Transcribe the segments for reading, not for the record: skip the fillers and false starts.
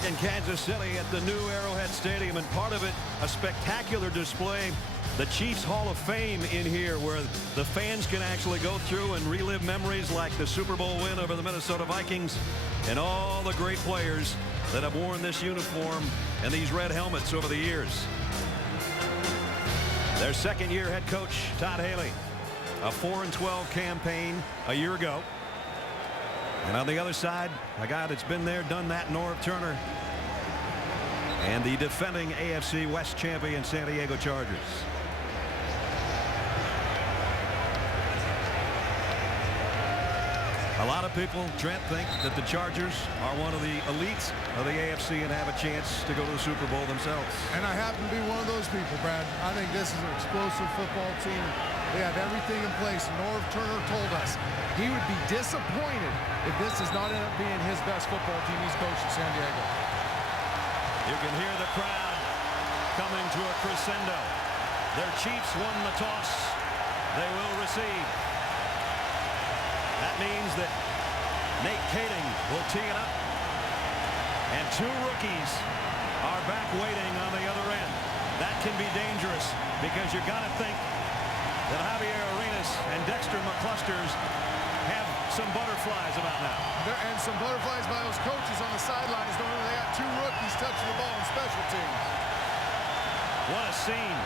back in Kansas City at the new Arrowhead Stadium, and part of it a spectacular display. The Chiefs Hall of Fame in here, where the fans can actually go through and relive memories like the Super Bowl win over the Minnesota Vikings and all the great players that have worn this uniform and these red helmets over the years. Their second-year head coach, Todd Haley, a 4-12 campaign a year ago. And on the other side, a guy that's been there, done that, Norv Turner, and the defending AFC West champion San Diego Chargers. A lot of people, Trent, think that the Chargers are one of the elites of the AFC and have a chance to go to the Super Bowl themselves. And I happen to be one of those people, Brad. I think this is an explosive football team. They have everything in place. Norv Turner told us he would be disappointed if this does not end up being his best football team he's coached in San Diego. You can hear the crowd coming to a crescendo. Their Chiefs won the toss. They will receive. That means that Nate Kading will tee it up. And two rookies are back waiting on the other end. That can be dangerous because you got to think that Javier Arenas and Dexter McClusters have some butterflies about now. And some butterflies by those coaches on the sidelines, knowing they got two rookies touching the ball in special teams. What a scene.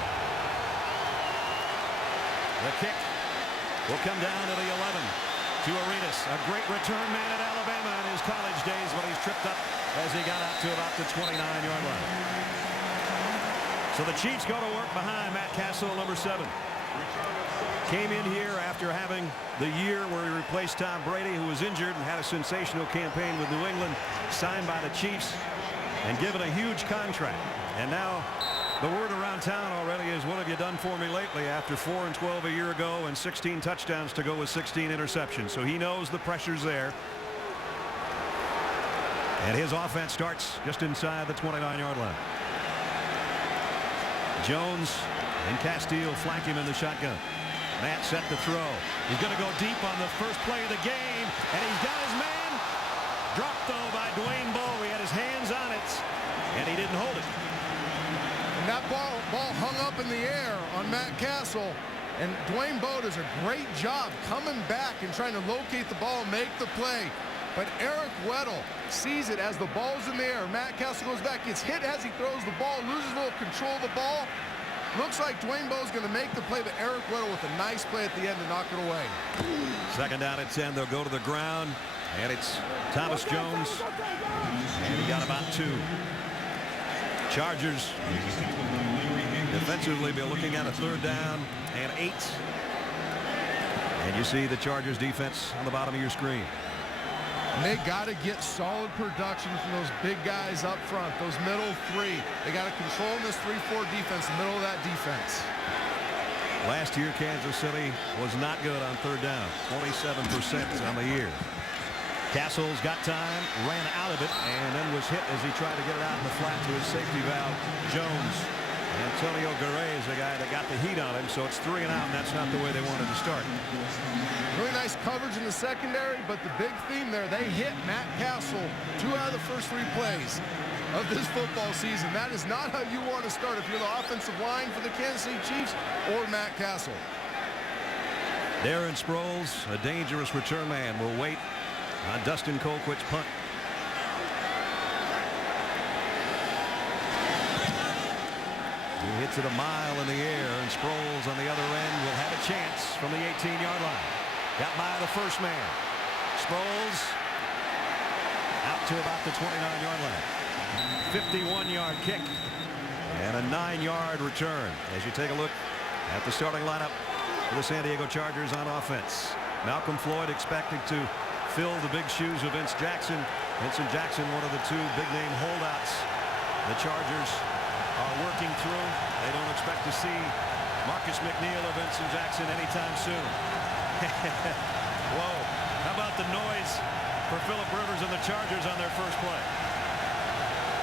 The kick will come down to the 11 to Arenas. A great return man at Alabama in his college days, but he's tripped up as he got out to about the 29-yard line. So the Chiefs go to work behind Matt Castle, number 7. Came in here after having the year where he replaced Tom Brady, who was injured and had a sensational campaign with New England, signed by the Chiefs and given a huge contract. And now the word around town already is, what have you done for me lately, after 4-12 a year ago and 16 touchdowns to go with 16 interceptions. So he knows the pressure's there. And his offense starts just inside the 29-yard line. Jones and Castile flank him in the shotgun. Matt set to throw. He's going to go deep on the first play of the game, and he's got his man. Dropped, though, by Dwayne Bowe. He had his hands on it, and he didn't hold it. And that ball hung up in the air on Matt Castle, and Dwayne Bowe does a great job coming back and trying to locate the ball and make the play. But Eric Weddle sees it as the ball's in the air. Matt Castle goes back, gets hit as he throws the ball, loses a little control of the ball. Looks like Dwayne Bowe's going to make the play, but Eric Weddle with a nice play at the end to knock it away. Second down at 10. They'll go to the ground, and it's Thomas Jones, and he got about 2. Chargers defensively be looking at a 3rd down and 8. And you see the Chargers defense on the bottom of your screen. And they got to get solid production from those big guys up front, those middle 3. They got to control this 3-4 defense, the middle of that defense. Last year, Kansas City was not good on 3rd down, 27% on the year. Castle's got time, ran out of it, and then was hit as he tried to get it out in the flat to his safety valve, Jones. Antonio Garay is the guy that got the heat on him, so it's 3 and out, and that's not the way they wanted to start. Really nice coverage in the secondary, but the big theme there, they hit Matt Castle 2 out of the first 3 plays of this football season. That is not how you want to start if you're the offensive line for the Kansas City Chiefs or Matt Castle. Darren Sproles, a dangerous return man, will wait on Dustin Colquitt's punt. He hits it a mile in the air, and Sproles on the other end will have a chance from the 18-yard line. Got by the first man. Sproles out to about the 29-yard line. 51-yard kick and a 9-yard return as you take a look at the starting lineup for the San Diego Chargers on offense. Malcolm Floyd expected to fill the big shoes of Vince Jackson. Vincent Jackson, one of the 2 big-name holdouts the Chargers are working through. They don't expect to see Marcus McNeil or Vincent Jackson anytime soon. Whoa. How about the noise for Phillip Rivers and the Chargers on their first play?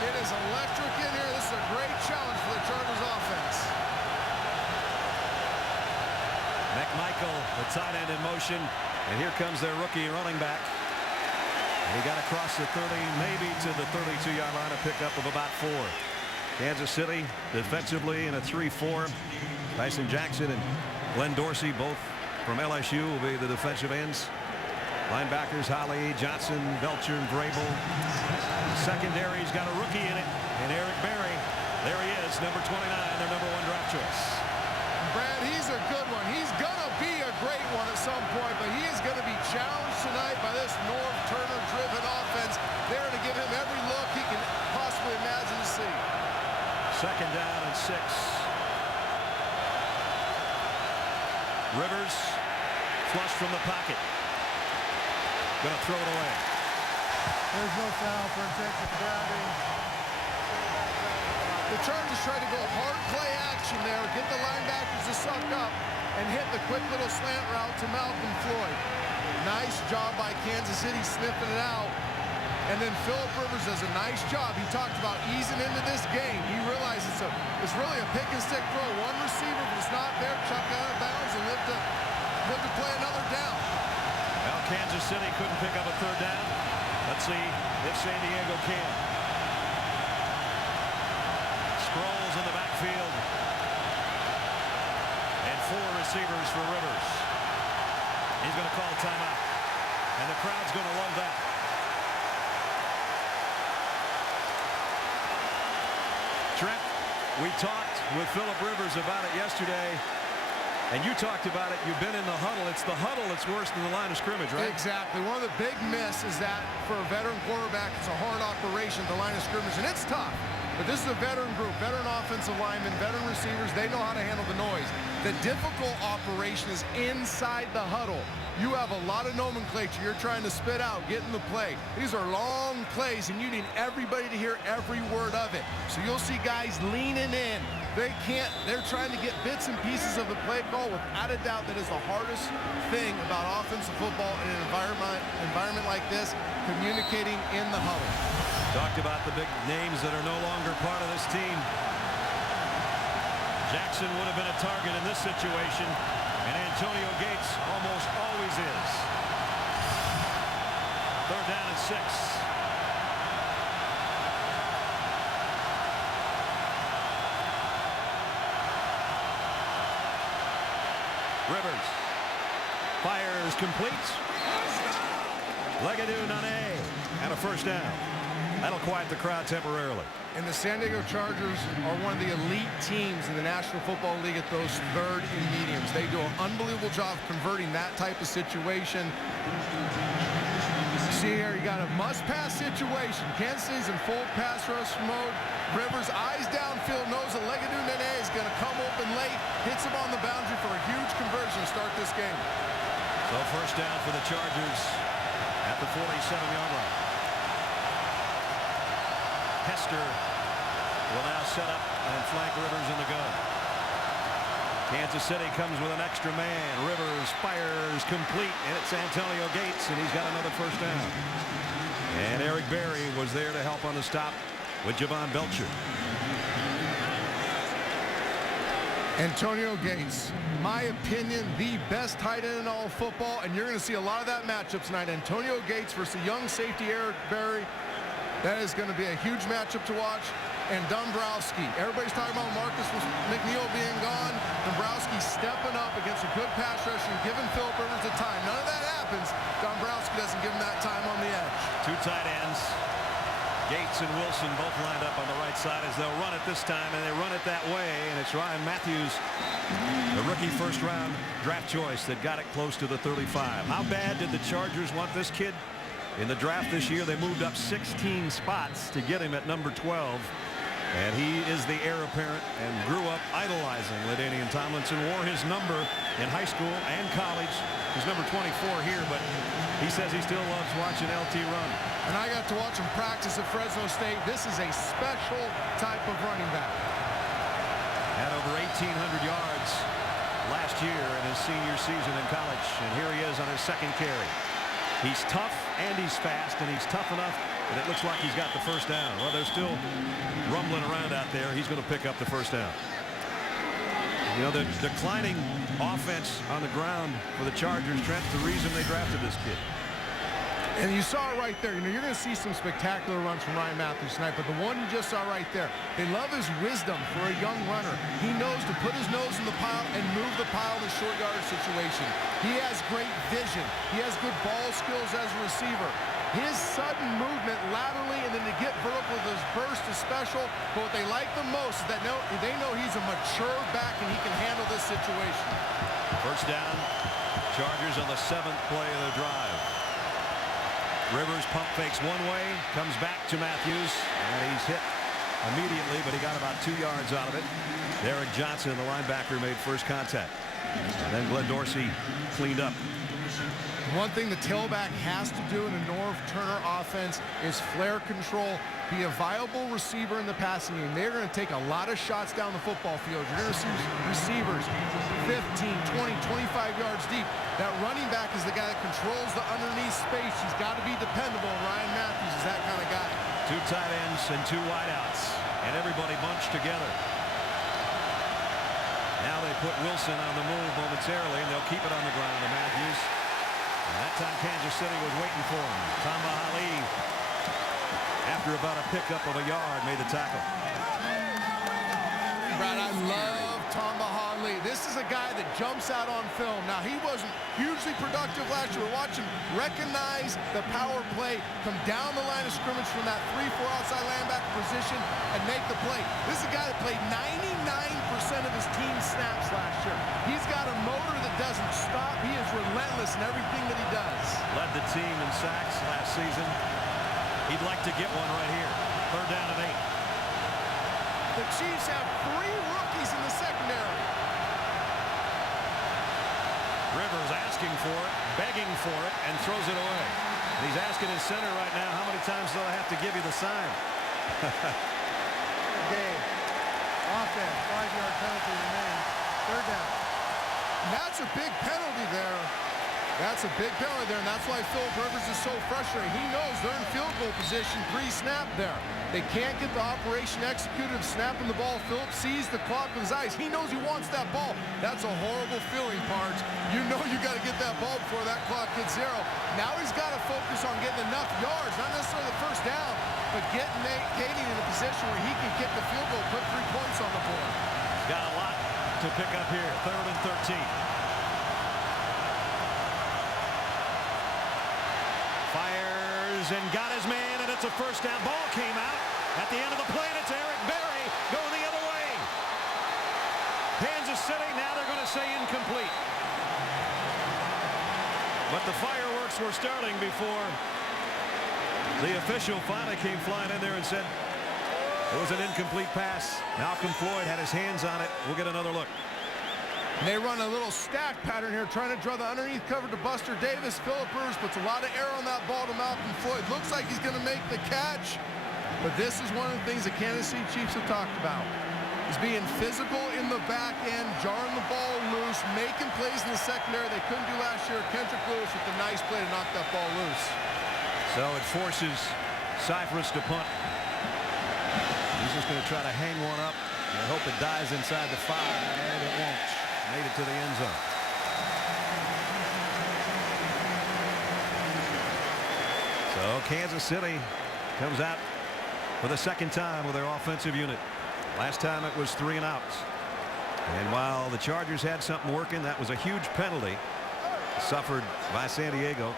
It is electric in here. This is a great challenge for the Chargers offense. McMichael, the tight end in motion, and here comes their rookie running back. He got across the 30, maybe to the 32-yard line, a pickup of about 4. Kansas City defensively in a 3-4. Tyson Jackson and Glenn Dorsey, both from LSU, will be the defensive ends. Linebackers Holly, Johnson, Belcher, and Vrabel. The secondary's got a rookie in it, and Eric Berry. There he is, number 29, their number 1 draft choice. Brad, he's a good one. He's going to be a great one at some point, but he is going to be challenged tonight by this Norv Turner-driven offense. They're going to give him every look he can possibly imagine to see. 2nd down and 6. Rivers flush from the pocket. Going to throw it away. There's no foul for intentional grounding. The Chargers tried to go hard play action there, get the linebackers to suck up, and hit the quick little slant route to Malcolm Floyd. Nice job by Kansas City sniffing it out. And then Philip Rivers does a nice job. He talked about easing into this game. He realized it's really a pick and stick throw. One receiver, but it's not there. Chuck out of bounds and live to play another down. Well, Kansas City couldn't pick up a 3rd down. Let's see if San Diego can. Sproles in the backfield. And 4 receivers for Rivers. He's going to call timeout. And the crowd's going to love that. Trent, we talked with Philip Rivers about it yesterday. And you talked about it. You've been in the huddle. It's the huddle that's worse than the line of scrimmage, right? Exactly. One of the big misses is that for a veteran quarterback, it's a hard operation, the line of scrimmage, and it's tough. But this is a veteran group, veteran offensive linemen, veteran receivers. They know how to handle the noise. The difficult operation is inside the huddle. You have a lot of nomenclature you're trying to spit out, get in the play. These are long plays, and you need everybody to hear every word of it. So you'll see guys leaning in. They're trying to get bits and pieces of the play call. Without a doubt, that is the hardest thing about offensive football in an environment like this, communicating in the huddle. Talked about the big names that are no longer part of this team. Jackson would have been a target in this situation, and Antonio Gates almost always is. 3rd down and 6. Rivers fires, complete. Legadou Nane, and a 1st down. That'll quiet the crowd temporarily. And the San Diego Chargers are one of the elite teams in the National Football League at those 3rd and mediums. They do an unbelievable job converting that type of situation. See here, you got a must-pass situation. Kansas City's in full pass rush mode. Rivers, eyes downfield, knows that Legadou Nane is going to come open late, hits him on the boundary for a huge conversion to start this game. So 1st down for the Chargers at the 47-yard line. Hester will now set up and flank Rivers in the gun. Kansas City comes with an extra man. Rivers fires, complete, and it's Antonio Gates, and he's got another 1st down. And Eric Berry was there to help on the stop with Javon Belcher. Antonio Gates, my opinion, the best tight end in all of football, and you're going to see a lot of that matchup tonight. Antonio Gates versus young safety Eric Berry. That is going to be a huge matchup to watch. And Dombrowski. Everybody's talking about Marcus McNeil being gone. Dombrowski stepping up against a good pass rush and giving Philip Rivers the time. None of that happens. Dombrowski doesn't give him that time on the edge. 2 tight ends. Gates and Wilson both lined up on the right side as they'll run it this time, and they run it that way. And it's Ryan Matthews, the rookie 1st-round draft choice, that got it close to the 35. How bad did the Chargers want this kid? In the draft this year, they moved up 16 spots to get him at number 12. And he is the heir apparent and grew up idolizing LaDainian Tomlinson, wore his number in high school and college. He's number 24 here, but he says he still loves watching LT run. And I got to watch him practice at Fresno State. This is a special type of running back. Had over 1,800 yards last year in his senior season in college, and here he is on his 2nd carry. He's tough and he's fast, and he's tough enough that it looks like he's got the 1st down. Well, they're still rumbling around out there. He's going to pick up the 1st down. You know, the declining offense on the ground for the Chargers, Trent's the reason they drafted this kid. And you saw it right there. You know, you're going to see some spectacular runs from Ryan Matthews tonight, but the one you just saw right there, they love his wisdom for a young runner. He knows to put his nose in the pile and move the pile in a short yardage situation. He has great vision. He has good ball skills as a receiver. His sudden movement laterally and then to get vertical with his burst is special, but what they like the most is that they know he's a mature back and he can handle this situation. First down, Chargers on the 7th play of the drive. Rivers pump fakes one way, comes back to Matthews, and he's hit immediately, but he got about 2 yards out of it. Derek Johnson, the linebacker, made first contact. And then Glenn Dorsey cleaned up. One thing the tailback has to do in a Norv Turner offense is flare control, be a viable receiver in the passing game. They're going to take a lot of shots down the football field. You're going to see receivers 15, 20, 25 yards deep. That running back is the guy that controls the underneath space. He's got to be dependable. Ryan Matthews is that kind of guy. 2 tight ends and 2 wideouts, and everybody bunched together. Now they put Wilson on the move momentarily, and they'll keep it on the ground to Matthews. And that time Kansas City was waiting for him. Tamba Hali, after about a pickup of a yard, made the tackle. Brad, I love Tamba Hali. This is a guy that jumps out on film. Now, he wasn't hugely productive last year. Watch him recognize the power play, come down the line of scrimmage from that 3-4 outside linebacker position, and make the play. This is a guy that played 99% of his team snaps last year. He's got a motor that doesn't stop. He is relentless in everything that he does. Led the team in sacks last season. He'd like to get one right here. 3rd down and 8. The Chiefs have 3 rookies in the secondary. Rivers asking for it, begging for it, and throws it away. And he's asking his center right now, how many times do I have to give you the sign? Game. Offense. 5-yard penalty remains. 3rd down. And that's a big penalty there. That's a big penalty there, and that's why Philip Rivers is so frustrated. He knows they're in field goal position pre-snap there. They can't get the operation executed of snapping the ball. Philip sees the clock with his eyes. He knows he wants that ball. That's a horrible feeling, Pards. You know you got to get that ball before that clock hits 0. Now he's got to focus on getting enough yards, not necessarily the first down, but getting Katie in a position where he can kick the field goal, put 3 points on the board. Got a lot to pick up here. 3rd and 13. Fires and got his man, and it's a first down. Ball came out at the end of the play, and it's Eric Berry going the other way. Kansas City, now they're going to say incomplete. But the fireworks were starting before the official finally came flying in there and said it was an incomplete pass. Malcolm Floyd had his hands on it. We'll get another look. They run a little stack pattern here, trying to draw the underneath cover to Buster Davis. Philip Rivers puts a lot of air on that ball to Malcolm Floyd. Looks like he's going to make the catch. But this is one of the things the Kansas City Chiefs have talked about. He's being physical in the back end, jarring the ball loose, making plays in the secondary they couldn't do last year. Kendrick Lewis with a nice play to knock that ball loose. So it forces Cypress to punt. He's just going to try to hang one up and hope it dies inside the 5, and it won't. Made it to the end zone. So Kansas City comes out for the 2nd time with their offensive unit. Last time it was 3 and outs. And while the Chargers had something working, that was a huge penalty suffered by San Diego.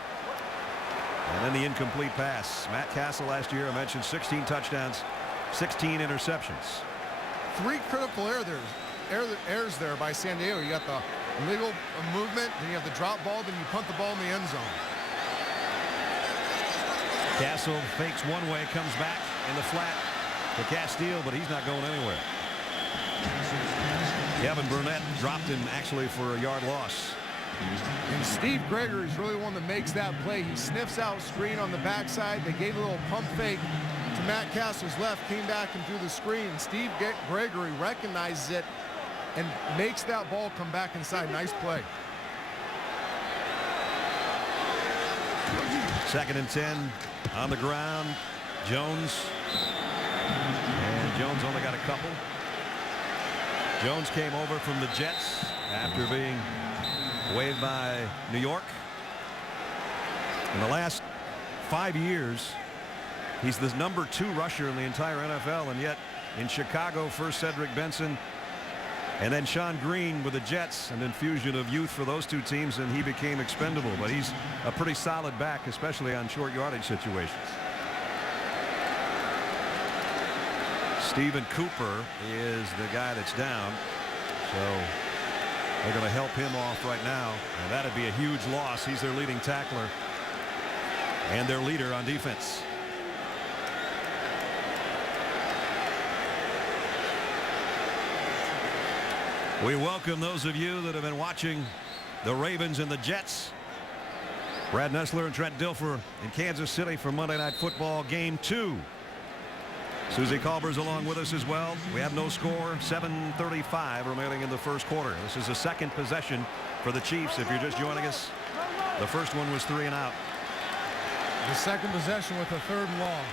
And then the incomplete pass. Matt Castle last year, I mentioned 16 touchdowns, 16 interceptions. 3 critical errors there by San Diego. You got the illegal movement, then you have the drop ball, then you punt the ball in the end zone. Castle fakes one way, comes back in the flat to Castile, but he's not going anywhere. Kevin Burnett dropped him actually for a yard loss. And Steve Gregory is really one that makes that play. He sniffs out screen on the backside. They gave a little pump fake to Matt Castle's left, came back and threw the screen. Steve Gregory recognizes it and makes that ball come back inside. Nice play. 2nd and 10 on the ground. Jones. And Jones only got a couple. Jones came over from the Jets after being waived by New York. In the last 5 years, he's the number 2 rusher in the entire NFL, and yet in Chicago, first Cedric Benson, and then Sean Green with the Jets, an infusion of youth for those 2 teams, and he became expendable. But he's a pretty solid back, especially on short yardage situations. Stephen Cooper is the guy that's down, so they're going to help him off right now, and that'd be a huge loss. He's their leading tackler and their leader on defense. We welcome those of you that have been watching the Ravens and the Jets. Brad Nessler and Trent Dilfer in Kansas City for Monday Night Football Game 2. Susie Colbert's along with us as well. We have no score. 7:35 remaining in the first quarter. This is the second possession for the Chiefs. If you're just joining us, the first one was 3 and out. The second possession with a 3rd and long.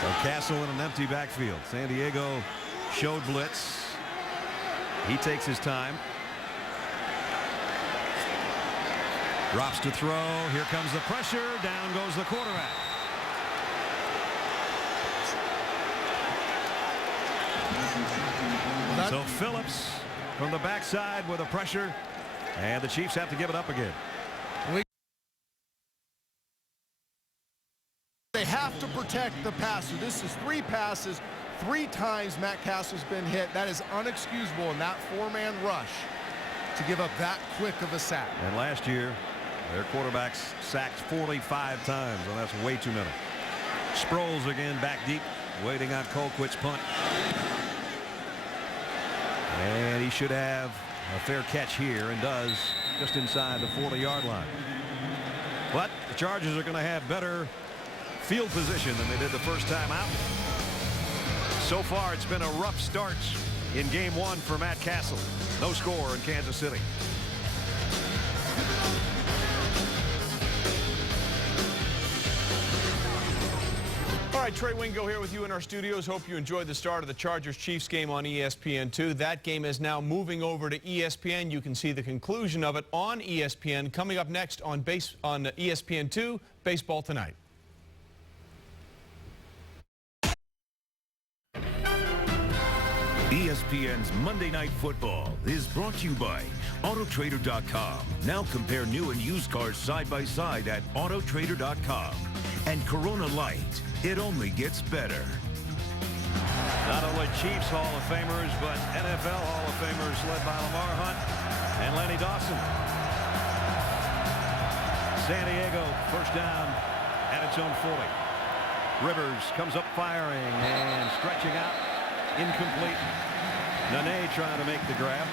So Castle in an empty backfield. San Diego showed blitz. He takes his time. Drops to throw. Here comes the pressure. Down goes the quarterback. So Phillips from the backside with a pressure, and the Chiefs have to give it up again. They have to protect the passer. This is 3 passes. 3 times Matt Castle's been hit. That is unexcusable in that 4-man rush to give up that quick of a sack. And last year, their quarterbacks sacked 45 times, and that's way too many. Sproles again back deep, waiting on Colquitt's punt. And he should have a fair catch here, and does, just inside the 40-yard line. But the Chargers are going to have better field position than they did the first time out. So far, it's been a rough start in game 1 for Matt Castle. No score in Kansas City. All right, Trey Wingo here with you in our studios. Hope you enjoyed the start of the Chargers-Chiefs game on ESPN2. That game is now moving over to ESPN. You can see the conclusion of it on ESPN. Coming up next on ESPN2, Baseball Tonight. ESPN's Monday Night Football is brought to you by Autotrader.com. Now compare new and used cars side by side at Autotrader.com. And Corona Light, it only gets better. Not only Chiefs Hall of Famers, but NFL Hall of Famers led by Lamar Hunt and Lenny Dawson. San Diego first down at its own 40. Rivers comes up firing and stretching out. Incomplete. Nene trying to make the grab.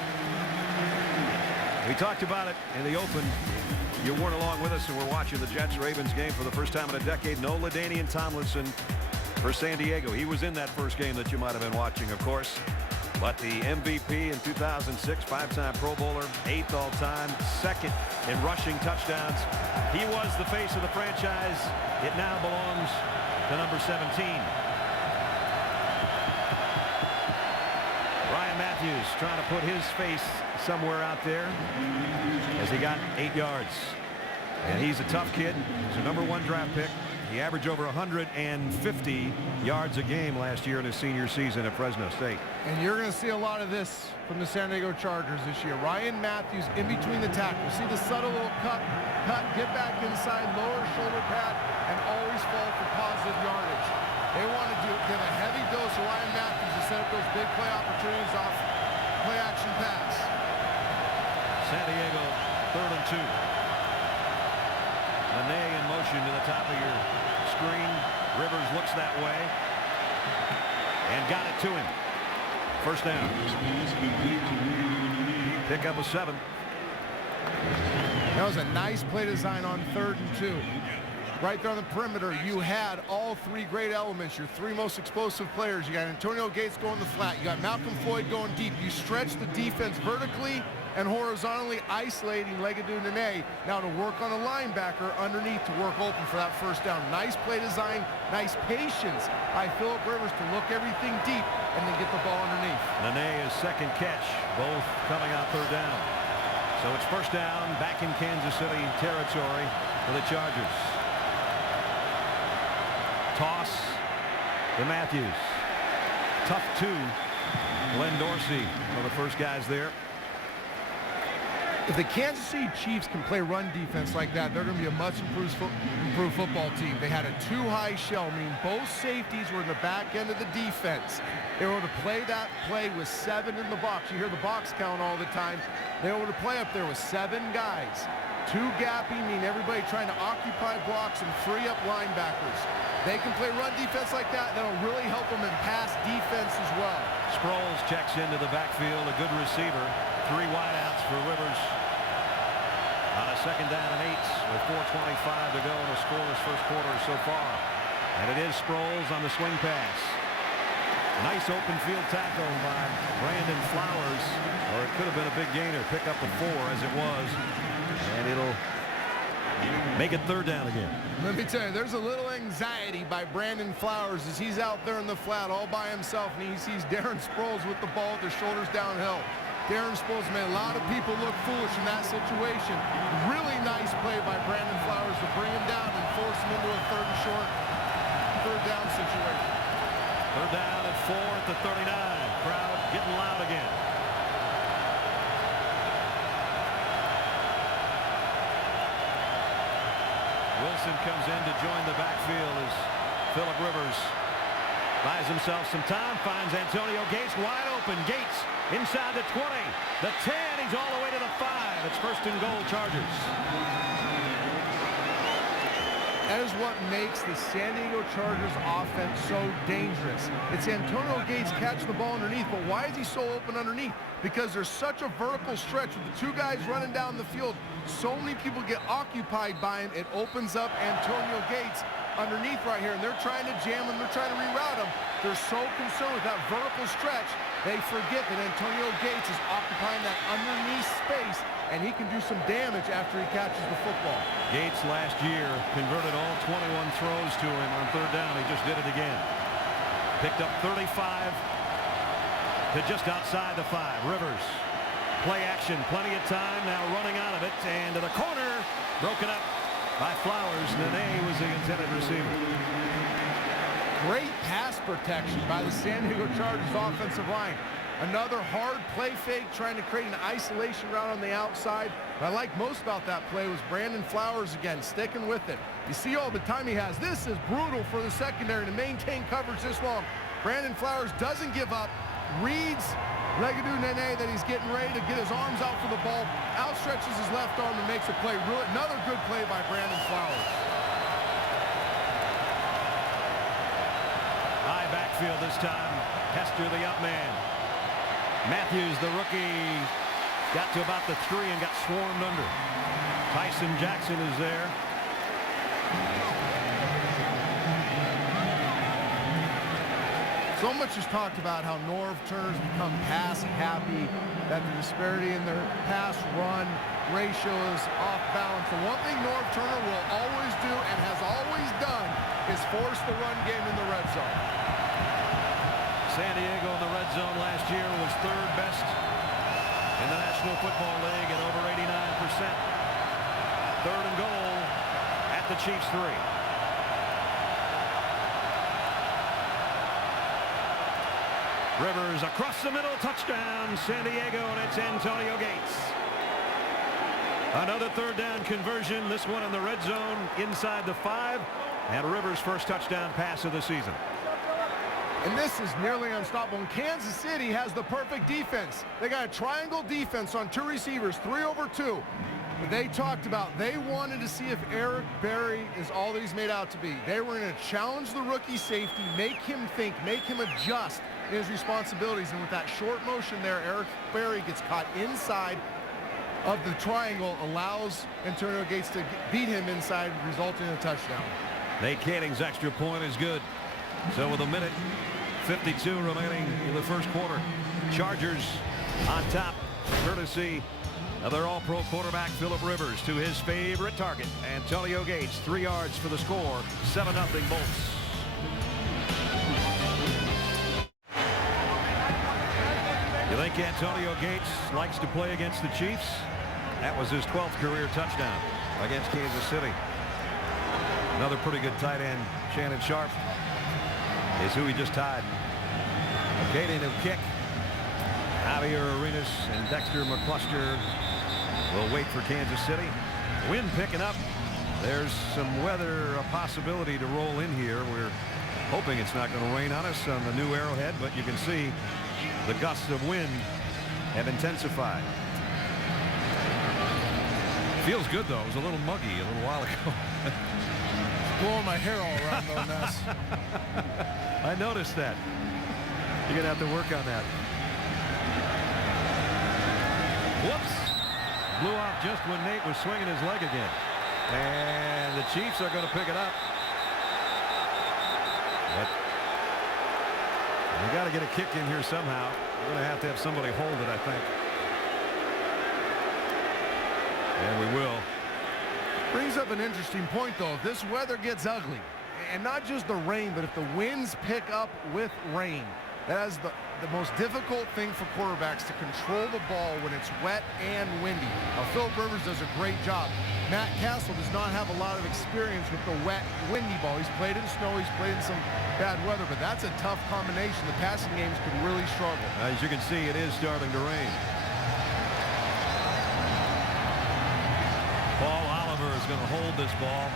We talked about it in the open. You weren't along with us, and we're watching the Jets-Ravens game for the first time in a decade. No LaDainian Tomlinson for San Diego. He was in that first game that you might have been watching, of course. But the MVP in 2006, 5-time Pro Bowler, 8th all-time, 2nd in rushing touchdowns. He was the face of the franchise. It now belongs to number 17. Ryan Matthews trying to put his face somewhere out there as he got 8 yards. And he's a tough kid. He's a number 1 draft pick. He averaged over 150 yards a game last year in his senior season at Fresno State. And you're going to see a lot of this from the San Diego Chargers this year. Ryan Matthews in between the tackles. See the subtle little cut, get back inside, lower shoulder pad, and always fall for positive yardage. They want to give a heavy dose of Ryan Matthews to set up those big play opportunities off play action pass. San Diego 3rd and 2. Nene in motion to the top of your screen. Rivers looks that way and got it to him. First down. Pick up a 7. That was a nice play design on 3rd and 2. Right there on the perimeter, you had all 3 great elements, your 3 most explosive players. You got Antonio Gates going the flat. You got Malcolm Floyd going deep. You stretch the defense vertically and horizontally, isolating Legadou Nene. Now to work on a linebacker underneath to work open for that first down. Nice play design, nice patience by Phillip Rivers to look everything deep and then get the ball underneath. Nene's 2nd catch, both coming out 3rd down. So it's first down back in Kansas City territory for the Chargers. Toss to Matthews. Tough two. Glenn Dorsey, one of the first guys there. If the Kansas City Chiefs can play run defense like that, they're going to be a much improved football team. They had a too-high shell, meaning both safeties were in the back end of the defense. They were able to play that play with 7 in the box. You hear the box count all the time. They were able to play up there with 7 guys. 2 gapping, meaning everybody trying to occupy blocks and free up linebackers. They can play run defense like that. That'll really help them in pass defense as well. Sproles checks into the backfield, a good receiver. 3 wideouts for Rivers. On a second down and 8 with 4:25 to go in a scoreless first quarter so far. And it is Sproles on the swing pass. Nice open field tackle by Brandon Flowers, or it could have been a big gainer. Pick up the 4 as it was, and it'll make it third down again. Let me tell you, there's a little anxiety by Brandon Flowers as he's out there in the flat all by himself, and he sees Darren Sproles with the ball with his shoulders downhill. Darren Sproles made a lot of people look foolish in that situation. Really nice play by Brandon Flowers to bring him down and force him into a third down situation. Third down at 4 at the 39. Crowd getting loud again. Wilson comes in to join the backfield as Phillip Rivers buys himself some time, finds Antonio Gates wide open. Gates inside the 20, the 10, he's all the way to the 5. It's first and goal, Chargers. That is what makes the San Diego Chargers offense so dangerous. It's Antonio Gates catching the ball underneath, but why is he so open underneath? Because there's such a vertical stretch with the 2 guys running down the field. So many people get occupied by him. It opens up Antonio Gates underneath right here, and they're trying to jam him, they're trying to reroute him. They're so concerned with that vertical stretch, they forget that Antonio Gates is occupying that underneath space, and he can do some damage after he catches the football. Gates last year converted all 21 throws to him on third down. He just did it again. Picked up 35 to just outside the 5. Rivers, play action, plenty of time, now running out of it, and to the corner, broken up by Flowers. Nene was the intended receiver. Great pass protection by the San Diego Chargers offensive line. Another hard play fake, trying to create an isolation route on the outside. What I like most about that play was Brandon Flowers again, sticking with it. You see all the time he has. This is brutal for the secondary to maintain coverage this long. Brandon Flowers doesn't give up, reads Legadou Nene that he's getting ready to get his arms out for the ball, outstretches his left arm and makes a play. Another good play by Brandon Flowers. High backfield this time. Hester the up man. Matthews, the rookie, got to about the 3 and got swarmed under. Tyson Jackson is there. So much is talked about how Norv Turner's become pass happy, that the disparity in their pass run ratio is off balance. The one thing Norv Turner will always do and has always done is force the run game in the red zone. San Diego in the red zone last year was 3rd best in the National Football League at over 89%. 3rd and goal at the Chiefs 3. Rivers across the middle, touchdown San Diego, and it's Antonio Gates. Another 3rd down conversion, this one in the red zone inside the 5, and Rivers' first touchdown pass of the season. And this is nearly unstoppable. And Kansas City has the perfect defense. They got a triangle defense on 2 receivers, 3 over 2. But they talked about they wanted to see if Eric Berry is all that he's made out to be. They were going to challenge the rookie safety, make him think, make him adjust in his responsibilities. And with that short motion there, Eric Berry gets caught inside of the triangle, allows Antonio Gates to beat him inside, resulting in a touchdown. Nate Canning's extra point is good. So with 1:52 remaining in the first quarter, Chargers on top, courtesy of their all-pro quarterback Phillip Rivers to his favorite target, Antonio Gates. 3 yards for the score, 7-0 Bolts. You think Antonio Gates likes to play against the Chiefs? That was his 12th career touchdown against Kansas City. Another pretty good tight end, Shannon Sharpe, is who he just tied. Katie will kick. Javier Arenas and Dexter McCluster will wait for Kansas City. Wind picking up. There's some weather, a possibility to roll in here. We're hoping it's not going to rain on us on the new Arrowhead, but you can see the gusts of wind have intensified. Feels good though. It was a little muggy a little while ago. Blowing my hair all around though, Ness. I noticed that. You're gonna have to work on that. Whoops. Blew off just when Nate was swinging his leg again. And the Chiefs are going to pick it up. But we got to get a kick in here somehow. We're going to have somebody hold it, I think. And we will. Brings up an interesting point, though. If this weather gets ugly, and not just the rain, but if the winds pick up with rain, that is the most difficult thing for quarterbacks, to control the ball when it's wet and windy. Now, Philip Rivers does a great job. Matt Castle does not have a lot of experience with the wet, windy ball. He's played in snow, he's played in some bad weather, but that's a tough combination. The passing games could really struggle. As you can see, it is starting to rain. Paul Oliver is going to hold this ball.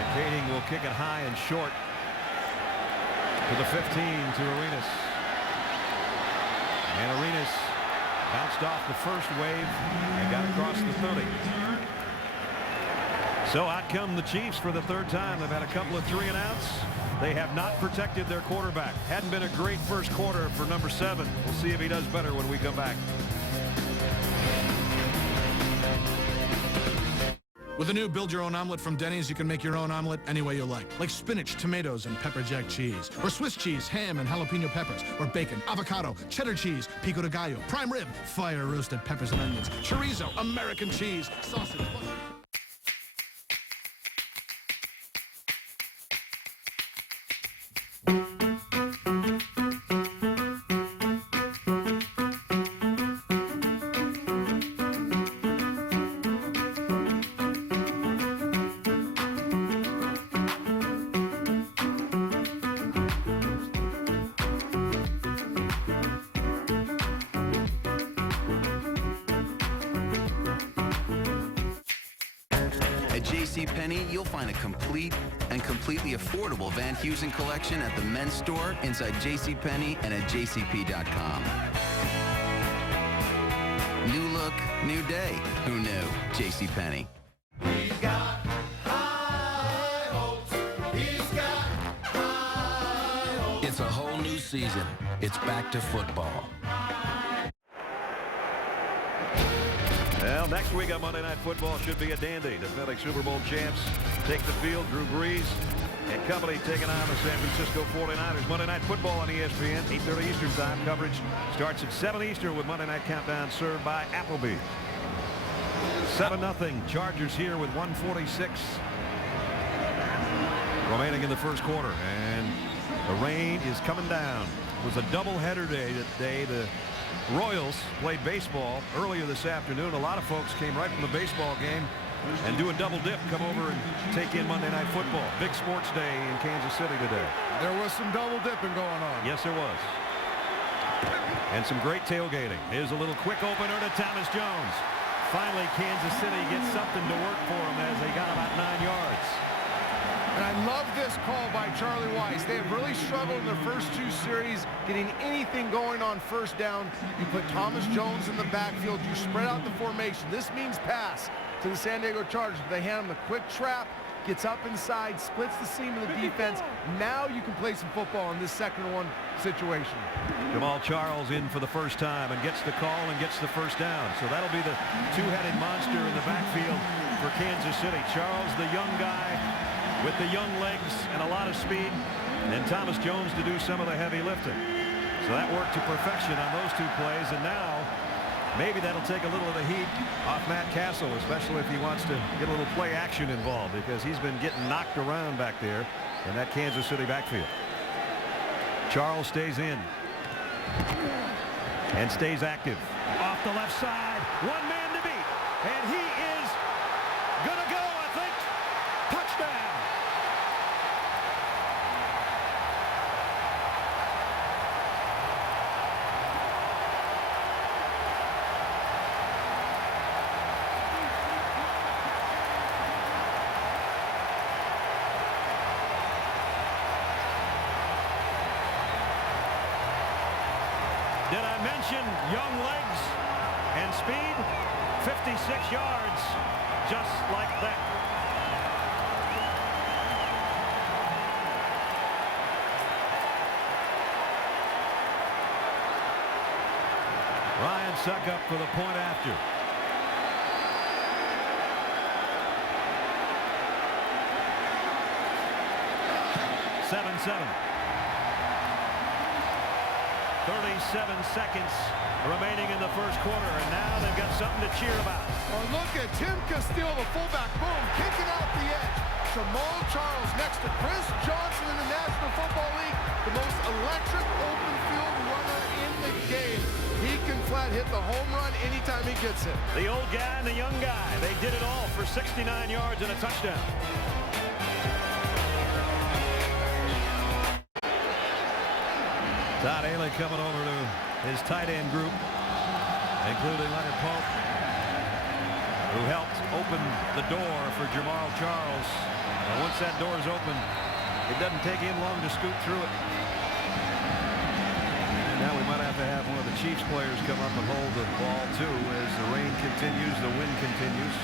And Kading will kick it high and short to the 15 to Arenas. And Arenas bounced off the first wave and got across the 30. So out come the Chiefs for the third time. They've had a couple of 3-and-outs. They have not protected their quarterback. Hadn't been a great first quarter for number 7. We'll see if he does better when we come back. With a new Build Your Own Omelet from Denny's, you can make your own omelet any way you like spinach, tomatoes, and pepper jack cheese, or Swiss cheese, ham, and jalapeno peppers, or bacon, avocado, cheddar cheese, pico de gallo, prime rib, fire roasted peppers and onions, chorizo, American cheese, sausage. JCPenney, you'll find a complete and completely affordable Van Heusen collection at the men's store, inside JCPenney, and at jcp.com. New look, new day. Who knew? JCPenney. He's got high hopes. He's got high hopes. It's a whole new season. It's back to football. Well, next week on Monday Night Football should be a dandy. Defending Super Bowl champs take the field. Drew Brees and company taking on the San Francisco 49ers. Monday Night Football on ESPN, 8:30 Eastern Time. Coverage starts at 7 Eastern with Monday Night Countdown served by Applebee. 7-0 Chargers here with 1:46 remaining in the first quarter. And the rain is coming down. It was a doubleheader day today. The Royals played baseball earlier this afternoon. A lot of folks came right from the baseball game and do a double dip, come over and take in Monday Night Football. Big sports day in Kansas City today. There was some double dipping going on. Yes, there was. And some great tailgating. Here's a little quick opener to Thomas Jones. Finally, Kansas City gets something to work for him as they got about 9 yards. And I love this call by Charlie Weis. They have really struggled in their first 2 series getting anything going on first down. You put Thomas Jones in the backfield. You spread out the formation. This means pass to the San Diego Chargers. They hand him the quick trap, gets up inside, splits the seam of the defense. Now you can play some football in this 2nd-and-1 situation. Jamal Charles in for the first time and gets the call and gets the first down. So that'll be the two-headed monster in the backfield for Kansas City. Charles, the young guy with the young legs and a lot of speed, and Thomas Jones to do some of the heavy lifting. So that worked to perfection on those 2 plays, and now maybe that'll take a little of the heat off Matt Castle, especially if he wants to get a little play action involved, because he's been getting knocked around back there in that Kansas City backfield. Charles stays in. and stays active. Off the left side, one man to beat, and he is gonna go, I think. Touchdown. Did I mention young legs and speed? 56 yards, just like that. Ryan Succop for the point after. Seven. 37 seconds remaining in the first quarter, and now they've got something to cheer about. Oh, look at Tim Castile, the fullback, boom, kicking out the edge. Jamal Charles next to Chris Johnson in the National Football League, the most electric open field runner in the game. He can flat hit the home run anytime he gets it. The old guy and the young guy, they did it all for 69 yards and a touchdown. Todd Haley coming over to his tight end group, including Leonard Pope, who helped open the door for Jamal Charles. And once that door is open, it doesn't take him long to scoot through it. And now we might have to have one of the Chiefs players come up and hold the ball too as the rain continues, the wind continues.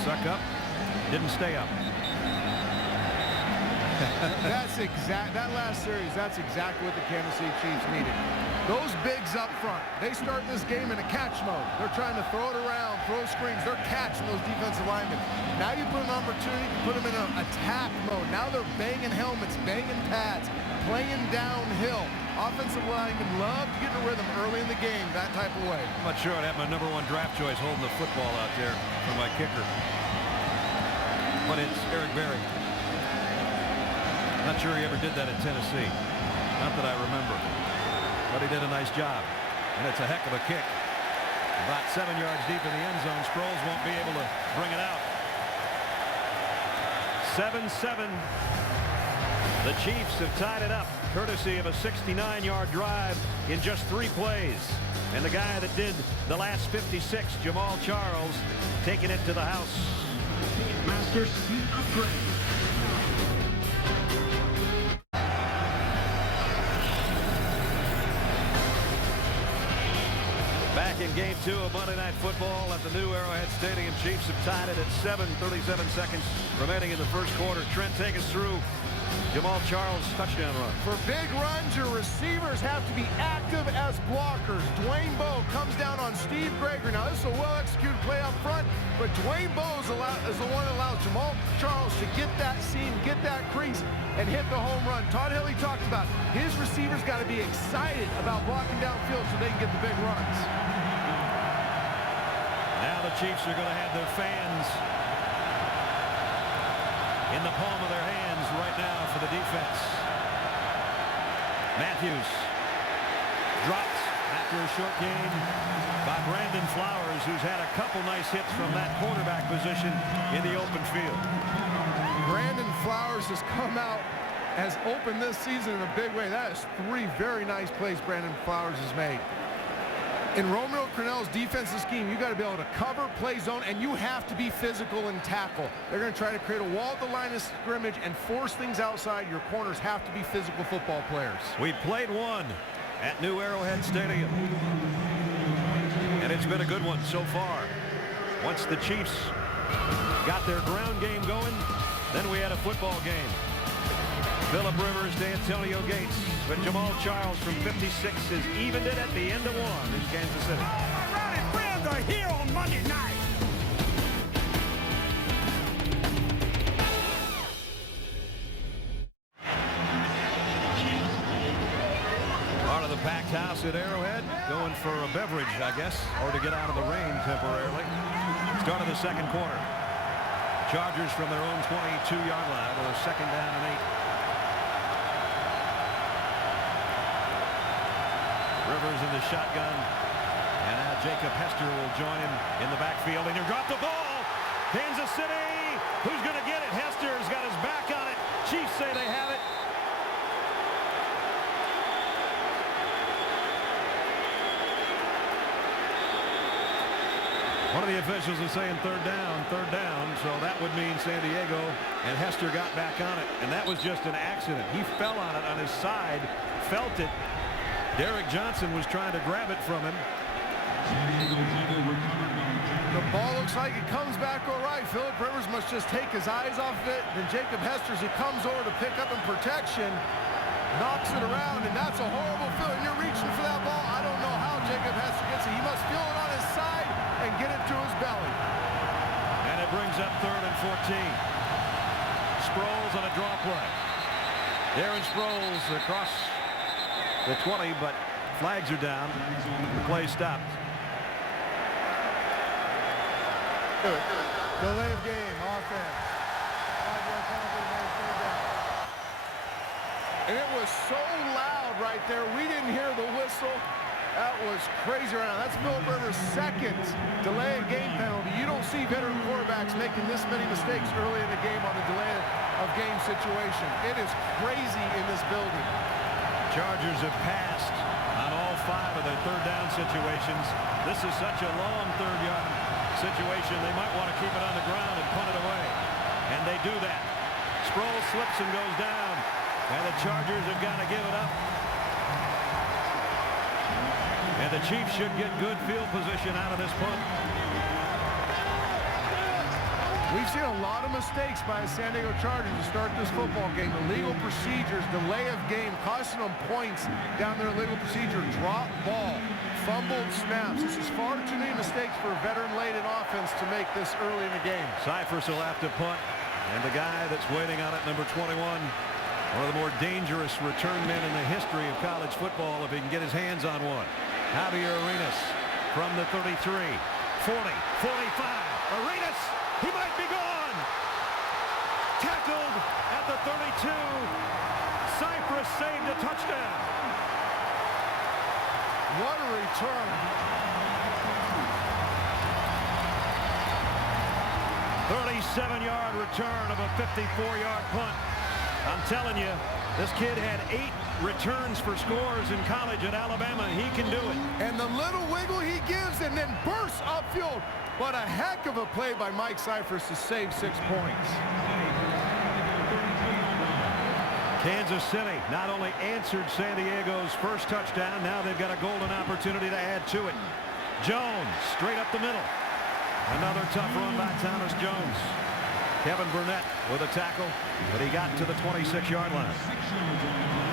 Succop didn't stay up. That last series, that's exactly what the Kansas City Chiefs needed. Those bigs up front, they start this game in a catch mode. They're trying to throw it around, throw screens. They're catching those defensive linemen. Now you put an opportunity to put them in an attack mode. Now they're banging helmets, banging pads, playing downhill. Offensive linemen love to get in a rhythm early in the game that type of way. I'm not sure I'd have my #1 draft choice holding the football out there for my kicker. But it's Eric Berry. Not sure he ever did that in Tennessee. Not that I remember. But he did a nice job. And it's a heck of a kick. About 7 yards deep in the end zone. Sproles won't be able to bring it out. 7-7. The Chiefs have tied it up, courtesy of a 69-yard drive in just 3 plays. And the guy that did the last 56, Jamal Charles, taking it to the house. Master speed upgrade. Back in game 2 of Monday Night Football at the new Arrowhead Stadium. Chiefs have tied it at 7:37 seconds remaining in the first quarter. Trent, take us through Jamal Charles' touchdown run. For big runs, your receivers have to be active as blockers. Dwayne Bowe comes down on Steve Gregory. Now, this is a well-executed play up front, but Dwayne Bowe is the one that allows Jamal Charles to get that seam, get that crease, and hit the home run. Todd Haley talked about his receivers got to be excited about blocking downfield so they can get the big runs. Now the Chiefs are going to have their fans in the palm of their hands right now for the defense. Matthews dropped after a short gain by Brandon Flowers, who's had a couple nice hits from that quarterback position in the open field. Brandon Flowers has come out, has opened this season in a big way. That is 3 very nice plays Brandon Flowers has made. In Romeo Crennel's defensive scheme, you got to be able to cover, play zone, and you have to be physical and tackle. They're going to try to create a wall at the line of scrimmage and force things outside. Your corners have to be physical football players. We played one at New Arrowhead Stadium, and it's been a good one so far. Once the Chiefs got their ground game going, then we had a football game. Phillip Rivers to Antonio Gates, but Jamal Charles from 56 has evened it at the end of 1 in Kansas City. My rowdy friends are here on Monday night. Part of the packed house at Arrowhead, going for a beverage, I guess, or to get out of the rain temporarily. Start of the second quarter. Chargers from their own 22-yard line with a 2nd down and 8. Rivers in the shotgun. And now Jacob Hester will join him in the backfield. And he'll drop the ball. Kansas City. Who's going to get it? Hester's got his back on it. Chiefs say they have it. One of the officials is saying third down. So that would mean San Diego, and Hester got back on it. And that was just an accident. He fell on it on his side, felt it. Derek Johnson was trying to grab it from him. The ball looks like it comes back all right. Philip Rivers must just take his eyes off of it. Then Jacob Hester, as he comes over to pick up in protection, knocks it around, and that's a horrible feeling. You're reaching for that ball. I don't know how Jacob Hester gets it. He must feel it on his side and get it to his belly. And it brings up 3rd and 14. Sproles on a draw play. Darren Sproles across the 20, but flags are down. The play stopped. Delay of game, offense. 5-yard penalty, made 3rd down. And it was so loud right there. We didn't hear the whistle. That was crazy right now. That's Philip Rivers' 2nd delay of game penalty. You don't see veteran quarterbacks making this many mistakes early in the game on the delay of game situation. It is crazy in this building. Chargers have passed on all 5 of their 3rd down situations. This is such a long 3rd-yard situation. They might want to keep it on the ground and punt it away. And they do that. Sproles slips and goes down. And the Chargers have got to give it up. And the Chiefs should get good field position out of this punt. We've seen a lot of mistakes by the San Diego Chargers to start this football game. Illegal procedures, delay of game, costing them points down their illegal procedure, drop ball, fumbled snaps. This is far too many mistakes for a veteran-laden offense to make this early in the game. Cyphers will have to punt. And the guy that's waiting on it, number 21, one of the more dangerous return men in the history of college football, if he can get his hands on one. Javier Arenas from the 33, 40, 45. Arenas, he might be gone. Tackled at the 32. Cypress saved a touchdown. What a return. 37-yard return of a 54-yard punt. I'm telling you, this kid had 8 returns for scores in college at Alabama. He can do it. And the little wiggle he gives and then bursts upfield. But a heck of a play by Mike Cyphers to save 6 points. Kansas City not only answered San Diego's first touchdown, now they've got a golden opportunity to add to it. Jones straight up the middle. Another tough run by Thomas Jones. Kevin Burnett with a tackle, but he got to the 26-yard line.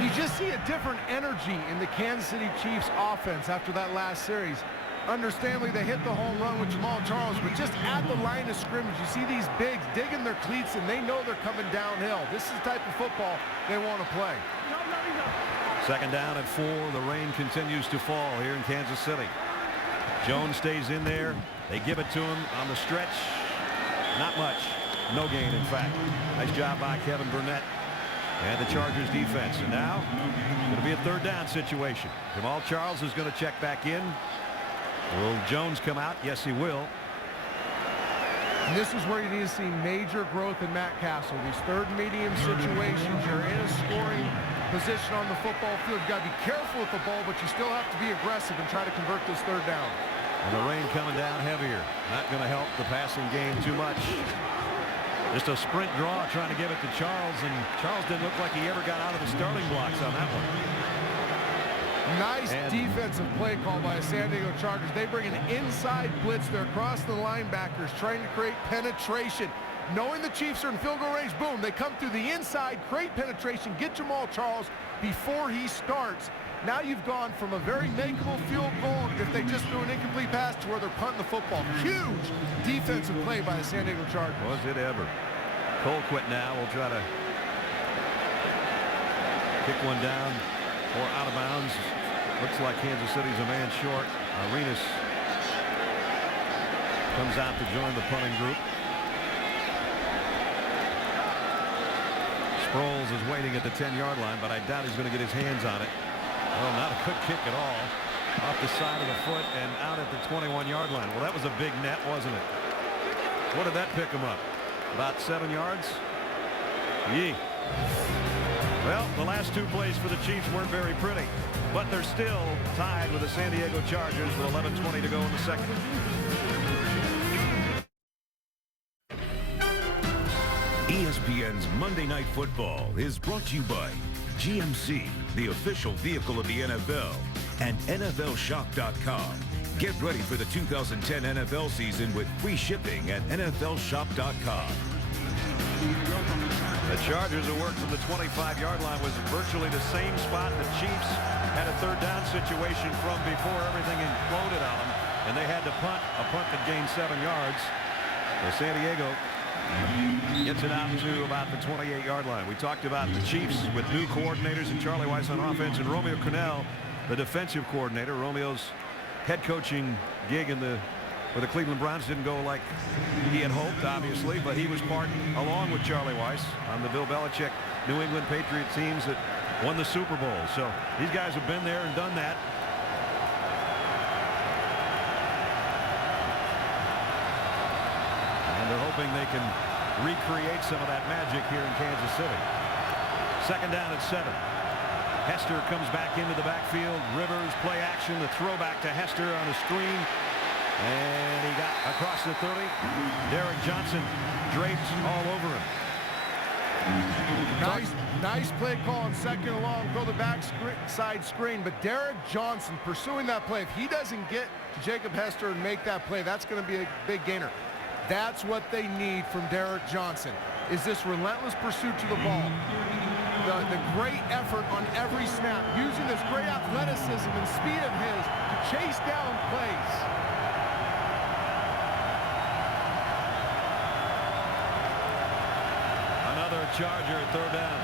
You just see a different energy in the Kansas City Chiefs offense after that last series. Understandably, they hit the home run with Jamal Charles, but just at the line of scrimmage, you see these bigs digging their cleats, and they know they're coming downhill. This is the type of football they want to play. 2nd down and 4. The rain continues to fall here in Kansas City. Jones stays in there. They give it to him on the stretch. Not much. No gain, in fact. Nice job by Kevin Burnett and the Chargers defense. And now, going to be a 3rd down situation. Jamal Charles is going to check back in. Will Jones come out? Yes, he will. And this is where you need to see major growth in Matt Castle. These 3rd and medium situations, you're in a scoring position on the football field. You've got to be careful with the ball, but you still have to be aggressive and try to convert this 3rd down. And the rain coming down heavier. Not going to help the passing game too much. Just a sprint draw trying to give it to Charles, and Charles didn't look like he ever got out of the starting blocks on that one. Nice defensive play call by the San Diego Chargers. They bring an inside blitz. They're across the linebackers trying to create penetration. Knowing the Chiefs are in field goal range, boom, they come through the inside, create penetration, get Jamal Charles before he starts. Now you've gone from a very makeable field goal if they just threw an incomplete pass to where they're punting the football. Huge defensive play by the San Diego Chargers. Was it ever? Colquitt now will try to kick one down or out of bounds. Looks like Kansas City's a man short. Arenas comes out to join the punting group. Sproles is waiting at the 10-yard line, but I doubt he's going to get his hands on it. Well, not a good kick at all. Off the side of the foot and out at the 21-yard line. Well, that was a big net, wasn't it? What did that pick him up? About 7 yards? Yee. Well, the last 2 plays for the Chiefs weren't very pretty, but they're still tied with the San Diego Chargers with 11:20 to go in the second. ESPN's Monday Night Football is brought to you by GMC, the official vehicle of the NFL, and NFLShop.com. Get ready for the 2010 NFL season with free shipping at NFLShop.com. The Chargers, who worked from the 25-yard line, was virtually the same spot the Chiefs had a 3rd down situation from before everything imploded on them, and they had to punt, a punt that gained 7 yards. So San Diego gets it out to about the 28-yard line. We talked about the Chiefs with new coordinators and Charlie Weis on offense, and Romeo Crennel, the defensive coordinator. Romeo's head coaching gig with the Cleveland Browns didn't go like he had hoped, obviously, but he was part, along with Charlie Weis, on the Bill Belichick New England Patriot teams that won the Super Bowl. So these guys have been there and done that. And they're hoping they can recreate some of that magic here in Kansas City. 2nd down at 7. Hester comes back into the backfield. Rivers, play action, the throwback to Hester on a screen. And he got across the 30. Derek Johnson draped all over him. Nice play call on 2nd and long. Go the backside screen. But Derek Johnson pursuing that play. If he doesn't get to Jacob Hester and make that play, that's going to be a big gainer. That's what they need from Derek Johnson, is this relentless pursuit to the ball. The great effort on every snap, using this great athleticism and speed of his to chase down plays. Another Charger 3rd down.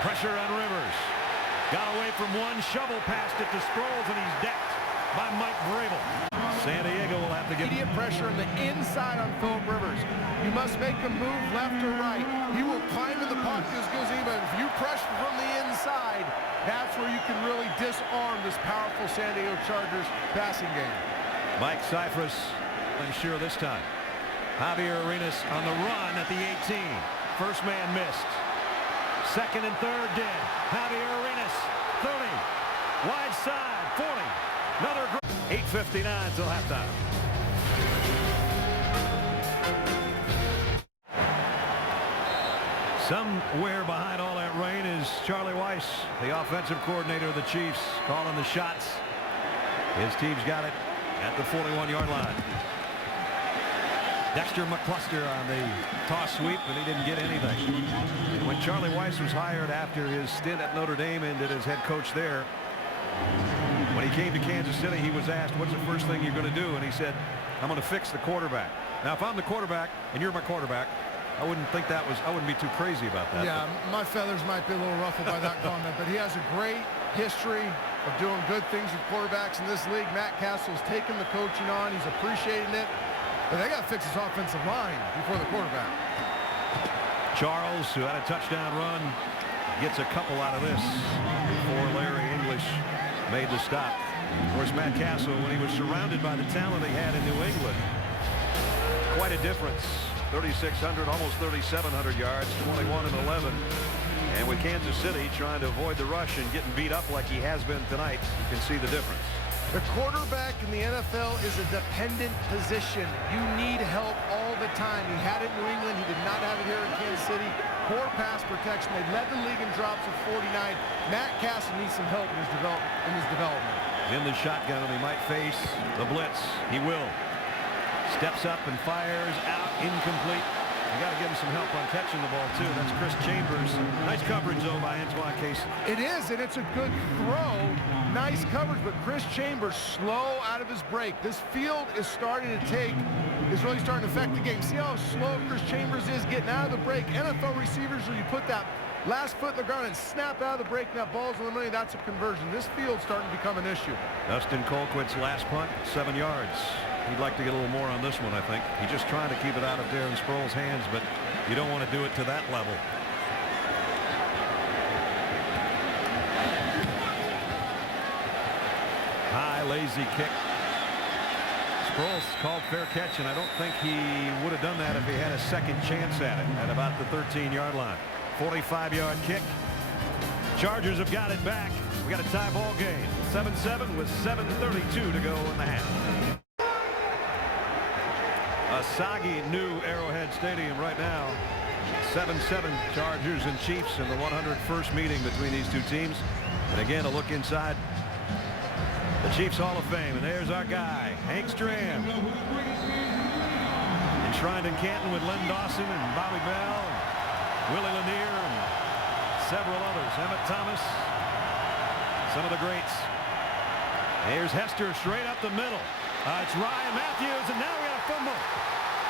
Pressure on Rivers. Got away from one, shovel passed it to Sproles, and he's decked by Mike Vrabel. San Diego will have to get immediate pressure on the inside on Philip Rivers. You must make a move left or right. He will climb in the pocket as good as anybody. If you pressure from the inside, that's where you can really disarm this powerful San Diego Chargers passing game. Mike Cyphers unsure this time. Javier Arenas on the run at the 18. First man missed. 2nd and 3rd did. Javier Arenas, 30. Wide side, 40. Another 8:59 till halftime. Somewhere behind all that rain is Charlie Weis, the offensive coordinator of the Chiefs, calling the shots. His team's got it at the 41-yard line. Dexter McCluster on the toss sweep, and he didn't get anything. And when Charlie Weis was hired after his stint at Notre Dame and as head coach there, when he came to Kansas City, he was asked, what's the first thing you're going to do? And he said, I'm going to fix the quarterback. Now, if I'm the quarterback and you're my quarterback, I wouldn't be too crazy about that. Yeah, my feathers might be a little ruffled by that comment, but he has a great history of doing good things with quarterbacks in this league. Matt Castle's taken the coaching on. He's appreciating it. But they got to fix his offensive line before the quarterback. Charles, who had a touchdown run, gets a couple out of this before Larry English made the stop. Of course, Matt Castle, when he was surrounded by the talent he had in New England, quite a difference. 3,600, almost 3,700 yards, 21 and 11. And with Kansas City trying to avoid the rush and getting beat up like he has been tonight, you can see the difference. The quarterback in the NFL is a dependent position. You need help all the time. He had it in New England. He did not have it here in Kansas City. Poor pass protection. They led the league in drops of 49. Matt Castle needs some help in his development. In the shotgun, and he might face the blitz. He will. Steps up and fires out, incomplete. You got to give him some help on catching the ball, too. That's Chris Chambers. Nice coverage, though, by Antoine Casey. It is, and it's a good throw. Nice coverage, but Chris Chambers slow out of his break. This field is really starting to affect the game. See how slow Chris Chambers is getting out of the break. NFL receivers, when you put that last foot in the ground and snap out of the break, and that ball's on the money, that's a conversion. This field's starting to become an issue. Dustin Colquitt's last punt, 7 yards. He'd like to get a little more on this one, I think. He's just trying to keep it out of Darren Sproles' hands, but you don't want to do it to that level. High, lazy kick. Sproles called fair catch, and I don't think he would have done that if he had a second chance at it at about the 13-yard line. 45-yard kick. Chargers have got it back. We got a tie ball game. 7-7 with 7:32 to go in the half. A soggy new Arrowhead Stadium right now. 7-7 Chargers and Chiefs in the 101st meeting between these two teams. And again, a look inside the Chiefs Hall of Fame. And there's our guy, Hank Stram. Enshrined in Canton with Len Dawson and Bobby Bell, and Willie Lanier, and several others. Emmett Thomas, some of the greats. Here's Hester straight up the middle. It's Ryan Matthews, and now we got a fumble.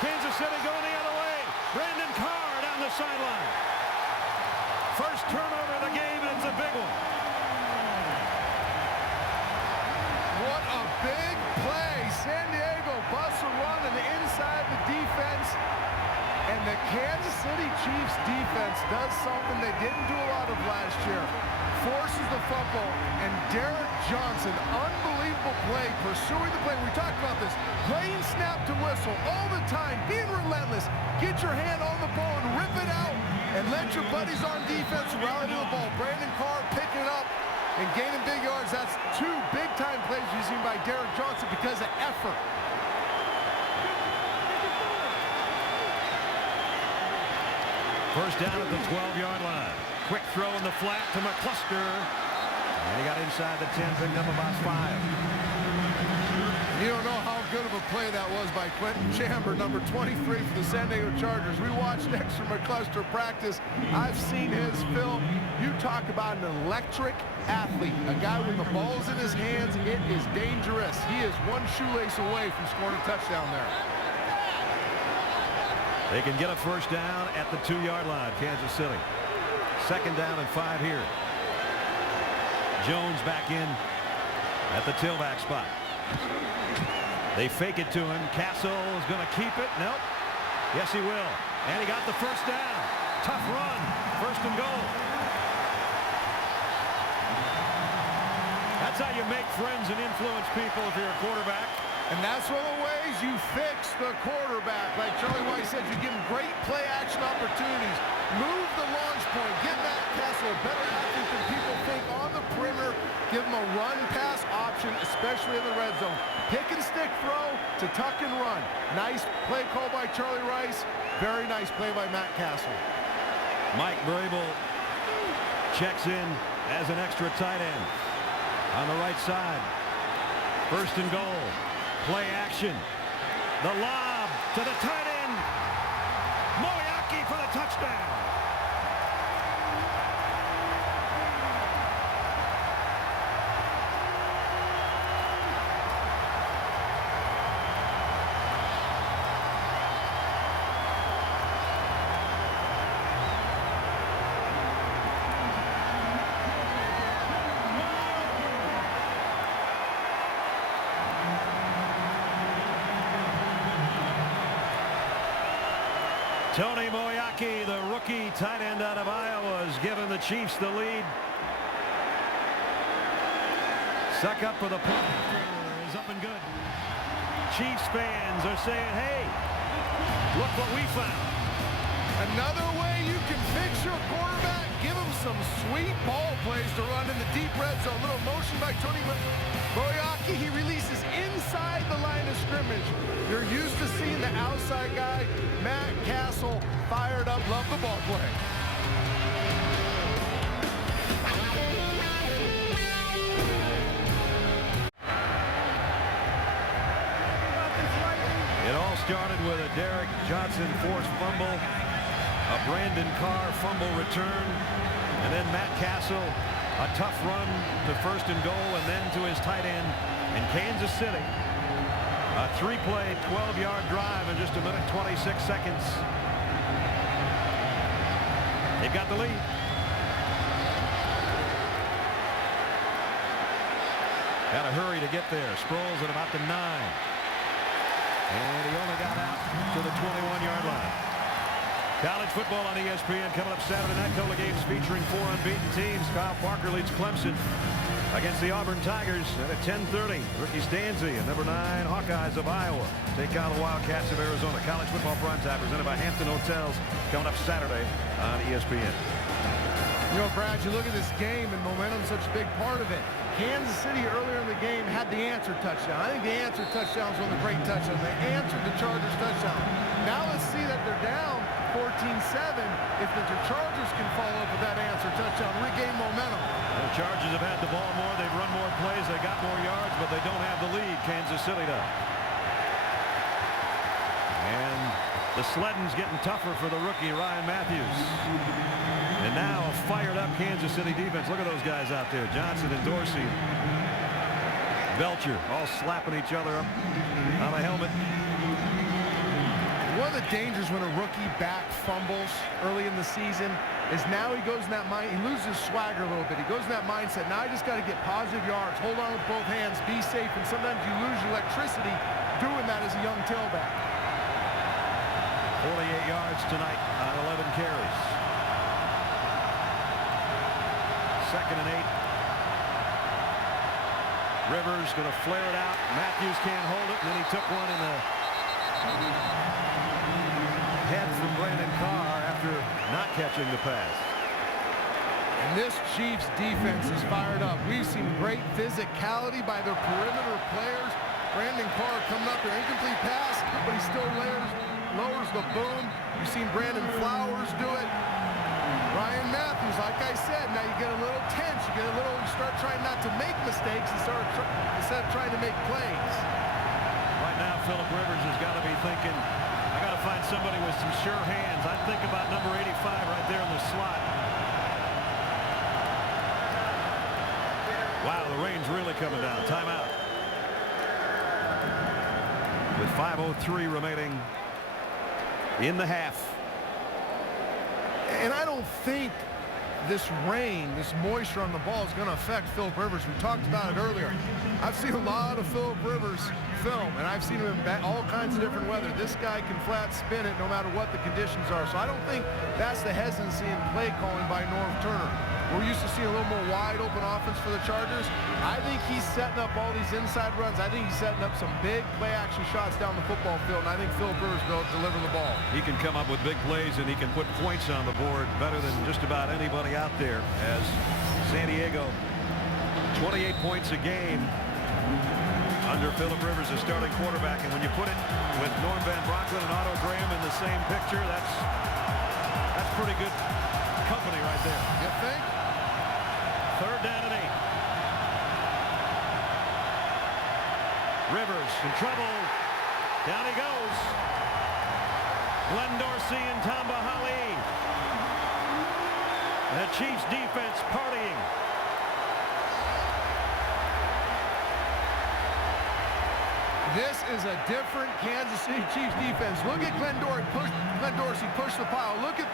Kansas City going the other way. Brandon Carr down the sideline. First turnover of the game, and it's a big one. What a big play. San Diego busts a run on the inside of the defense. And the Kansas City Chiefs defense does something they didn't do a lot of last year. Forces the fumble, and Derek Johnson, unbelievable play, pursuing the play. We talked about this. Playing snap to whistle all the time, being relentless. Get your hand on the ball and rip it out, and let your buddies on defense rally to the ball. Brandon Carr picking it up and gaining big yards. That's two big-time plays you've seen by Derek Johnson because of effort. First down at the 12-yard line. Quick throw in the flat to McCluster. And he got inside the 10, picked up about 5. You don't know how good of a play that was by Quentin Chamber, number 23 for the San Diego Chargers. We watched Dexter McCluster practice. I've seen his film. You talk about an electric athlete, a guy with the balls in his hands. It is dangerous. He is one shoelace away from scoring a touchdown there. They can get a first down at the 2-yard line, Kansas City. Second down and 5 here. Jones back in at the tailback spot. They fake it to him. Castle is going to keep it. Nope. Yes, he will. And he got the first down. Tough run. First and goal. That's how you make friends and influence people if you're a quarterback. And that's one of the ways you fix the quarterback. Like Charlie White said, you give him great play action opportunities. Move the launch point. Give Matt Castle a better athlete than people think on the perimeter. Give him a run-pass option, especially in the red zone. Pick and stick throw to tuck and run. Nice play call by Charlie Rice. Very nice play by Matt Castle. Mike Vrabel checks in as an extra tight end on the right side. First and goal. Play action. The lob to the tight end. Moyaki for the touchdown. Tony Moyaki, the rookie tight end out of Iowa, has given the Chiefs the lead. Suck up for the punt is up and good. Chiefs fans are saying, hey, look what we found. Another way you can fix your quarterback, give him some sweet ball plays to run in the deep red zone. Little motion by Tony Moyaki. He releases inside the line of scrimmage. You're used to seeing the outside guy. Matt Castle fired up. Love the ball play. It all started with a Derek Johnson forced fumble, a Brandon Carr fumble return, and then Matt Castle, a tough run to first and goal, and then to his tight end in Kansas City. A 3-play, 12-yard drive in just a minute, 26 seconds. They've got the lead. Got to hurry to get there. Sproles at about the 9. And he only got out to the 21-yard line. College football on ESPN coming up Saturday night. Couple of games featuring 4 unbeaten teams. Kyle Parker leads Clemson against the Auburn Tigers. And at 10:30, Ricky Stanzi and number 9 Hawkeyes of Iowa take on the Wildcats of Arizona. College football primetime presented by Hampton Hotels coming up Saturday on ESPN. You know, Brad, you look at this game and momentum's such a big part of it. Kansas City earlier in the game had the answer touchdown. I think the answer touchdown was one of the great touchdowns. They answered the Chargers touchdown. Now let's see that they're down 14-7. If the Chargers can follow up with that answer touchdown, regain momentum. The Chargers have had the ball more. They've run more plays. They got more yards, but they don't have the lead. Kansas City does. And the sledding's getting tougher for the rookie, Ryan Matthews. And now a fired-up Kansas City defense. Look at those guys out there, Johnson and Dorsey. Belcher all slapping each other up on a helmet. One of the dangers when a rookie back fumbles early in the season is now he goes in that mind, he loses swagger a little bit. He goes in that mindset. Now I just got to get positive yards, hold on with both hands, be safe, and sometimes you lose your electricity doing that as a young tailback. 48 yards tonight on 11 carries. 2nd and 8. Rivers going to flare it out. Matthews can't hold it, and then he took one in the head from Brandon Carr after not catching the pass. And this Chiefs defense is fired up. We've seen great physicality by their perimeter players. Brandon Carr coming up there, incomplete pass, but he still lowers the boom. You've seen Brandon Flowers do it. Ryan Matthews, like I said, now you get a little tense. You start trying not to make mistakes instead of trying to make plays. Right now, Philip Rivers has got to be thinking, I got to find somebody with some sure hands. I think about number 85 right there in the slot. Wow, the rain's really coming down. Timeout. With 5:03 remaining in the half. And I don't think this rain, this moisture on the ball is going to affect Philip Rivers. We talked about it earlier. I've seen a lot of Philip Rivers film, and I've seen him in all kinds of different weather. This guy can flat spin it no matter what the conditions are. So I don't think that's the hesitancy in play calling by Norv Turner. We're used to seeing a little more wide open offense for the Chargers. I think he's setting up all these inside runs. I think he's setting up some big play action shots down the football field, and I think Philip Rivers will deliver the ball. He can come up with big plays, and he can put points on the board better than just about anybody out there, as San Diego 28 points a game under Philip Rivers as starting quarterback. And when you put it with Norm Van Brocklin and Otto Graham in the same picture, that's pretty good company right there. You think? 3rd down and 8. Rivers in trouble. Down he goes. Glenn Dorsey and Tamba Hali. The Chiefs defense partying. This is a different Kansas City Chiefs defense. Look at Glenn Dorsey push the pile. Look at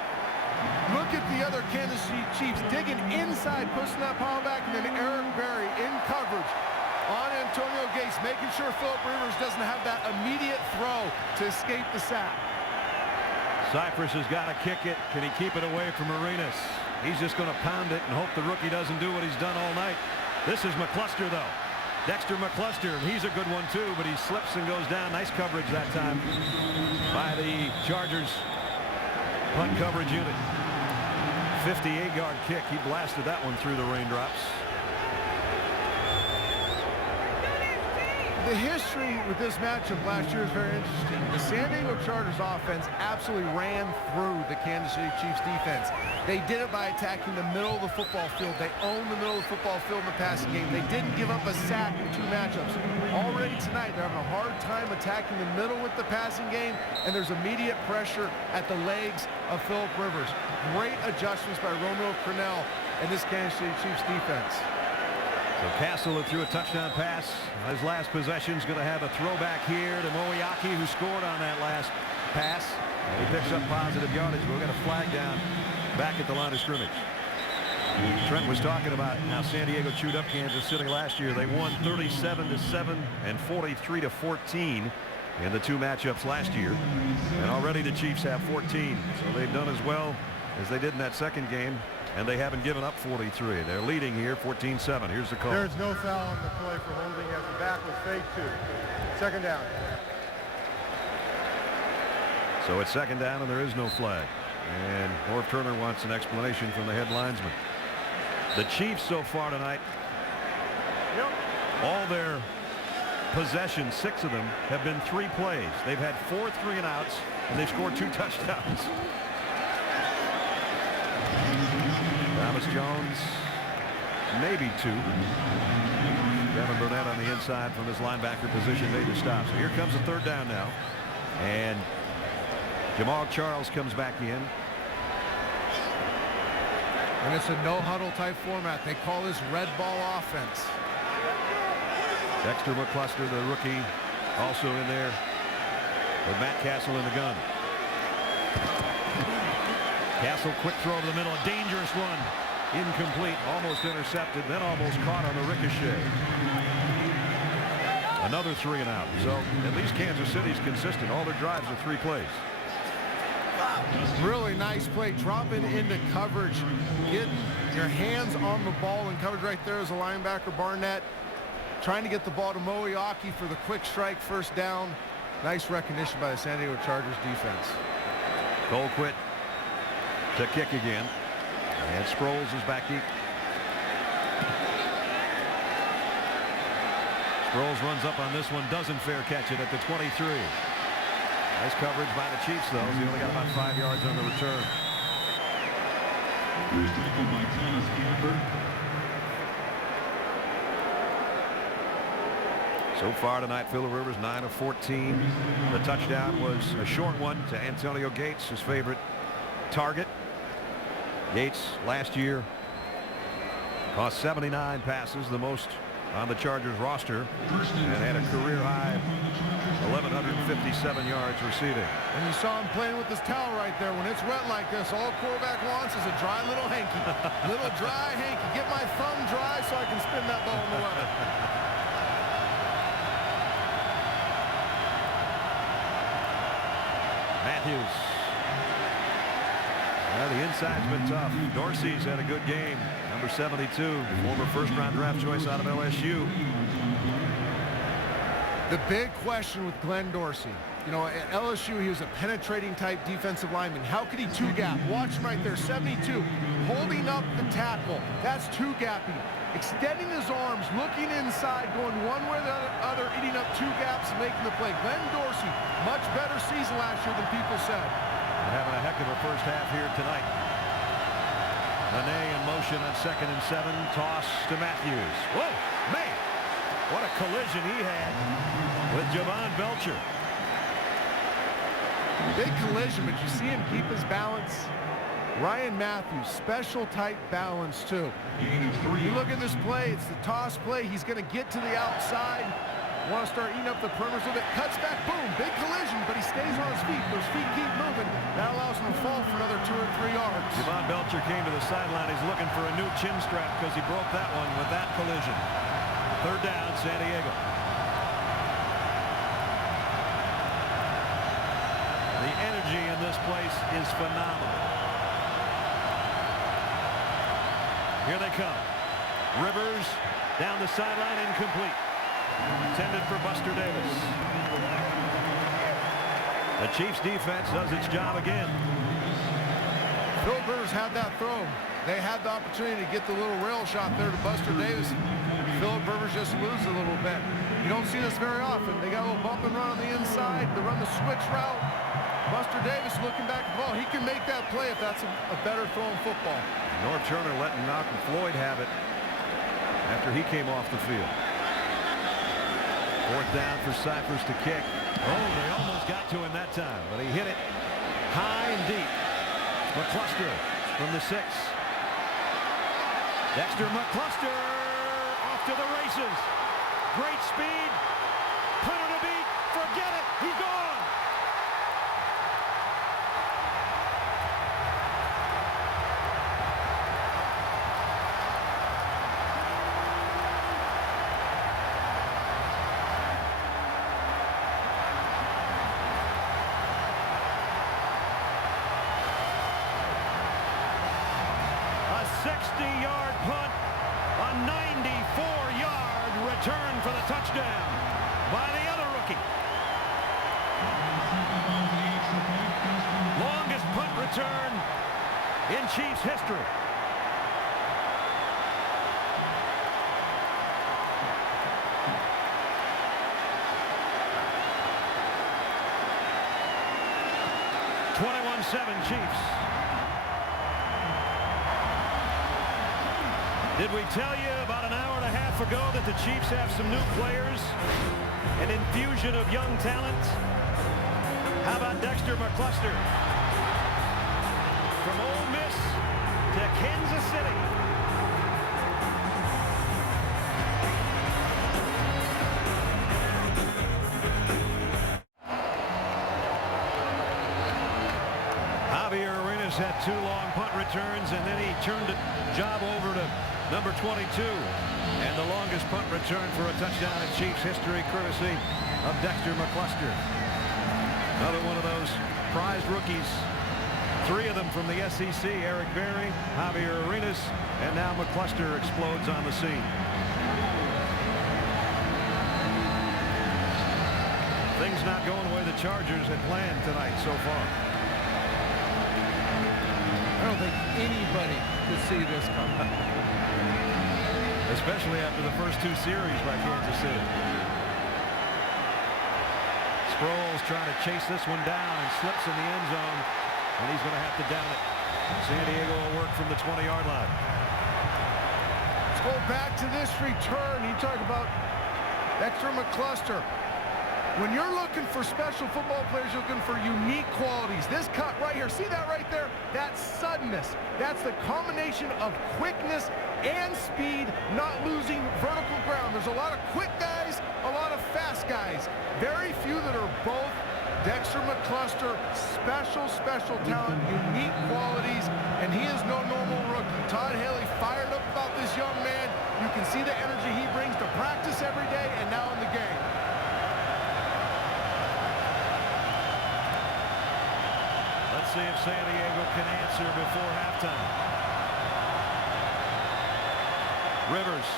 the other Kansas City Chiefs digging inside, pushing that pile back, and then Eric Berry in coverage on Antonio Gates, making sure Philip Rivers doesn't have that immediate throw to escape the sack. Cypress has got to kick it. Can he keep it away from Arenas? He's just going to pound it and hope the rookie doesn't do what he's done all night. This is McCluster, though. Dexter McCluster, and he's a good one, too, but he slips and goes down. Nice coverage that time by the Chargers punt coverage unit. 58-yard kick. He blasted that one through the raindrops. The history with this matchup last year is very interesting. The San Diego Chargers offense absolutely ran through the Kansas City Chiefs defense. They did it by attacking the middle of the football field. They owned the middle of the football field in the passing game. They didn't give up a sack in 2 matchups. Already tonight, they're having a hard time attacking the middle with the passing game, and there's immediate pressure at the legs of Philip Rivers. Great adjustments by Romeo Crennel and this Kansas City Chiefs defense. So Castle threw a touchdown pass. His last possession is going to have a throwback here to Moiaki, who scored on that last pass. And he picks up positive yardage. We'll get a flag down back at the line of scrimmage. Trent was talking about how San Diego chewed up Kansas City last year. They won 37-7 and 43-14 in the 2 matchups last year. And already the Chiefs have 14. So they've done as well as they did in that second game. And they haven't given up 43. They're leading here 14-7. Here's the call. There's no foul on the play for holding as the back was fake 2. Second down. So it's second down and there is no flag. And Norv Turner wants an explanation from the head linesman. The Chiefs so far tonight, all their possessions, 6 of them, have been 3 plays. They've had 4 3-and-outs, and they've scored 2 touchdowns. Thomas Jones, maybe 2. Devin Burnett on the inside from his linebacker position made the stop. So here comes a third down now. And Jamal Charles comes back in. And it's a no-huddle type format. They call this red ball offense. Dexter McCluster, the rookie, also in there with Matt Castle in the gun. Castle, quick throw to the middle, a dangerous one. Incomplete, almost intercepted, then almost caught on the ricochet. Another 3-and-out. So at least Kansas City's consistent. All their drives are 3 plays. Really nice play, dropping into coverage, getting your hands on the ball in coverage right there as a linebacker. Barnett trying to get the ball to Moeaki for the quick strike first down. Nice recognition by the San Diego Chargers defense. Colquitt to kick again, and Sproles is back deep. Sproles runs up on this one, doesn't fair catch it at the 23. Nice coverage by the Chiefs, though. He only got about 5 yards on the return. So far tonight, Phillip Rivers 9 of 14. The touchdown was a short one to Antonio Gates, his favorite target. Gates last year caught 79 passes, the most on the Chargers roster, and had a career high 1,157 yards receiving. And you saw him playing with his towel right there. When it's wet like this, all quarterback wants is a dry little hanky. Little dry hanky. Get my thumb dry so I can spin that ball in the weather. Matthews. Well, the inside's been tough. Dorsey's had a good game. Number 72, former first-round draft choice out of LSU. The big question with Glenn Dorsey. You know, at LSU, he was a penetrating type defensive lineman. How could he two-gap? Watch him right there, 72. Holding up the tackle. That's two-gapping. Extending his arms, looking inside, going one way or the other, eating up 2 gaps and making the play. Glenn Dorsey, much better season last year than people said. They're having a heck of a first half here tonight. Nene in motion on 2nd and 7. Toss to Matthews. Whoa, man! What a collision he had with Javon Belcher. Big collision, but you see him keep his balance. Ryan Matthews, special type balance too. You look at this play, it's the toss play. He's going to get to the outside. Want to start eating up the perimeter a bit. Cuts back, boom, big collision, but he stays on his feet. Those feet keep moving. That allows him to fall for another 2 or 3 yards. Javon Belcher came to the sideline. He's looking for a new chin strap because he broke that one with that collision. 3rd down, San Diego. The energy in this place is phenomenal. Here they come. Rivers down the sideline, incomplete. Intended for Buster Davis. The Chiefs defense does its job again. Phillip Rivers had that throw. They had the opportunity to get the little rail shot there to Buster Davis. Phillip Rivers just loses a little bit. You don't see this very often. They got a little bump and run on the inside. They run the switch route. Buster Davis looking back at the ball. He can make that play if that's a better throw in football. Norv Turner letting Malcolm Floyd have it after he came off the field. 4th down for Cypress to kick. Oh, they almost got to him that time, but he hit it high and deep. McCluster from the 6. Dexter McCluster off to the races. Great speed. Punter to beat. Forget it. He's gone. 60-yard punt, a 94-yard return for the touchdown by the other rookie. Longest punt return in Chiefs history. Chiefs. Did we tell you about an hour and a half ago that the Chiefs have some new players? An infusion of young talent? How about Dexter McCluster? From Ole Miss to Kansas City. Javier Arenas had 2 long punt returns, and then he turned the job over to number 22. And the longest punt return for a touchdown in Chiefs history, courtesy of Dexter McCluster. Another one of those prized rookies. 3 of them from the SEC, Eric Berry, Javier Arenas, and now McCluster explodes on the scene. Things not going the way the Chargers had planned tonight so far. I don't think anybody could see this coming. Especially after the first 2 series by Kansas City. Sproles trying to chase this one down and slips in the end zone, and he's going to have to down it. San Diego will work from the 20-yard line. Let's go back to this return. You talk about Dexter McCluster. When you're looking for special football players, you're looking for unique qualities. This cut right here, see that right there? That's suddenness. That's the combination of quickness and speed, not losing vertical ground. There's a lot of quick guys, a lot of fast guys. Very few that are both. Dexter McCluster, special talent, unique qualities, and he is no normal rookie. Todd Haley fired up about this young man. You can see the energy he brings to practice every day and now in the game. Let's see if San Diego can answer before halftime. Rivers,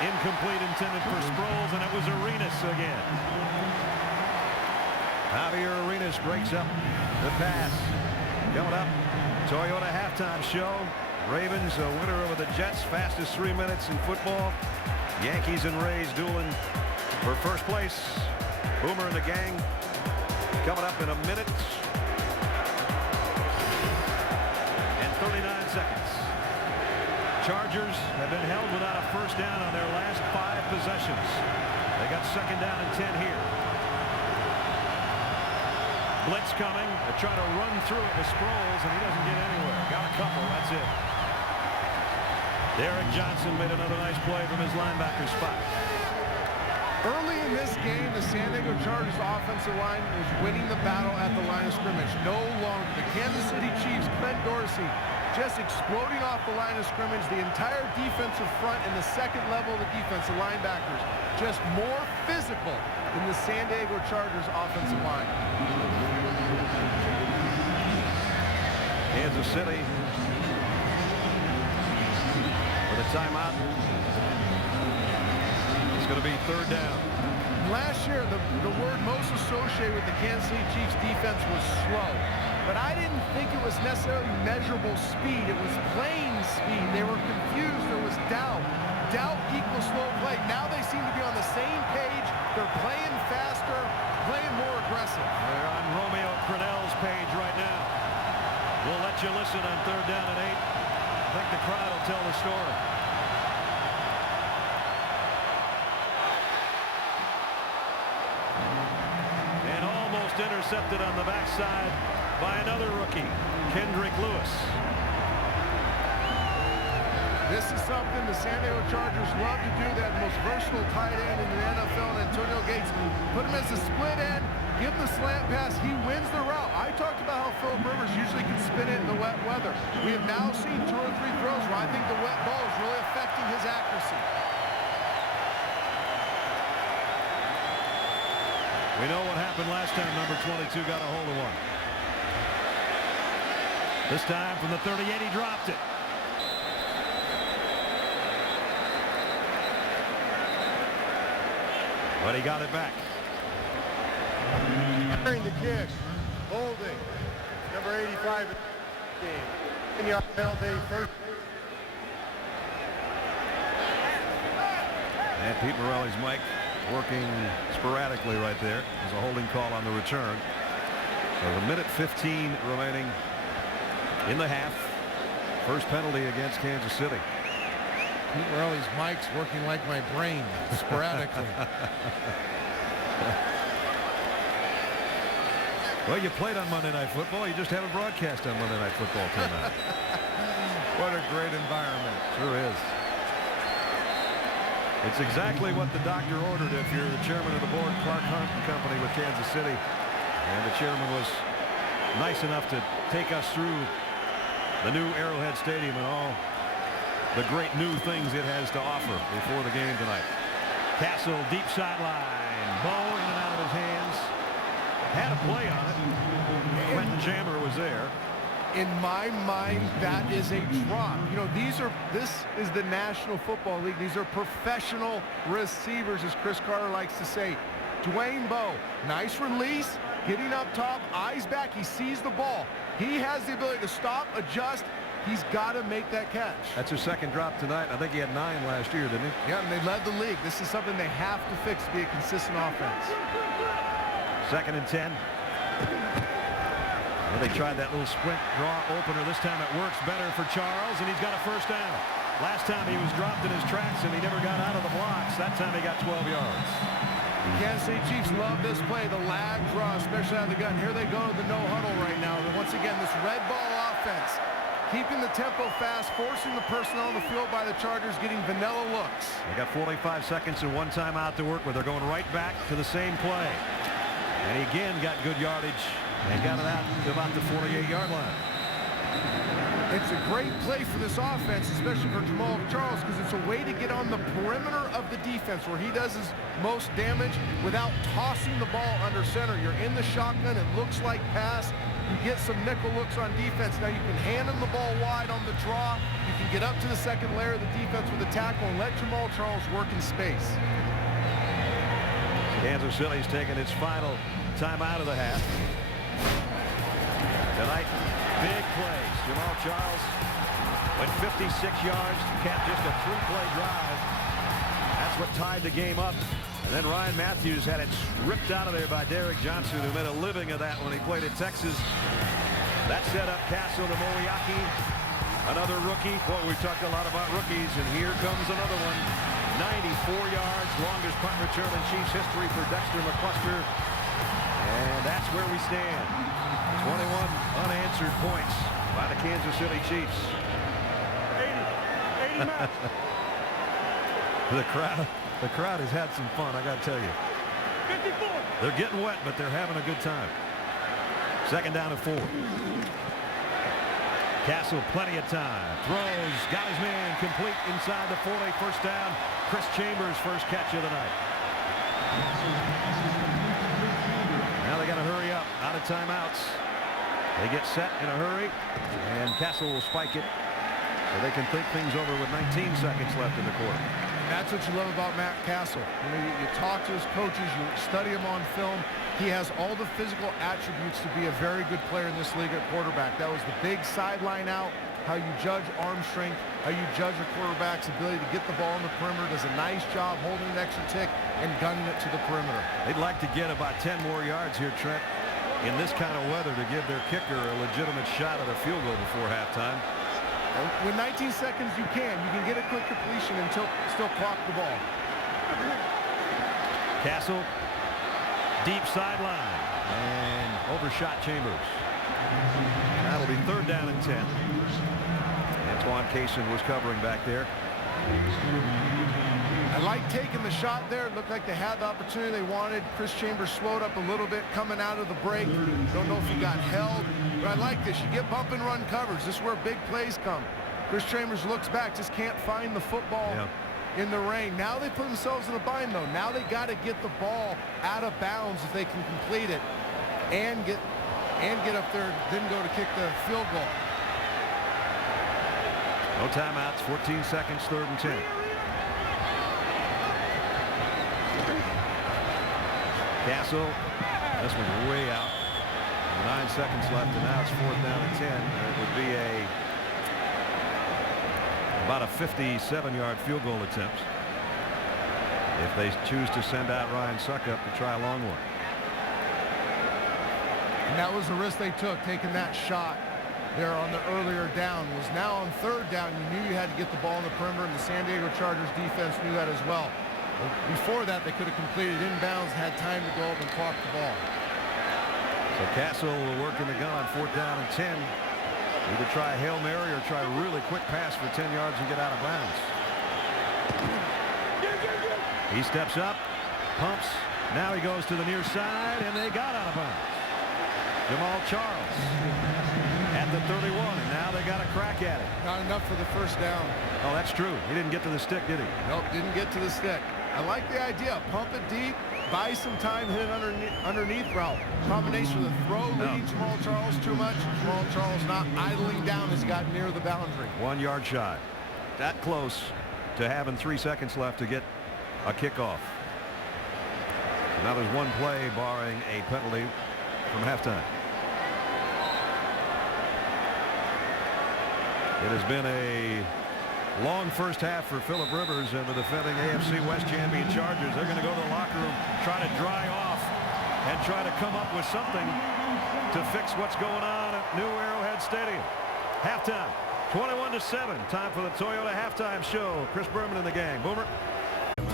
incomplete, intended for Sproles, and it was Arenas again. Javier Arenas breaks up the pass. Coming up, Toyota halftime show. Ravens a winner over the Jets, fastest 3 minutes in football. Yankees and Rays dueling for first place. Boomer and the gang coming up in a minute. 39 seconds. Chargers have been held without a first down on their last 5 possessions. They got second down and 10 here. Blitz coming. They're trying to run through it with Sproles, and he doesn't get anywhere. Got a couple. That's it. Derek Johnson made another nice play from his linebacker spot. Early in this game, the San Diego Chargers offensive line was winning the battle at the line of scrimmage. No longer. The Kansas City Chiefs, Clint Dorsey, just exploding off the line of scrimmage. The entire defensive front and the second level of the defense, the linebackers, just more physical than the San Diego Chargers offensive line. Kansas City with a timeout. It's going to be third down. Last year, the word most associated with the Kansas City Chiefs defense was slow. But I didn't think it was necessarily measurable speed. It was playing speed. They were confused. There was doubt. Doubt equals slow play. Now they seem to be on the same page. They're playing faster, playing more aggressive. They're on Romeo Crennel's page right now. We'll let you listen on third down and 8. I think the crowd will tell the story. And almost intercepted on the backside by another rookie, Kendrick Lewis. This is something the San Diego Chargers love to do. That most versatile tight end in the NFL, and Antonio Gates. Put him as a split end, give him the slant pass, he wins the route. I talked about how Philip Rivers usually can spin it in the wet weather. We have now seen 2 or 3 throws where I think the wet ball is really affecting his accuracy. We know what happened last time number 22 got a hold of one. This time from the 38, he dropped it. But he got it back. Carrying the kick. Holding. Number 85 in the game. 10-yard penalty. First. And Pete Morelli's mic working sporadically right there. There's a holding call on the return. So a minute 15 remaining in the half. First penalty against Kansas City. Pete Morelli's mic's working like my brain, sporadically. Well, you played on Monday Night Football. You just haven't broadcast on Monday Night Football till now. What a great environment. Sure is. It's exactly what the doctor ordered if you're the chairman of the board, Clark Hunt and Company with Kansas City. And the chairman was nice enough to take us through the new Arrowhead Stadium and all the great new things it has to offer before the game tonight. Castle, deep sideline. Ball in and out of his hands. Had a play on it. Quentin Jammer was there. In my mind, that is a drop. You know, this is the National Football League. These are professional receivers, as Chris Carter likes to say. Dwayne Bowe, nice release, getting up top, eyes back. He sees the ball. He has the ability to stop, adjust. He's got to make that catch. That's his second drop tonight. I think he had 9 last year, didn't he? Yeah, and they led the league. This is something they have to fix to be a consistent offense. 2nd and 10. Well, they tried that little sprint draw opener. This time it works better for Charles, and he's got a first down. Last time he was dropped in his tracks, and he never got out of the blocks. That time he got 12 yards. Kansas City Chiefs love this play, the lag draw, especially out of the gun. Here they go to the no huddle right now. And once again, this red ball offense, keeping the tempo fast, forcing the personnel on the field by the Chargers, getting vanilla looks. They got 45 seconds and 1 timeout to work with. They're going right back to the same play. And he again got good yardage and got it out to about the 48-yard line. It's a great play for this offense, especially for Jamal Charles, because it's a way to get on the perimeter of the defense where he does his most damage without tossing the ball under center. You're in the shotgun. It looks like pass. You get some nickel looks on defense. Now you can hand him the ball wide on the draw. You can get up to the second layer of the defense with a tackle and let Jamal Charles work in space. Kansas City's taking its final time out of the half. Tonight, big plays. Jamal Charles went 56 yards to cap just a 3-play drive. That's what tied the game up. And then Ryan Matthews had it ripped out of there by Derek Johnson, who made a living of that when he played at Texas. That set up Castle to Moriaki, another rookie. Boy, we talked a lot about rookies, and here comes another one. 94 yards, longest punt return in Chiefs history for Dexter McCluster. And that's where we stand. 21 unanswered points by the Kansas City Chiefs. 80 match. The crowd has had some fun, I got to tell you. 54. They're getting wet, but they're having a good time. 2nd down and 4. Castle, plenty of time. Throws, got his man complete inside the 40. First down. Chris Chambers' first catch of the night. Now they got to hurry up. Out of timeouts. They get set in a hurry, and Castle will spike it so they can think things over with 19 seconds left in the quarter. That's what you love about Matt Castle. You talk to his coaches, you study him on film. He has all the physical attributes to be a very good player in this league at quarterback. That was the big sideline out, how you judge arm strength, how you judge a quarterback's ability to get the ball in the perimeter. Does a nice job holding an extra tick and gunning it to the perimeter. They'd like to get about 10 more yards here, Trent, in this kind of weather to give their kicker a legitimate shot at a field goal before halftime. With 19 seconds, you can get a quick completion and still clock the ball. Castle, deep sideline, and overshot Chambers. That'll be 3rd down and 10. Antoine Cason was covering back there. I like taking the shot there. It looked like they had the opportunity they wanted. Chris Chambers slowed up a little bit coming out of the break. Don't know if he got held, but I like this. You get bump and run coverage. This is where big plays come. Chris Chambers looks back, just can't find the football in the rain. Now they put themselves in a bind, though. Now they got to get the ball out of bounds if they can complete it and get up there, then go to kick the field goal. No timeouts, 14 seconds, 3rd and 10. Castle, this one's way out. 9 seconds left, and now it's 4th down and 10. It would be about a 57-yard field goal attempt if they choose to send out Ryan Succop to try a long one. And that was the risk they took, taking that shot there on the earlier down. Was now on 3rd down. You knew you had to get the ball in the perimeter, and the San Diego Chargers defense knew that as well. Before that, they could have completed inbounds, had time to go up and clock the ball. So Castle will work in the gun on 4th down and 10. Either try a Hail Mary or try a really quick pass for 10 yards and get out of bounds. He steps up, pumps. Now he goes to the near side, and they got out of bounds. Jamal Charles at the 31, and now they got a crack at it. Not enough for the 1st down. Oh, that's true. He didn't get to the stick, did he? Nope, didn't get to the stick. I like the idea. Pump it deep, buy some time, hit it underneath route. Combination of the throw leading Jamal Charles too much. Jamal Charles not idling down as he got near the boundary. 1 yard shy. That close to having 3 seconds left to get a kickoff. So now there's one play barring a penalty from halftime. It has been a long first half for Phillip Rivers and the defending AFC West champion Chargers. They're going to go to the locker room, try to dry off, and try to come up with something to fix what's going on at New Arrowhead Stadium. Halftime, 21-7. Time for the Toyota halftime show. Chris Berman and the gang. Boomer.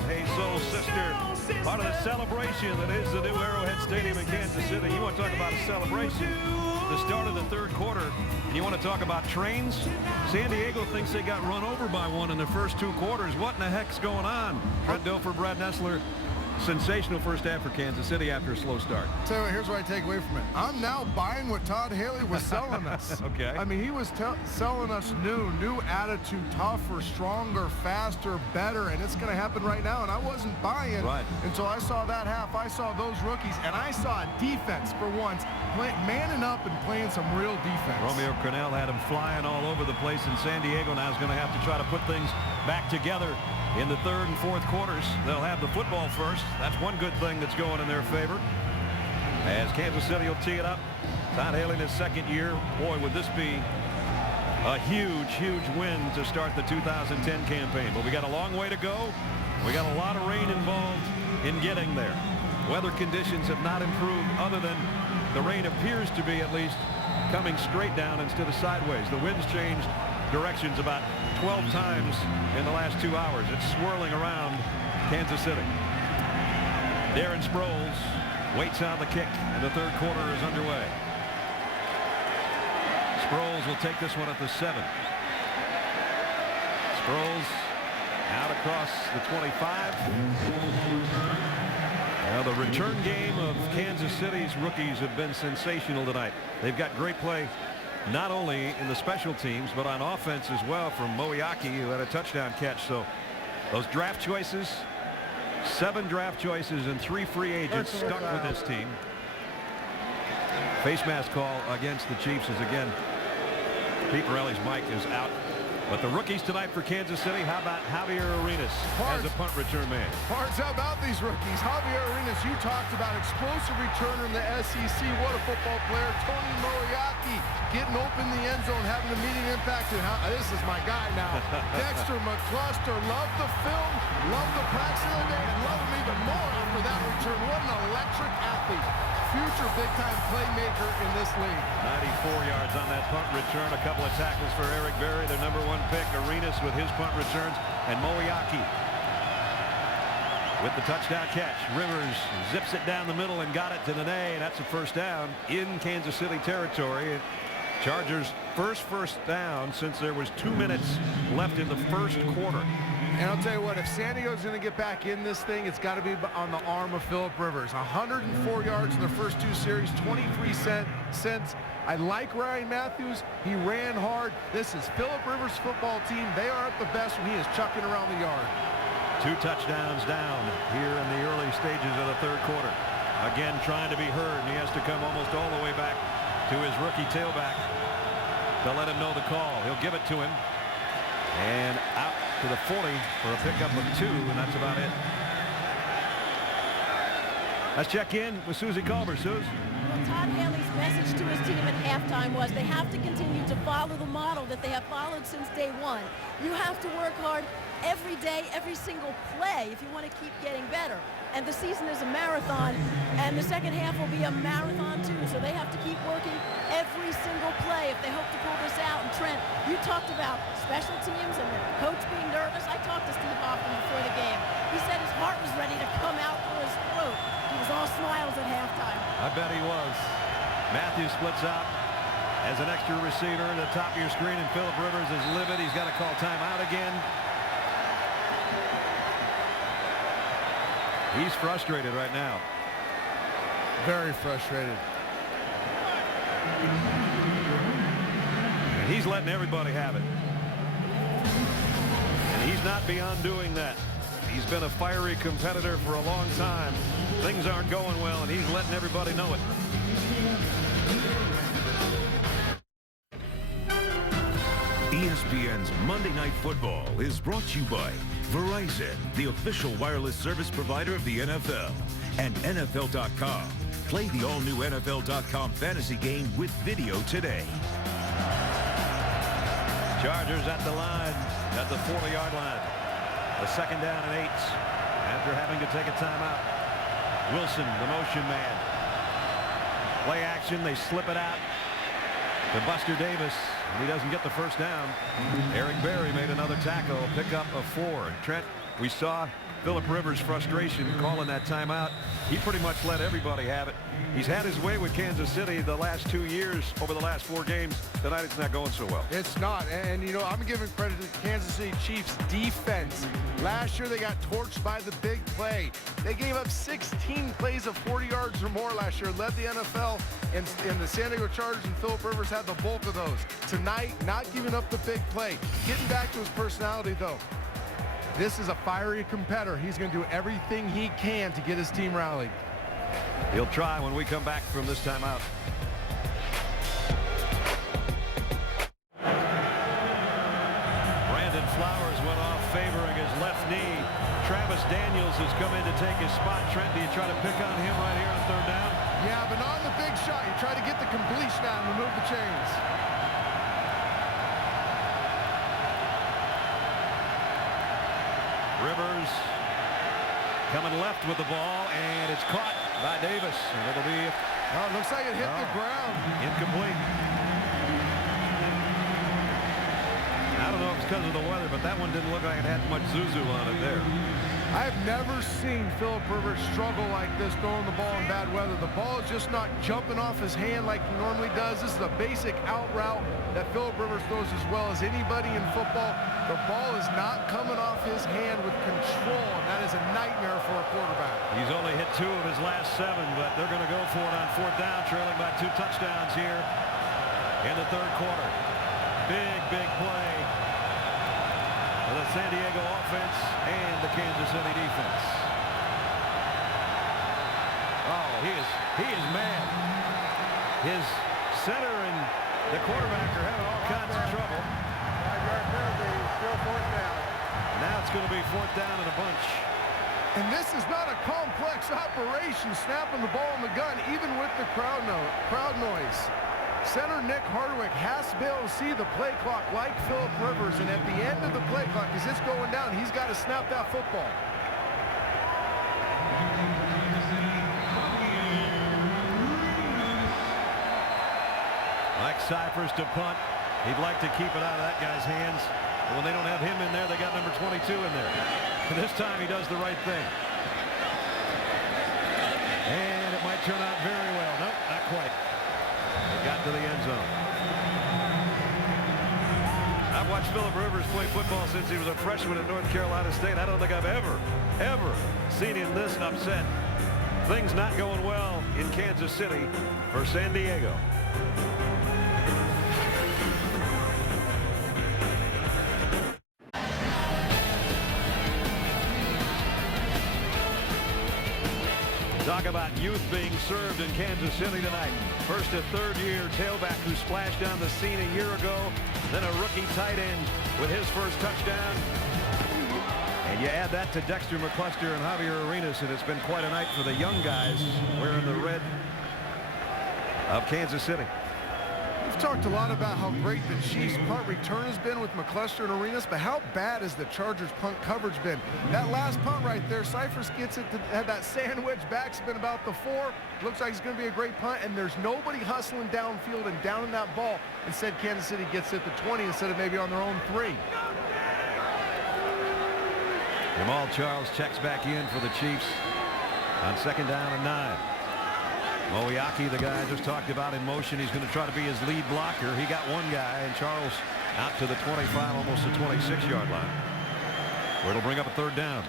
Hey, Soul Sister, part of the celebration that is the New Arrowhead Stadium in Kansas City. You want to talk about a celebration? The start of the 3rd quarter. You want to talk about trains? San Diego thinks they got run over by one in the first 2 quarters. What in the heck's going on? Trent Dilfer, Brad Nessler. Sensational first half for Kansas City after a slow start. So here's what I take away from it. I'm now buying what Todd Haley was selling us. Okay. I mean, he was selling us new attitude, tougher, stronger, faster, better, and it's going to happen right now. And I wasn't buying until I saw that half. I saw those rookies, and I saw a defense for once manning up and playing some real defense. Romeo Crennel had him flying all over the place, and San Diego now is going to have to try to put things back together in the 3rd and 4th quarters. They'll have the football first. That's one good thing that's going in their favor. As Kansas City will tee it up. Todd Haley in his 2nd year. Boy, would this be a huge, huge win to start the 2010 campaign. But we got a long way to go. We got a lot of rain involved in getting there. Weather conditions have not improved, other than the rain appears to be at least coming straight down instead of sideways. The wind's changed directions about 12 times in the last 2 hours. It's swirling around Kansas City. Darren Sproles waits on the kick, and the 3rd quarter is underway. Sproles will take this one at the 7. Sproles out across the 25. Now the return game of Kansas City's rookies have been sensational tonight. They've got great play not only in the special teams but on offense as well, from Moeaki, who had a touchdown catch. So those draft choices, 7 draft choices and 3 free agents stuck with this team. Face mask call against the Chiefs is again Pete Morelli's mic is out. But the rookies tonight for Kansas City, how about Javier Arenas as a punt return man? Parts, how about these rookies? Javier Arenas, you talked about explosive returner in the SEC. What a football player. Tony Moeaki getting open the end zone, having a meeting impact. And this is my guy now. Dexter McCluster, love the film, love the practice of the day, and love him even more after that return. What an electric athlete. Future big-time playmaker in this league. 94 yards on that punt return. A couple of tackles for Eric Berry, their #1 pick. Arenas with his punt returns, and Moeaki with the touchdown catch. Rivers zips it down the middle and got it to Nene, and that's a first down in Kansas City territory. Chargers' first down since there was 2 minutes left in the first quarter. And I'll tell you what, if San Diego's going to get back in this thing, it's got to be on the arm of Phillip Rivers. 104 yards in the first 2 series, 23 cents. I like Ryan Matthews. He ran hard. This is Phillip Rivers' football team. They are at the best when he is chucking around the yard. 2 touchdowns down here in the early stages of the 3rd quarter. Again, trying to be heard, and he has to come almost all the way back to his rookie tailback to let him know the call. He'll give it to him. And out to the 40 for a pickup of 2, and that's about it. Let's check in with Susie Culver. Suze. Well, Todd Haley's message to his team at halftime was they have to continue to follow the model that they have followed since day one. You have to work hard every day, every single play if you want to keep getting better. And the season is a marathon, and the second half will be a marathon too. So they have to keep working every single play if they hope to pull this out. And Trent, you talked about special teams and the coach being nervous. I talked to Steve Hoffman before the game. He said his heart was ready to come out through his throat. He was all smiles at halftime. I bet he was. Matthews splits out as an extra receiver at the top of your screen, and Philip Rivers is livid. He's got to call timeout again. He's frustrated right now. Very frustrated. And he's letting everybody have it. And he's not beyond doing that. He's been a fiery competitor for a long time. Things aren't going well, and he's letting everybody know it. ESPN's Monday Night Football is brought to you by Verizon, the official wireless service provider of the NFL, and NFL.com. Play the all-new NFL.com fantasy game with video today. Chargers at the line, at the 40-yard line. A second down and 8 after having to take a timeout. Wilson, the motion man. Play action, they slip it out to Buster Davis. He doesn't get the first down. Eric Berry made another tackle, pick up a 4. Trent, we saw Philip Rivers' frustration calling that timeout. He pretty much let everybody have it. He's had his way with Kansas City the last 2 years over the last 4 games. Tonight it's not going so well. It's not. And, you know, I'm giving credit to the Kansas City Chiefs defense. Last year they got torched by the big play. They gave up 16 plays of 40 yards or more last year, led the NFL, and the San Diego Chargers and Philip Rivers had the bulk of those. Tonight, not giving up the big play. Getting back to his personality, though. This is a fiery competitor. He's going to do everything he can to get his team rallied. He'll try when we come back from this timeout. Brandon Flowers went off favoring his left knee. Travis Daniels has come in to take his spot. Trent, do you try to pick on him right here on third down? Yeah, but on the big shot, you try to get the completion out and remove the chains. Rivers coming left with the ball, and it's caught by Davis. And it'll be it looks like it hit the ground. Incomplete. I don't know if it's because of the weather, but that one didn't look like it had much zuzu on it there. I've never seen Philip Rivers struggle like this throwing the ball in bad weather. The ball is just not jumping off his hand like he normally does. This is a basic out route that Philip Rivers throws as well as anybody in football. The ball is not coming off his hand with control, and that is a nightmare for a quarterback. He's only hit 2 of his last 7, but they're going to go for it on fourth down, trailing by 2 touchdowns here in the third quarter. Big play for the San Diego offense and the Kansas City defense. Oh, he is mad. His center and the quarterback are having all kinds of trouble. 5-yard penalty, still fourth down. Now it's going to be fourth down and a bunch. And this is not a complex operation, snapping the ball in the gun, even with the crowd noise. Center Nick Hardwick has to be able to see the play clock like Philip Rivers, and at the end of the play clock, as it's going down, he's got to snap that football. Mike Cyphers to punt. He'd like to keep it out of that guy's hands. But when they don't have him in there, they got number 22 in there. And this time he does the right thing. And it might turn out very well. Nope, not quite. They got to the end zone. I've watched Philip Rivers play football since he was a freshman at North Carolina State. I don't think I've ever seen him this upset. Things not going well in Kansas City for San Diego. Talk about youth being served in Kansas City tonight. First a third-year tailback who splashed on the scene a year ago. Then a rookie tight end with his first touchdown. And And you add that to Dexter McCluster and Javier Arenas, and it's been quite a night for the young guys wearing the red of Kansas City. We've talked a lot about how great the Chiefs punt return has been with McCluster and Arenas, but how bad has the Chargers punt coverage been? That last punt right there, Cyphers gets it to have that sandwich backspin about the 4. Looks like it's going to be a great punt, and there's nobody hustling downfield and down in that ball. Instead, Kansas City gets it to 20 instead of maybe on their own 3. Jamal Charles checks back in for the Chiefs on 2nd down and 9. Moiaki, the guy I just talked about, in motion. He's going to try to be his lead blocker. He got one guy, and Charles out to the 25, almost the 26-yard line, where it'll bring up a 3rd down.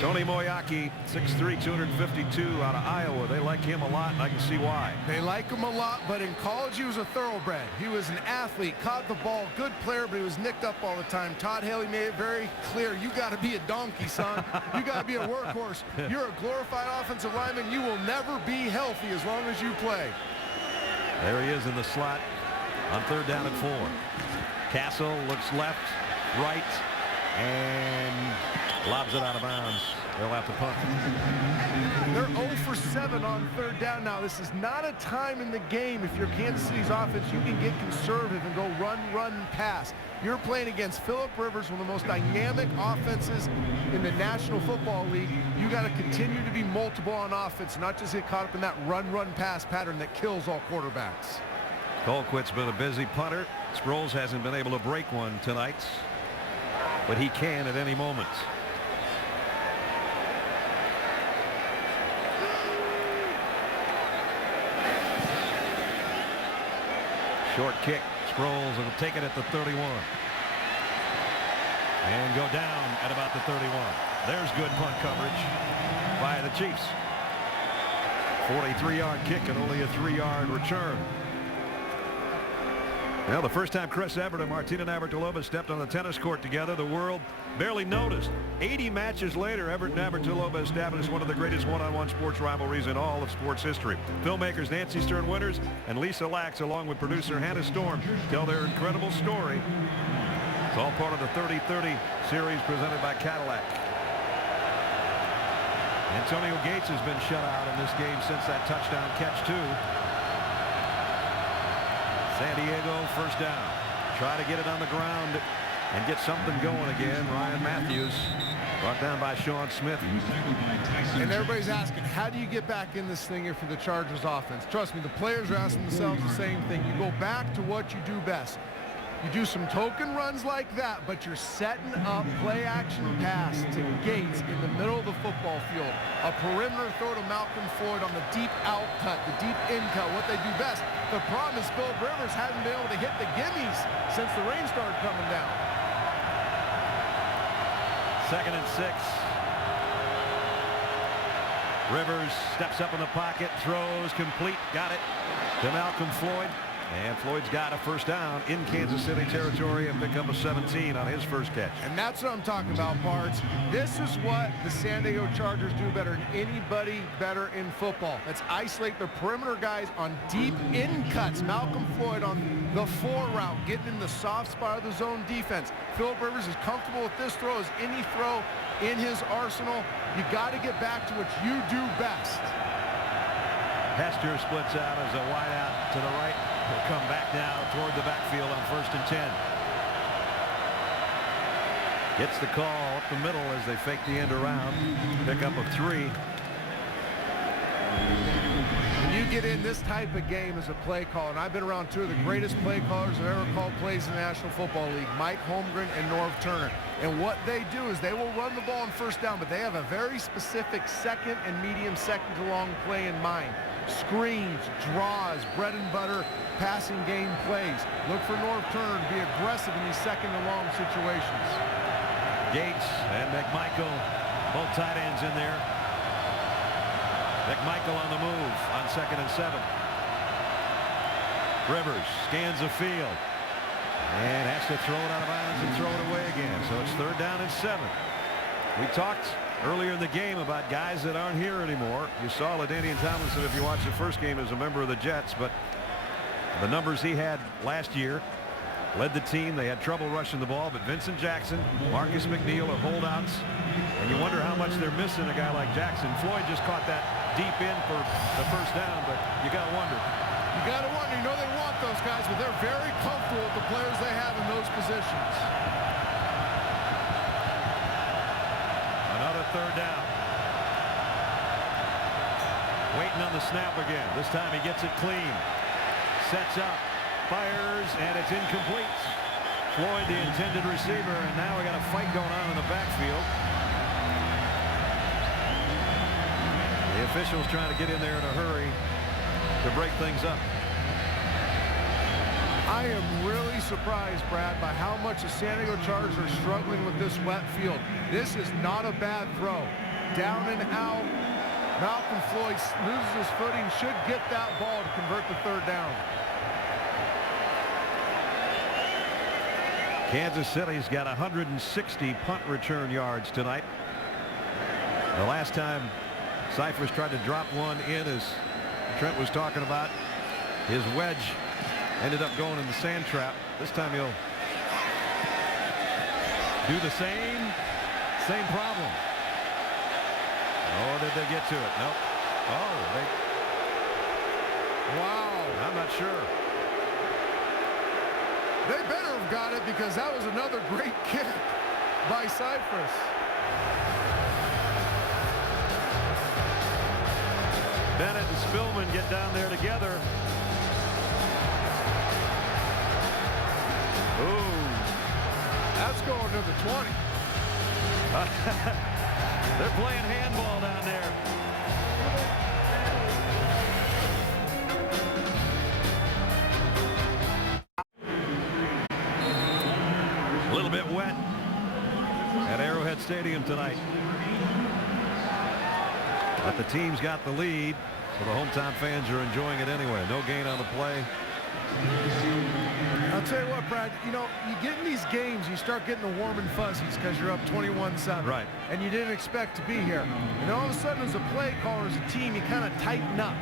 Tony Moiaki, 6'3", 252, out of Iowa. They like him a lot, and I can see why. They like him a lot, but in college he was a thoroughbred. He was an athlete, caught the ball, good player, but he was nicked up all the time. Todd Haley made it very clear, you got to be a donkey, son. You got to be a workhorse. You're a glorified offensive lineman. You will never be healthy as long as you play. There he is in the slot on 3rd down and 4. Castle looks left, right, and lobs it out of bounds. They'll have to punt. They're 0 for 7 on 3rd down now. This is not a time in the game. If you're Kansas City's offense, you can get conservative and go run, pass. You're playing against Phillip Rivers, one of the most dynamic offenses in the National Football League. You got to continue to be multiple on offense, not just get caught up in that run, pass pattern that kills all quarterbacks. Colquitt's been a busy punter. Sproles hasn't been able to break one tonight, but he can at any moment. Short kick. Sproles will take it at the 31 and go down at about the 31. There's good punt coverage by the Chiefs. 43-yard kick and only a 3-yard return. Well, the first time Chris Evert and Martina Navratilova stepped on the tennis court together, the world barely noticed. 80 matches later, Evert and Navratilova established one of the greatest one-on-one sports rivalries in all of sports history. Filmmakers Nancy Stern Winters and Lisa Lax, along with producer Hannah Storm, tell their incredible story. It's all part of the 30-30 series presented by Cadillac. Antonio Gates has been shut out in this game since that touchdown catch, too. San Diego, first down. Try to get it on the ground and get something going again. Ryan Matthews brought down by Sean Smith. And everybody's asking, how do you get back in this thing here for the Chargers offense? Trust me, the players are asking themselves the same thing. You go back to what you do best. You do some token runs like that, but you're setting up play-action pass to Gates in the middle of the football field. A perimeter throw to Malcolm Floyd on the deep out cut, the deep in cut, what they do best. The problem is Phillip Rivers hasn't been able to hit the gimmies since the rain started coming down. 2nd and 6. Rivers steps up in the pocket, throws complete, got it to Malcolm Floyd. And Floyd's got a first down in Kansas City territory and pick up a 17 on his first catch. And that's what I'm talking about, Parts. This is what the San Diego Chargers do better than anybody better in football. Let's isolate their perimeter guys on deep in cuts. Malcolm Floyd on the 4 route, getting in the soft spot of the zone defense. Phillip Rivers is comfortable with this throw as any throw in his arsenal. You got to get back to what you do best. Hester splits out as a wide out to the right. He'll come back now toward the backfield on 1st and 10. Gets the call up the middle as they fake the end around. Pick up of 3. When you get in this type of game as a play caller, and I've been around 2 of the greatest play callers that ever called plays in the National Football League, Mike Holmgren and Norv Turner. And what they do is they will run the ball on first down, but they have a very specific second and medium second to long play in mind. Screens, draws, bread and butter, passing game plays. Look for Norv Turner to be aggressive in these second and long situations. Gates and McMichael, both tight ends in there. McMichael on the move on 2nd and 7. Rivers scans the field and has to throw it out of bounds and throw it away again. So it's 3rd down and 7. We talked earlier in the game about guys that aren't here anymore. You saw LaDainian Tomlinson, if you watched the first game, as a member of the Jets, but the numbers he had last year led the team. They had trouble rushing the ball, but Vincent Jackson, Marcus McNeil are holdouts. And you wonder how much they're missing a guy like Jackson. Floyd just caught that deep in for the first down, but you got to wonder. You got to wonder. You know they want those guys, but they're very comfortable with the players they have in those positions. Another third down. Waiting on the snap again. This time he gets it clean. Sets up, fires, and it's incomplete. Floyd, the intended receiver, and now we got a fight going on in the backfield. The officials trying to get in there in a hurry to break things up. I am really surprised, Brad, by how much the San Diego Chargers are struggling with this wet field. This is not a bad throw. Down and out. Malcolm Floyd loses his footing, should get that ball to convert the third down. Kansas City's got 160 punt return yards tonight. The last time Cyphers tried to drop one in, as Trent was talking about, his wedge ended up going in the sand trap. This time he'll do the same problem. Oh, did they get to it? Nope. Oh, wow. I'm not sure. They better have got it, because that was another great kick by Cypress. Bennett and Spillman get down there together. Ooh. That's going to the 20. They're playing handball down there. A little bit wet at Arrowhead Stadium tonight. But the team's got the lead, so the hometown fans are enjoying it anyway. No gain on the play. I'll tell you what, Brad, you know, you get in these games, you start getting the warm and fuzzies because you're up 21-7. Right. And you didn't expect to be here. And all of a sudden, as a play caller, as a team, you kind of tighten up.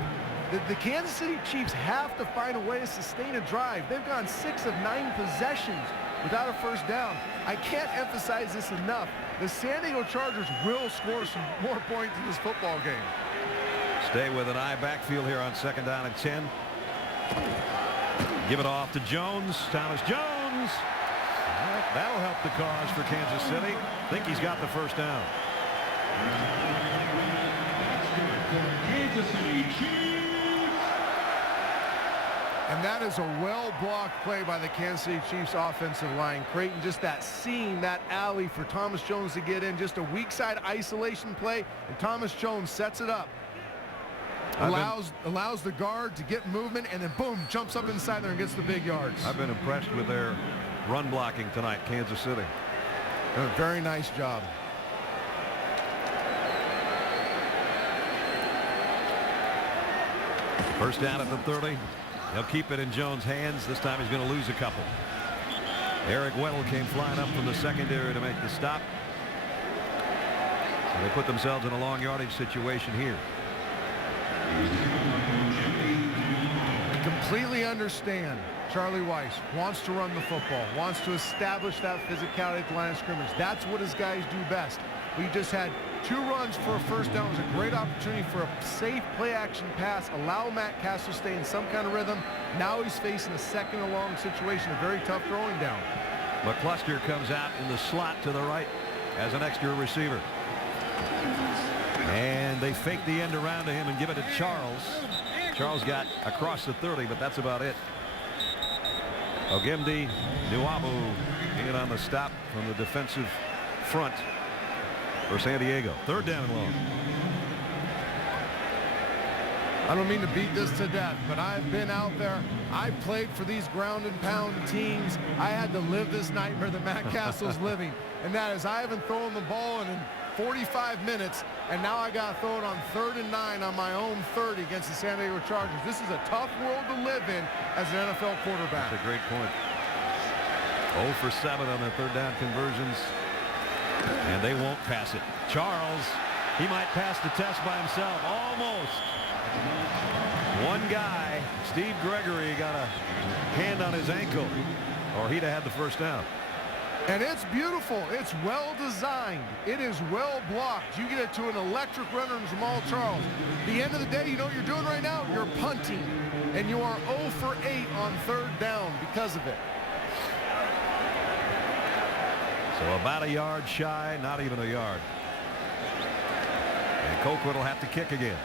The Kansas City Chiefs have to find a way to sustain a drive. They've gone 6 of 9 possessions without a first down. I can't emphasize this enough. The San Diego Chargers will score some more points in this football game. Stay with an eye backfield here on 2nd down and 10. Give it off to Jones. Thomas Jones. That'll help the cause for Kansas City. Think he's got the first down. Kansas City Chiefs. And that is a well-blocked play by the Kansas City Chiefs offensive line. Creighton, just that seam, that alley for Thomas Jones to get in. Just a weak side isolation play, and Thomas Jones sets it up. Allows the guard to get movement, and then boom, jumps up inside there and gets the big yards. I've been impressed with their run blocking tonight, Kansas City. A very nice job. First down at the 30. He'll keep it in Jones' hands. This time he's going to lose a couple. Eric Weddle came flying up from the secondary to make the stop. So they put themselves in a long yardage situation here. I completely understand Charlie Weiss wants to run the football, wants to establish that physicality at the line of scrimmage. That's what his guys do best. We just had 2 runs for a first down. It was a great opportunity for a safe play-action pass, allow Matt Cassel to stay in some kind of rhythm. Now he's facing a 2nd and long situation, a very tough throwing down. McCluster comes out in the slot to the right as an extra receiver. And they fake the end around to him and give it to Charles. Charles got across the 30, but that's about it. Ogemdi Nuabu being on the stop from the defensive front for San Diego. 3rd down and long. I don't mean to beat this to death, but I've been out there. I played for these ground and pound teams. I had to live this nightmare that Matt Castle's living. And that is, I haven't thrown the ball in 45 minutes, and now I got thrown on 3rd and 9 on my own 30 against the San Diego Chargers. This is a tough world to live in as an NFL quarterback. That's a great point. 0 for 7 on their 3rd down conversions, and they won't pass it. Charles, he might pass the test by himself. Almost. One guy, Steve Gregory, got a hand on his ankle. or he'd have had the first down. And it's beautiful. It's well designed. It is well blocked. You get it to an electric runner in Jamal Charles. At the end of the day, you know what you're doing right now? You're punting. And you are 0 for 8 on 3rd down because of it. So about a yard shy, not even a yard. And Colquitt will have to kick again.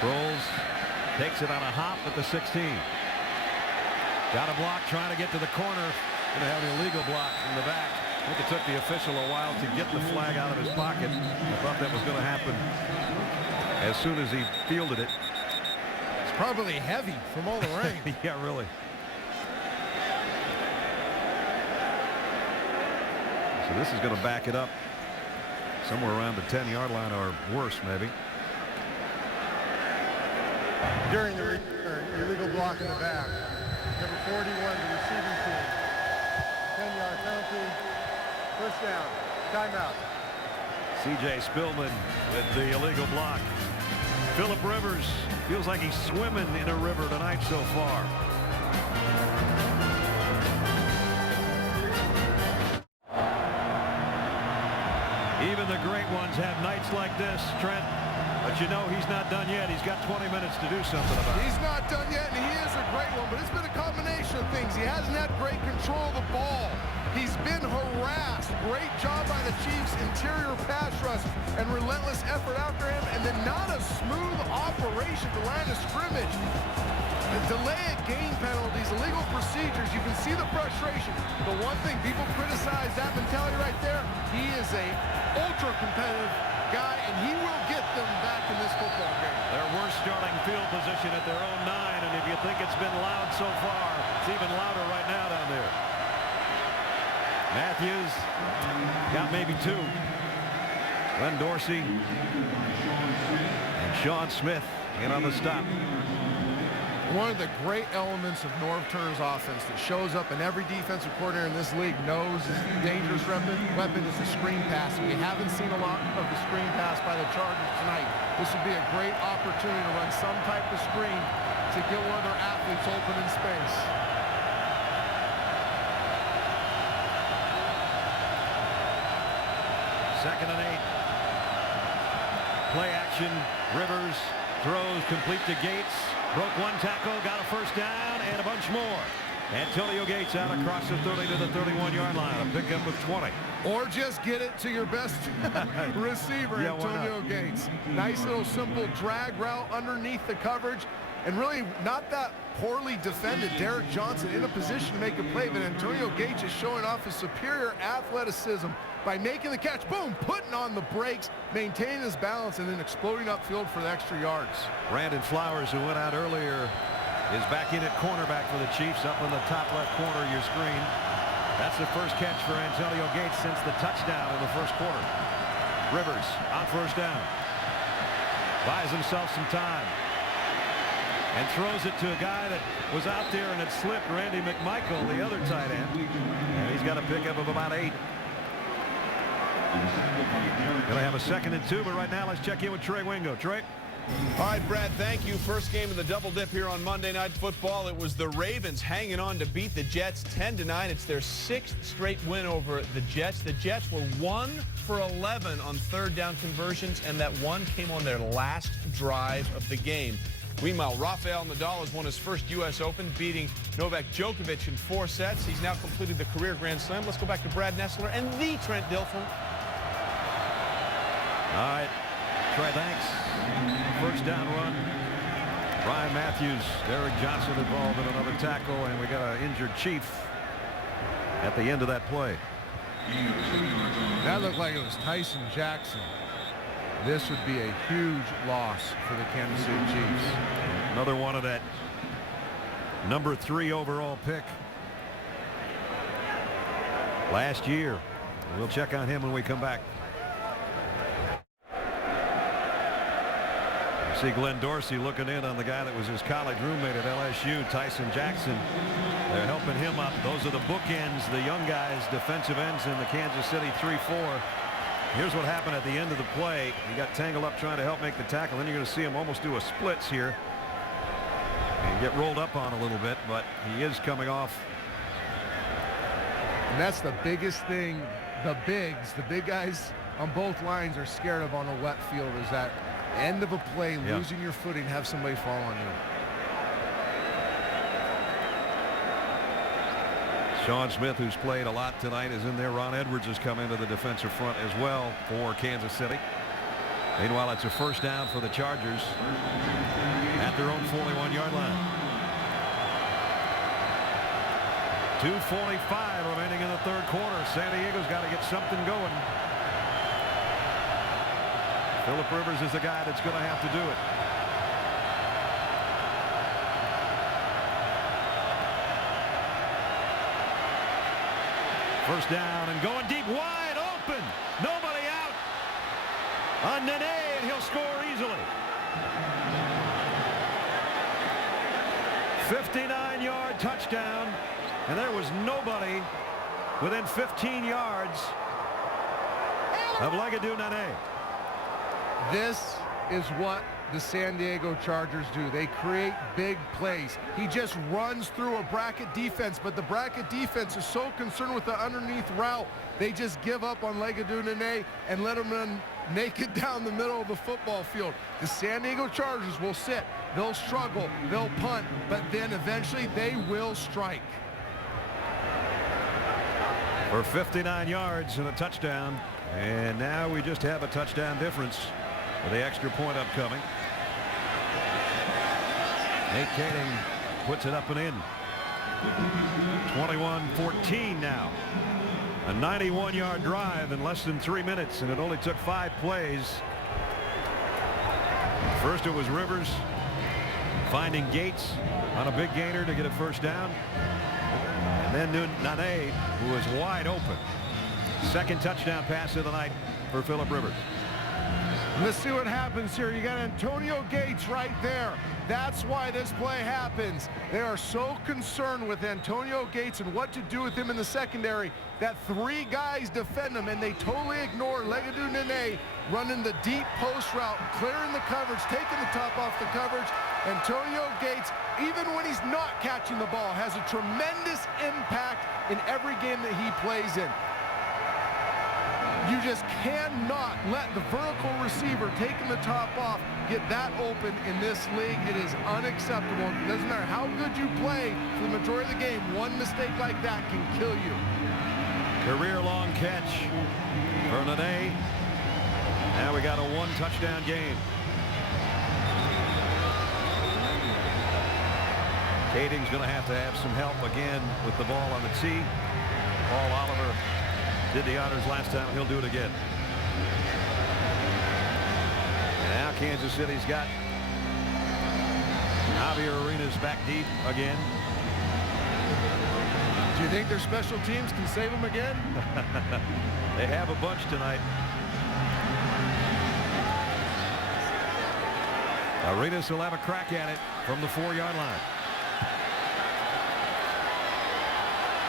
Sproles takes it on a hop at the 16. Got a block trying to get to the corner. Going to have an illegal block in the back. I think it took the official a while to get the flag out of his pocket. I thought that was going to happen as soon as he fielded it. It's probably heavy from all the rain. Yeah, really. So this is going to back it up somewhere around the 10-yard line or worse, maybe. During the return, illegal block in the back. Number 41, the receiving team. 10-yard penalty. First down. Timeout. C.J. Spillman with the illegal block. Phillip Rivers feels like he's swimming in a river tonight so far. Even the great ones have nights like this, Trent. But you know he's not done yet. He's got 20 minutes to do something about it. He's not done yet, and he is a great one, but it's been a combination of things. He hasn't had great control of the ball. He's been harassed. Great job by the Chiefs, interior pass rush and relentless effort after him, and then not a smooth operation to line of scrimmage. The delay of game penalties, illegal procedures, you can see the frustration. The one thing people criticize that mentality right there, he is a ultra competitive guy, and he will get them back in this football game. Their worst starting field position at their own 9, and if you think it's been loud so far, it's even louder right now down there. Matthews got maybe 2. Glenn Dorsey and Sean Smith in on the stop. One of the great elements of Norv Turner's offense that shows up in every defensive coordinator in this league knows is a dangerous weapon is the screen pass. We haven't seen a lot of the screen pass by the Chargers tonight. This would be a great opportunity to run some type of screen to get one of their athletes open in space. Second and 8. Play action. Rivers throws complete to Gates. Broke one tackle, got a first down, and a bunch more. Antonio Gates out across the 30 to the 31-yard line. A pickup of 20. Or just get it to your best receiver, Yeah, Antonio Gates. Nice little simple drag route underneath the coverage. And really not that poorly defended. Derek Johnson in a position to make a play, but Antonio Gates is showing off his superior athleticism by making the catch, boom, putting on the brakes, maintaining his balance, and then exploding upfield for the extra yards. Brandon Flowers, who went out earlier, is back in at cornerback for the Chiefs, up in the top left corner of your screen. That's the first catch for Antonio Gates since the touchdown in the first quarter. Rivers on first down. Buys himself some time. And throws it to a guy that was out there and had slipped, Randy McMichael, the other tight end. And he's got a pickup of about 8. Going to have a 2nd and 2, but right now let's check in with Trey Wingo. Trey? All right, Brad, thank you. First game of the double dip here on Monday Night Football. It was the Ravens hanging on to beat the Jets 10-9. It's their 6th straight win over the Jets. The Jets were 1 for 11 on 3rd down conversions, and that one came on their last drive of the game. Meanwhile, Rafael Nadal has won his first U.S. Open, beating Novak Djokovic in 4 sets. He's now completed the career Grand Slam. Let's go back to Brad Nessler and the Trent Dilfer. All right, Trey, thanks. First down run. Ryan Matthews, Derek Johnson involved in another tackle, and we got an injured Chief at the end of that play. That looked like it was Tyson Jackson. This would be a huge loss for the Kansas City Chiefs. Another one of that number 3 overall pick last year. We'll check on him when we come back. See Glenn Dorsey looking in on the guy that was his college roommate at LSU, Tyson Jackson. They're helping him up. Those are the bookends, the young guys, defensive ends in the Kansas City 3-4. Here's what happened at the end of the play. He got tangled up trying to help make the tackle. Then you're going to see him almost do a splits here and get rolled up on a little bit, but he is coming off. And that's the biggest thing. The big guys on both lines are scared of on a wet field, is that end of a play, losing your footing, have somebody fall on you. Sean Smith, who's played a lot tonight, is in there. Ron Edwards has come into the defensive front as well for Kansas City. Meanwhile, it's a first down for the Chargers at their own 41-yard line. 2:45 remaining in the third quarter. San Diego's got to get something going. Phillip Rivers is the guy that's going to have to do it. First down and going deep, wide open. Nobody out on Nene, and he'll score easily. 59-yard touchdown, and there was nobody within 15 yards of Legadou Nene. This is what the San Diego Chargers do. They create big plays. He just runs through a bracket defense, but the bracket defense is so concerned with the underneath route, they just give up on Legadou Nene and let him run naked down the middle of the football field. The San Diego Chargers will sit, they'll struggle, they'll punt, but then eventually they will strike. For 59 yards and a touchdown, and now we just have a touchdown difference with the extra point upcoming. Nate Kaeding puts it up and in. 21-14 now. A 91-yard drive in less than 3 minutes, and it only took 5 plays. First it was Rivers finding Gates on a big gainer to get a first down. And then Nene, who was wide open. Second touchdown pass of the night for Phillip Rivers. Let's see what happens here. You got Antonio Gates right there. That's why this play happens. They are so concerned with Antonio Gates and what to do with him in the secondary that 3 guys defend him, and they totally ignore Legadou Nene running the deep post route, clearing the coverage, taking the top off the coverage. Antonio Gates, even when he's not catching the ball, has a tremendous impact in every game that he plays in. You just cannot let the vertical receiver taking the top off get that open in this league. It is unacceptable. It doesn't matter how good you play for the majority of the game. One mistake like that can kill you. Career-long catch for Nene. Now we got a 1-touchdown game. Kaeding's going to have some help again with the ball on the tee. Paul Oliver did the honors last time. He'll do it again. And now Kansas City's got Javier Arenas back deep again. Do you think their special teams can save them again? They have a bunch tonight. Arenas will have a crack at it from the 4-yard line.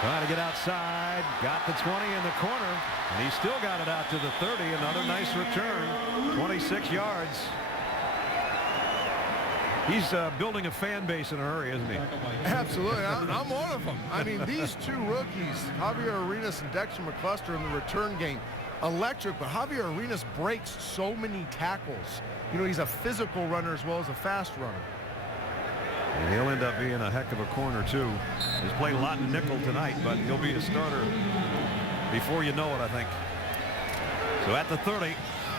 Trying to get outside, got the 20 in the corner, and he still got it out to the 30. Another nice return, 26 yards. He's building a fan base in a hurry, isn't he? Absolutely. I'm one of them. I mean, these 2 rookies, Javier Arenas and Dexter McCluster, in the return game, electric, but Javier Arenas breaks so many tackles. You know, he's a physical runner as well as a fast runner. And he'll end up being a heck of a corner, too. He's played a lot in nickel tonight, but he'll be a starter before you know it, I think. So at the 30,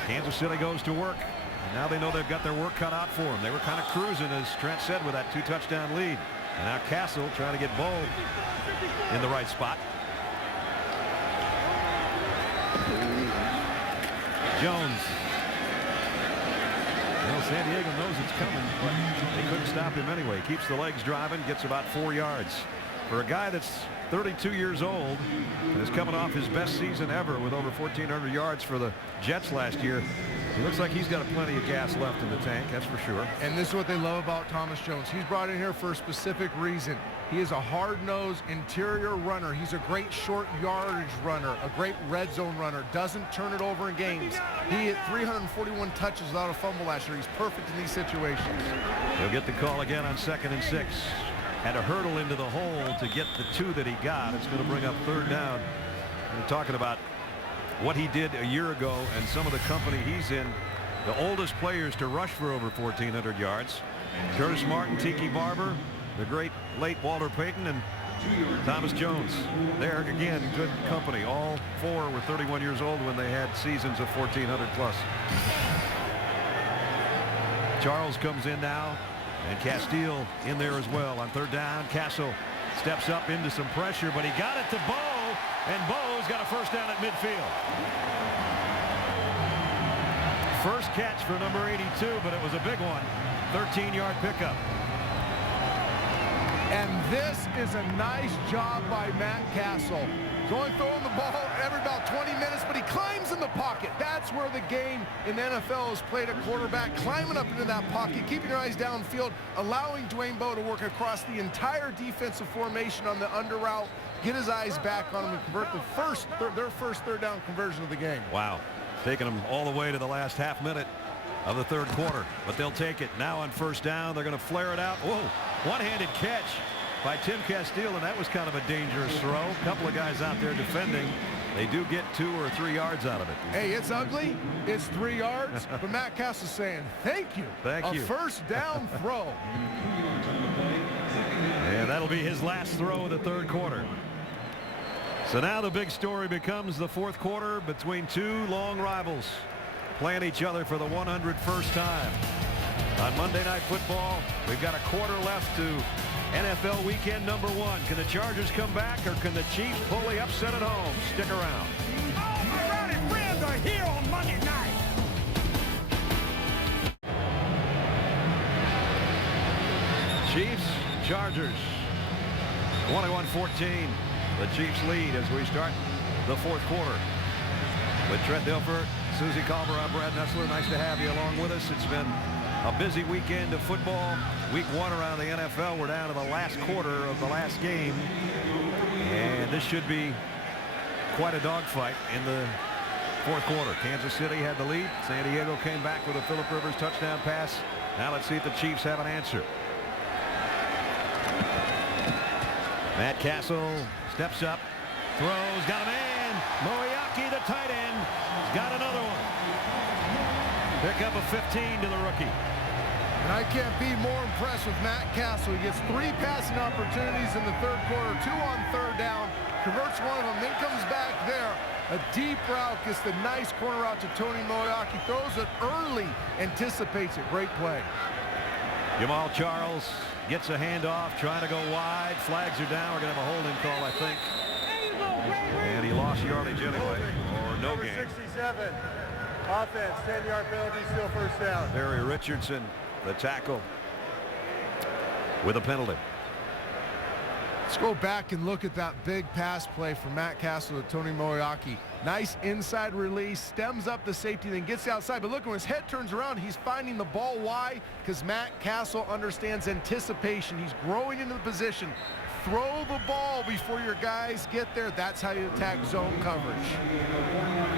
Kansas City goes to work. And now they know they've got their work cut out for them. They were kind of cruising, as Trent said, with that 2-touchdown lead. And now Castle trying to get Bo in the right spot. Jones. Well, San Diego knows it's coming, but they couldn't stop him anyway. Keeps the legs driving, gets about 4 yards. For a guy that's 32 years old and is coming off his best season ever with over 1,400 yards for the Jets last year, He looks like he's got plenty of gas left in the tank, that's for sure. And this is what they love about Thomas Jones. He's brought in here for a specific reason. He is a hard-nosed interior runner. He's a great short yardage runner, a great red zone runner, doesn't turn it over in games. He hit 341 touches without a fumble last year. He's perfect in these situations. He'll get the call again on 2nd and 6. Had to hurdle into the hole to get the 2 that he got. It's going to bring up 3rd down. We're talking about what he did a year ago and some of the company he's in. The oldest players to rush for over 1,400 yards. Curtis Martin, Tiki Barber, the great late Walter Payton, and Thomas Jones. There again, good company. All 4 were 31 years old when they had seasons of 1,400 plus. Charles comes in now, and Castile in there as well. On 3rd down, Castle steps up into some pressure, but he got it to Bo, and Bo's got a 1st down at midfield. First catch for number 82, but it was a big one. 13-yard pickup. And this is a nice job by Matt Castle. Going throwing the ball every about 20 minutes, but he climbs in the pocket. That's where the game in the NFL is played at quarterback, climbing up into that pocket, keeping your eyes downfield, allowing Dwayne Bowe to work across the entire defensive formation on the under route, get his eyes back on him, and convert their first 3rd down conversion of the game. Wow. Taking them all the way to the last half minute of the 3rd quarter, but they'll take it. Now on 1st down, they're going to flare it out. Whoa, one-handed catch by Tim Castile, and that was kind of a dangerous throw. A couple of guys out there defending. They do get 2 or 3 yards out of it. Hey, it's ugly. It's 3 yards, but Matt Castle's saying, thank you. Thank you. A 1st down throw. And that'll be his last throw of the 3rd quarter. So now the big story becomes the 4th quarter between 2 long rivals playing each other for the 101st time. On Monday Night Football, we've got a quarter left to NFL weekend number 1. Can the Chargers come back, or can the Chiefs pull the upset at home? Stick around. All my rowdy friends are here on Monday night. Chiefs, Chargers, 21-14. The Chiefs lead as we start the 4th quarter. With Trent Dilfer, Susie Colbert, I'm Brad Nessler. Nice to have you along with us. It's been a busy weekend of football. Week 1 around the NFL. We're down to the last quarter of the last game. And this should be quite a dogfight in the 4th quarter. Kansas City had the lead. San Diego came back with a Phillip Rivers touchdown pass. Now let's see if the Chiefs have an answer. Matt Castle steps up, throws, got a man. Moriarty, the tight end, has got another one. Pick up a 15 to the rookie. And I can't be more impressed with Matt Castle. He gets 3 passing opportunities in the 3rd quarter, 2 on 3rd down, converts one of them, then comes back there. A deep route, gets the nice corner out to Tony Moriarty, throws it early, anticipates it. Great play. Jamal Charles gets a handoff, trying to go wide. Flags are down. We're going to have a holding call, I think. And he lost yardage anyway, or no Number gain. 67. Offense, 10-yard penalty, still 1st down. Barry Richardson, the tackle, with a penalty. Let's go back and look at that big pass play from Matt Castle to Tony Moriarty. Nice inside release, stems up the safety, then gets outside. But look, when his head turns around, he's finding the ball. Why? Because Matt Castle understands anticipation. He's growing into the position. Throw the ball before your guys get there. That's how you attack zone coverage.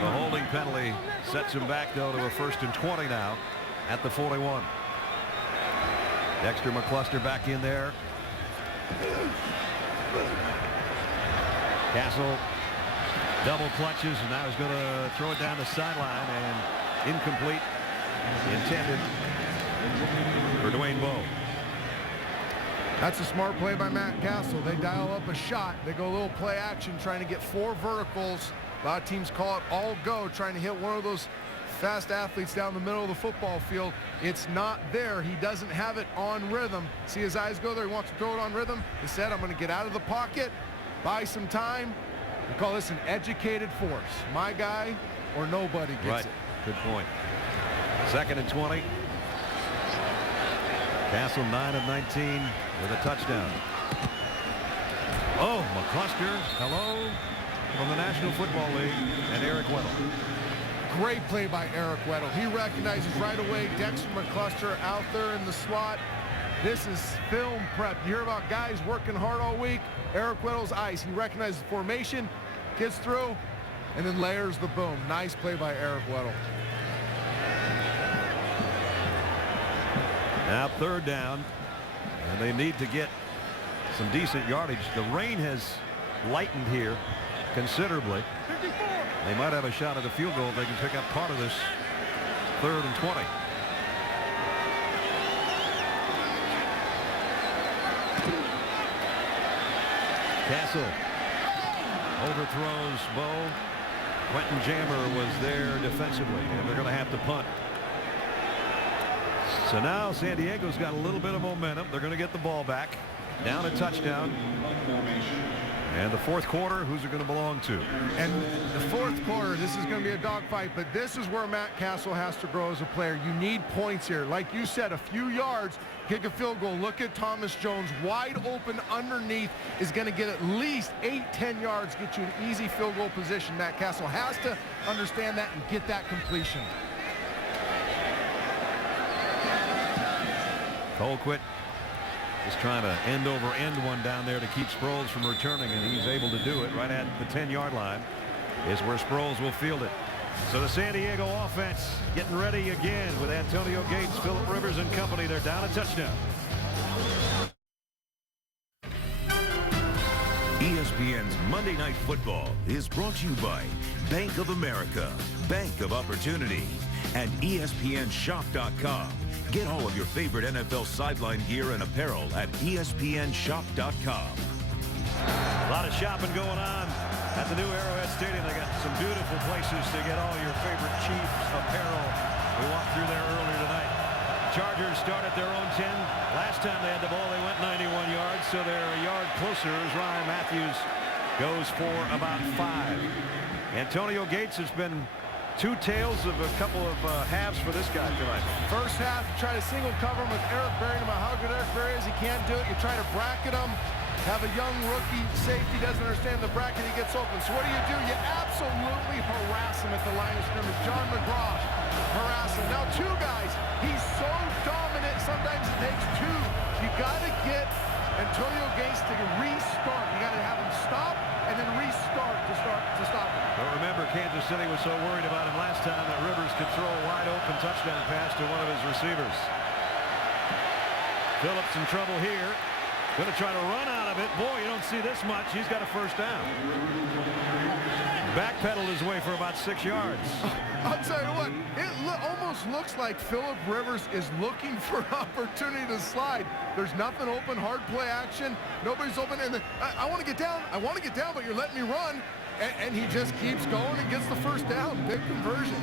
The holding penalty sets him back, though, to a 1st and 20 now at the 41. Dexter McCluster back in there. Castle double clutches, and now he's going to throw it down the sideline, and incomplete, intended for Dwayne Bowe. That's a smart play by Matt Castle. They dial up a shot. They go a little play action, trying to get 4 verticals. A lot of teams call it all go, trying to hit one of those fast athletes down the middle of the football field. It's not there. He doesn't have it on rhythm. See his eyes go there. He wants to throw it on rhythm. Instead, I'm going to get out of the pocket, buy some time. We call this an educated force. My guy or nobody gets it. Good point. 2nd and 20. Castle 9 of 19 with a touchdown. Oh, McCluster, hello from the National Football League, and Eric Weddle. Great play by Eric Weddle. He recognizes right away Dexter McCluster out there in the slot. This is film prep. You hear about guys working hard all week. Eric Weddle's ice. He recognizes the formation, gets through, and then layers the boom. Nice play by Eric Weddle. Now 3rd down, and they need to get some decent yardage. The rain has lightened here considerably. They might have a shot at a field goal if they can pick up part of this 3rd and 20. Castle overthrows Bo. Quentin Jammer was there defensively, and they're going to have to punt. So now San Diego's got a little bit of momentum. They're going to get the ball back. Down a touchdown. And the 4th quarter, who's it going to belong to? And the 4th quarter, this is going to be a dogfight, but this is where Matt Castle has to grow as a player. You need points here. Like you said, a few yards, kick a field goal. Look at Thomas Jones, wide open underneath, is going to get at least 8-10 yards, get you an easy field goal position. Matt Castle has to understand that and get that completion. Colquitt is trying to end over end one down there to keep Sproles from returning, and he's able to do it right at the 10-yard line is where Sproles will field it. So the San Diego offense getting ready again with Antonio Gates, Phillip Rivers and company. They're down a touchdown. ESPN's Monday Night Football is brought to you by Bank of America, Bank of Opportunity, and ESPNShop.com. Get all of your favorite NFL sideline gear and apparel at ESPNShop.com. A lot of shopping going on at the new Arrowhead Stadium. They got some beautiful places to get all your favorite Chiefs apparel. We walked through there earlier tonight. Chargers start at their own 10. Last time they had the ball, they went 91 yards, so they're a yard closer as Ryan Matthews goes for about 5. Antonio Gates has been 2 tails of a couple of halves for this guy tonight. First half, you try to single cover him with Eric Berry. No matter how good Eric Berry is, he can't do it. You try to bracket him. Have a young rookie safety, doesn't understand the bracket, he gets open. So what do? You absolutely harass him at the line of scrimmage. John McGraw harass him. Now 2 guys. He's so dominant, sometimes it takes 2. You got to get Antonio Gates to restart. You got to have him stop and then restart to stop him. But remember, Kansas City was so worried about him last time that Rivers could throw a wide open touchdown pass to one of his receivers. Phillips in trouble here. Going to try to run out of it. Boy, you don't see this much. He's got a first down. Backpedaled his way for about 6 yards. I'll tell you what, it almost looks like Phillip Rivers is looking for an opportunity to slide. There's nothing open, hard play action. Nobody's open. And I want to get down. I want to get down, but you're letting me run. And he just keeps going and gets the first down. Big conversion.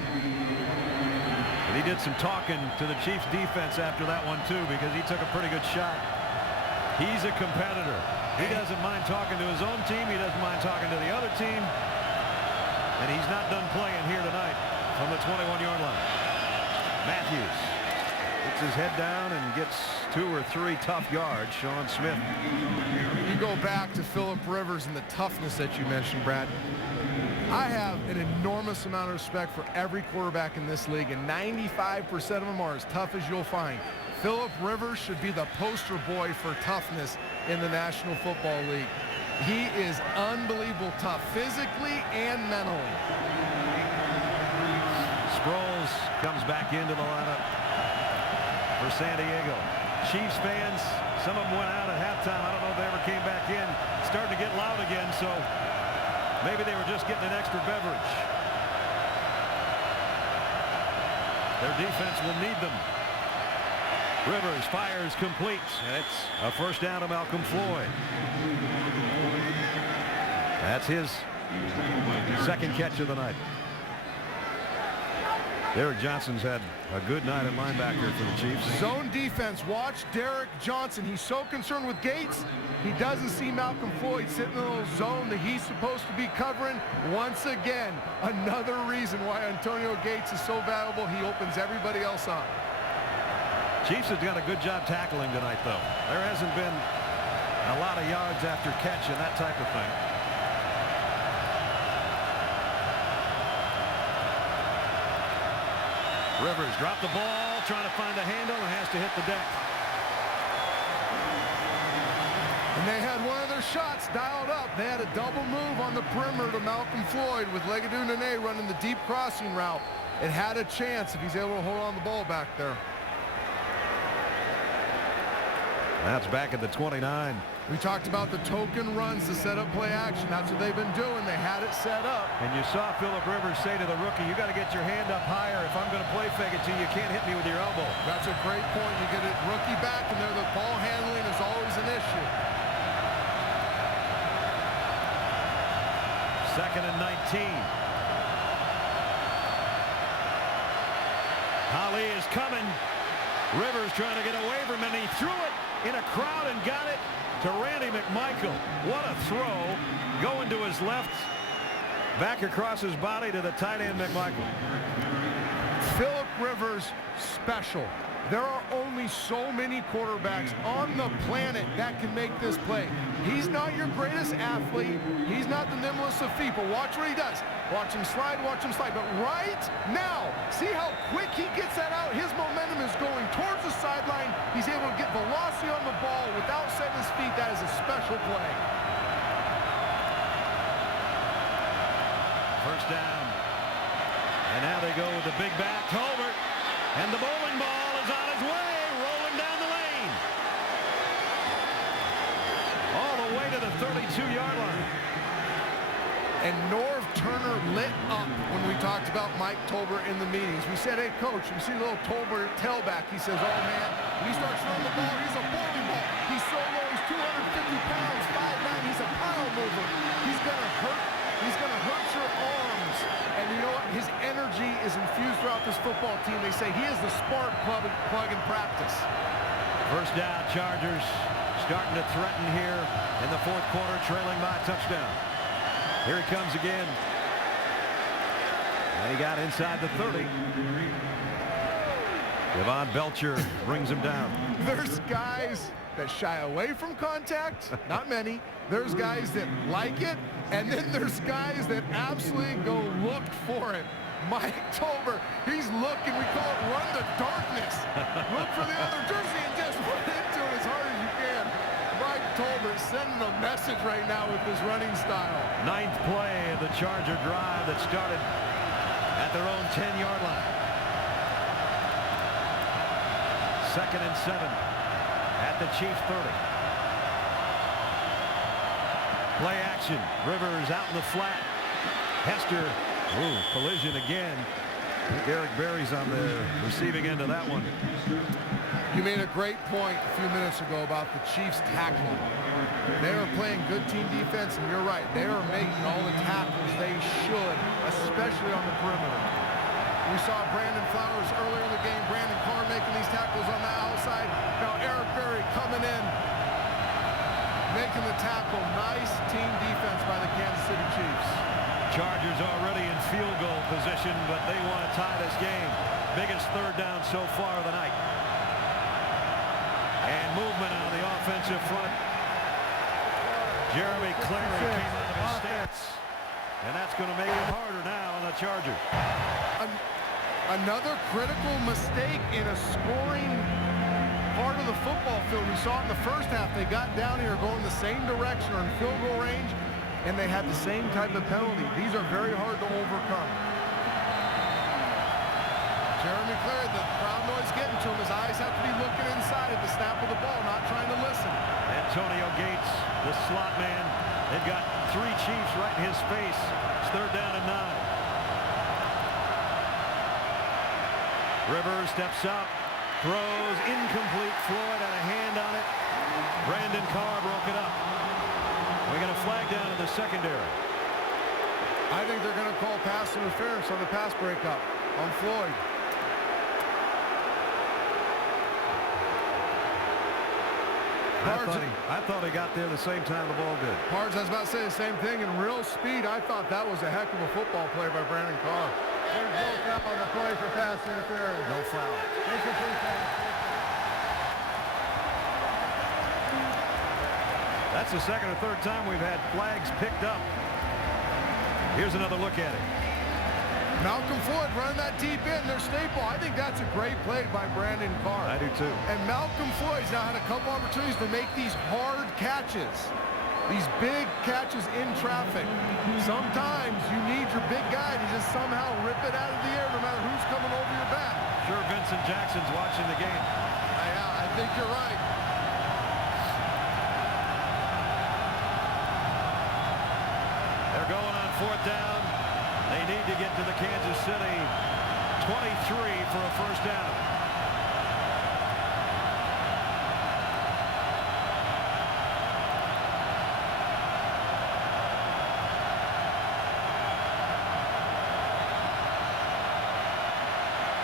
And he did some talking to the Chiefs defense after that one, too, because he took a pretty good shot. He's a competitor. He doesn't mind talking to his own team. He doesn't mind talking to the other team. And he's not done playing here tonight from the 21-yard line. Matthews puts his head down and gets 2 or 3 tough yards. Sean Smith. You go back to Phillip Rivers and the toughness that you mentioned, Brad. I have an enormous amount of respect for every quarterback in this league, and 95% of them are as tough as you'll find. Phillip Rivers should be the poster boy for toughness in the National Football League. He is unbelievable tough, physically and mentally. Sproles comes back into the lineup for San Diego. Chiefs fans, some of them went out at halftime. I don't know if they ever came back in. Starting to get loud again, so maybe they were just getting an extra beverage. Their defense will need them. Rivers fires complete, and it's a first down to Malcolm Floyd. That's his second catch of the night. Derek Johnson's had a good night at linebacker for the Chiefs. Zone defense. Watch Derek Johnson. He's so concerned with Gates, he doesn't see Malcolm Floyd sitting in a little zone that he's supposed to be covering. Once again, another reason why Antonio Gates is so valuable. He opens everybody else up. Chiefs have done a good job tackling tonight, though. There hasn't been a lot of yards after catch and that type of thing. Rivers dropped the ball, trying to find a handle, and has to hit the deck. And they had one of their shots dialed up. They had a double move on the perimeter to Malcolm Floyd with Legadou Nene running the deep crossing route. It had a chance if he's able to hold on the ball back there. That's back at the 29. We talked about the token runs to set up play action. That's what they've been doing. They had it set up. And you saw Phillip Rivers say to the rookie, you got to get your hand up higher. If I'm going to play fake it to you, you can't hit me with your elbow. That's a great point. You get a rookie back in there. The ball handling is always an issue. 2nd and 19. Ali is coming. Rivers trying to get away from him, and he threw it in a crowd and got it to Randy McMichael. What a throw. Going to his left. Back across his body to the tight end McMichael. Phillip Rivers special. There are only so many quarterbacks on the planet that can make this play. He's not your greatest athlete. He's not the nimblest of feet, but watch what he does. Watch him slide, watch him slide. But right now, see how quick he gets that out? His momentum is going towards the sideline. He's able to get velocity on the ball without setting his feet. That is a special play. First down. And now they go with the big back, Tolbert. And the bowling ball is on its way, rolling down the lane. All the way to the 32-yard line. And Norv Turner lit up when we talked about Mike Tolbert in the meetings. We said, hey, coach, we see a little Tolbert tailback. He says, oh, man, when he starts throwing the ball, he's a bowling ball. He's so low, he's 250 pounds, 5'9". He's a pile mover. He's going to hurt. He's going to hurt your arms. And you know what? His energy is infused throughout this football team. They say he is the spark plug in practice. First down, Chargers starting to threaten here in the fourth quarter, trailing by a touchdown. Here he comes again. And he got inside the 30. Devon Belcher brings him down. There's guys that shy away from contact, not many. There's guys that like it, and then there's guys that absolutely go look for it. Mike Tolbert, he's looking. We call it run the darkness. Look for the other jersey and just run into it as hard as you can. Mike Tolbert sending a message right now with his running style. 9th play of the Charger drive that started at their own 10-yard line. 2nd and 7 at the Chiefs 30. Play action. Rivers out in the flat. Hester, collision again. I think Eric Berry's on the receiving end of that one. You made a great point a few minutes ago about the Chiefs tackling. They are playing good team defense, and you're right. They are making all the tackles they should, especially on the perimeter. We saw Brandon Flowers earlier in the game. Brandon Carr making these tackles on the outside. Now Eric Berry coming in, making the tackle. Nice team defense by the Kansas City Chiefs. Chargers already in field goal position, but they want to tie this game. Biggest third down so far of the night. And movement on the offensive front. Jeremy Clary came out of his stance. And that's going to make it harder now on the Chargers. Another critical mistake in a scoring part of the football field. We saw it in the first half. They got down here going the same direction or in field goal range, and they had the same type of penalty. These are very hard to overcome. Jeremy Clary, the crowd noise getting to him. His eyes have to be looking inside at the snap of the ball, not trying to listen. Antonio Gates, the slot man. They've got 3 Chiefs right in his face. It's 3rd down and 9. Rivers steps up, throws incomplete. Floyd had a hand on it. Brandon Carr broke it up. We got a flag down in the secondary. I think they're going to call pass interference on the pass breakup on Floyd. I thought he got there the same time the ball did. Pards, I was about to say the same thing. In real speed, I thought that was a heck of a football play by Brandon Carr. There's no foul on the play for pass interference. No foul. That's the 2nd or 3rd time we've had flags picked up. Here's another look at it. Malcolm Floyd running that deep in, their staple. I think that's a great play by Brandon Carr. I do too. And Malcolm Floyd's now had a couple opportunities to make these hard catches. These big catches in traffic. Sometimes you need your big guy to just somehow rip it out of the air no matter who's coming over your back. Sure, Vincent Jackson's watching the game. Yeah, I think you're right. They're going on 4th down. They need to get to the Kansas City 23 for a first down.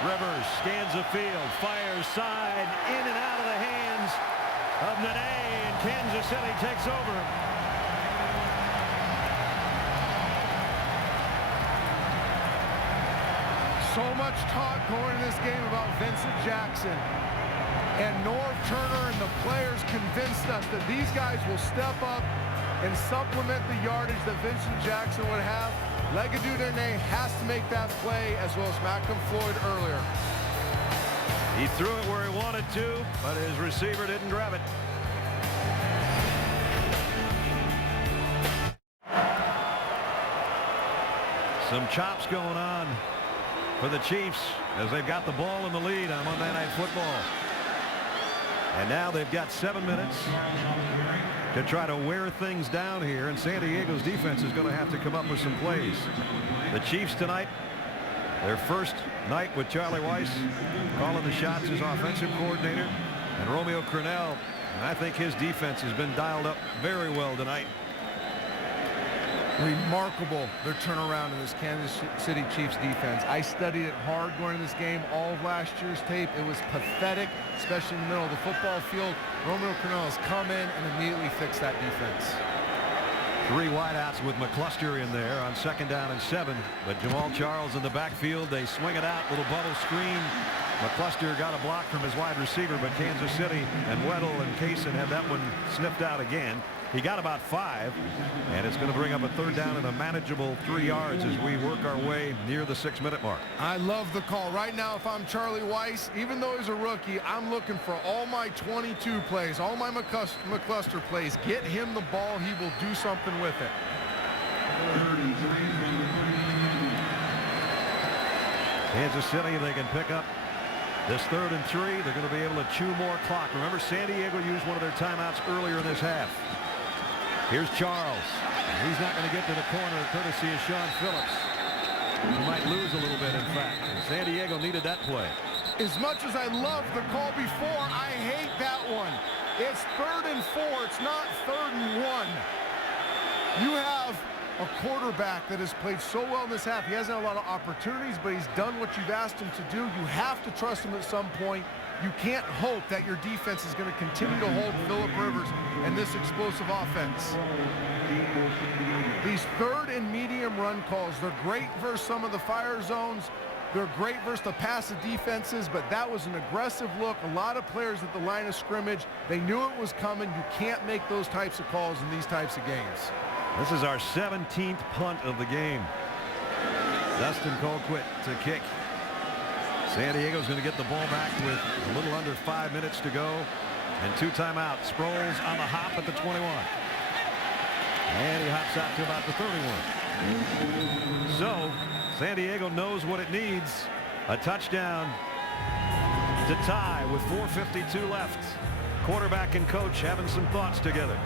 Rivers scans the field, fires side, in and out of the hands of Nene, and Kansas City takes over. So much talk going in this game about Vincent Jackson. And Norv Turner and the players convinced us that these guys will step up and supplement the yardage that Vincent Jackson would have. Legadou Nene has to make that play, as well as Malcolm Floyd earlier. He threw it where he wanted to, but his receiver didn't grab it. Some chops going on for the Chiefs as they've got the ball in the lead on Monday Night Football. And now they've got 7 minutes to try to wear things down here, and San Diego's defense is going to have to come up with some plays. The Chiefs tonight, their first night with Charlie Weiss calling the shots as offensive coordinator, and Romeo Crennel, and I think his defense has been dialed up very well tonight. Remarkable, their turnaround in this Kansas City Chiefs defense. I studied it hard going into this game, all of last year's tape. It was pathetic, especially in the middle of the football field. Romeo Crennel has come in and immediately fixed that defense. 3 wideouts with McCluster in there on 2nd down and 7. But Jamal Charles in the backfield. They swing it out. Little bubble screen. McCluster got a block from his wide receiver, but Kansas City and Weddle and Kaysen had that one sniffed out again. He got about 5, and it's going to bring up a 3rd down and a manageable 3 yards as we work our way near the 6-minute mark. I love the call. Right now, if I'm Charlie Weiss, even though he's a rookie, I'm looking for all my 22 plays, all my McCluster plays. Get him the ball. He will do something with it. Kansas City, they can pick up this 3rd and 3. They're going to be able to chew more clock. Remember, San Diego used one of their timeouts earlier in this half. Here's Charles. He's not going to get to the corner courtesy of Sean Phillips. He might lose a little bit, in fact. And San Diego needed that play. As much as I love the call before, I hate that one. It's 3rd and 4. It's not 3rd and 1. You have a quarterback that has played so well in this half. He hasn't had a lot of opportunities, but he's done what you've asked him to do. You have to trust him at some point. You can't hope that your defense is going to continue to hold Phillip Rivers and this explosive offense. These 3rd and medium run calls, they're great versus some of the fire zones. They're great versus the passive defenses, but that was an aggressive look. A lot of players at the line of scrimmage, they knew it was coming. You can't make those types of calls in these types of games. This is our 17th punt of the game. Dustin Colquitt to kick. San Diego's going to get the ball back with a little under 5 minutes to go and 2 timeouts. Sproles on the hop at the 21. And he hops out to about the 31. So San Diego knows what it needs. A touchdown to tie with 4:52 left. Quarterback and coach having some thoughts together.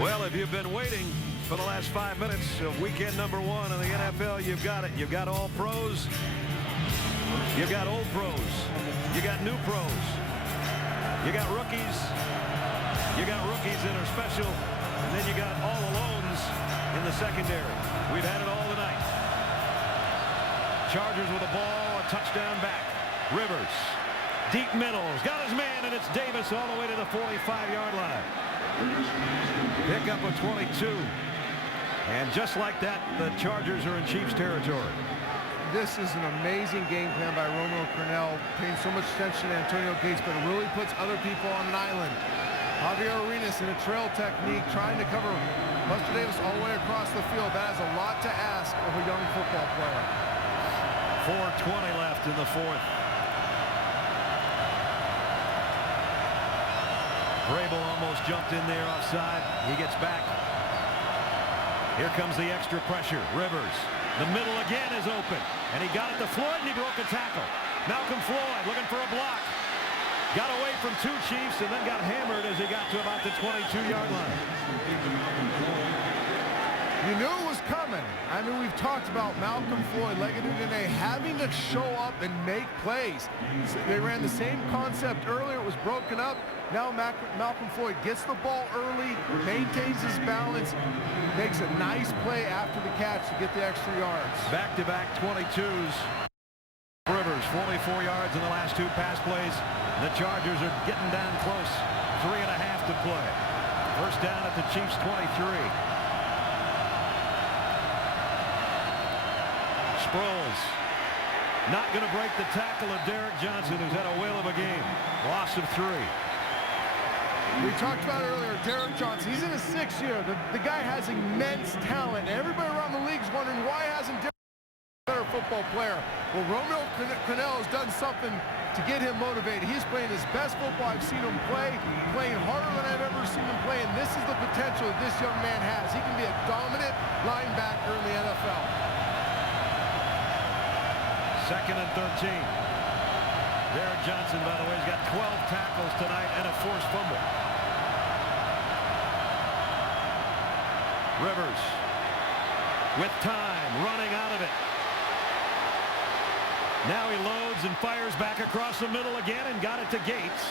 Well, if you've been waiting for the last 5 minutes of weekend number 1 in the NFL, you've got it. You've got all pros. You've got old pros. You got new pros. You got rookies. You got rookies that are special. And then you got all alones in the secondary. We've had it all tonight. Chargers with the ball, a touchdown back. Rivers, deep middles, got his man, and it's Davis all the way to the 45-yard line. Pick up a 22. And just like that, the Chargers are in Chiefs territory. This is an amazing game plan by Romeo Crennel, paying so much attention to Antonio Gates, but it really puts other people on an island. Javier Arenas in a trail technique, trying to cover Buster Davis all the way across the field. That is a lot to ask of a young football player. 4:20 left in the fourth. Vrabel almost jumped in there offside. He gets back. Here comes the extra pressure. Rivers. The middle again is open. And he got it to Floyd, and he broke a tackle. Malcolm Floyd looking for a block. Got away from two Chiefs and then got hammered as he got to about the 22-yard line. You knew it was coming. I mean, we've talked about Malcolm Floyd, Legadoon Dene, having to show up and make plays. They ran the same concept earlier. It was broken up. Now Malcolm Floyd gets the ball early, maintains his balance, makes a nice play after the catch to get the extra yards. Back-to-back 22s. Rivers, 44 yards in the last two pass plays. The Chargers are getting down close. 3.5 to play. First down at the Chiefs' 23. Sproles not going to break the tackle of Derek Johnson, who's had a whale of a game. Loss of 3. We talked about earlier, Derek Johnson. He's in his 6th year. The guy has immense talent. Everybody around the league is wondering why hasn't Derek been a better football player. Well, Romeo Crennel has done something to get him motivated. He's playing his best football I've seen him play, playing harder than I've ever seen him play, and this is the potential that this young man has. He can be a dominant linebacker in the NFL. 2nd and 13. Derek Johnson, by the way, has got 12 tackles tonight and a forced fumble. Rivers with time, running out of it. Now he loads and fires back across the middle again and got it to Gates.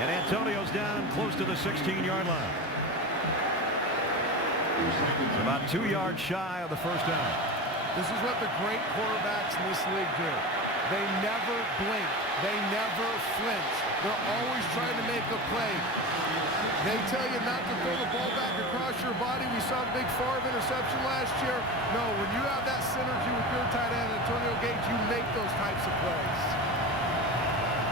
And Antonio's down close to the 16-yard line. It's about 2 yards shy of the first down. This is what the great quarterbacks in this league do. They never blink. They never flinch. They're always trying to make a play. They tell you not to throw the ball back across your body. We saw the big Favre interception last year. No, when you have that synergy with your tight end, Antonio Gates, you make those types of plays.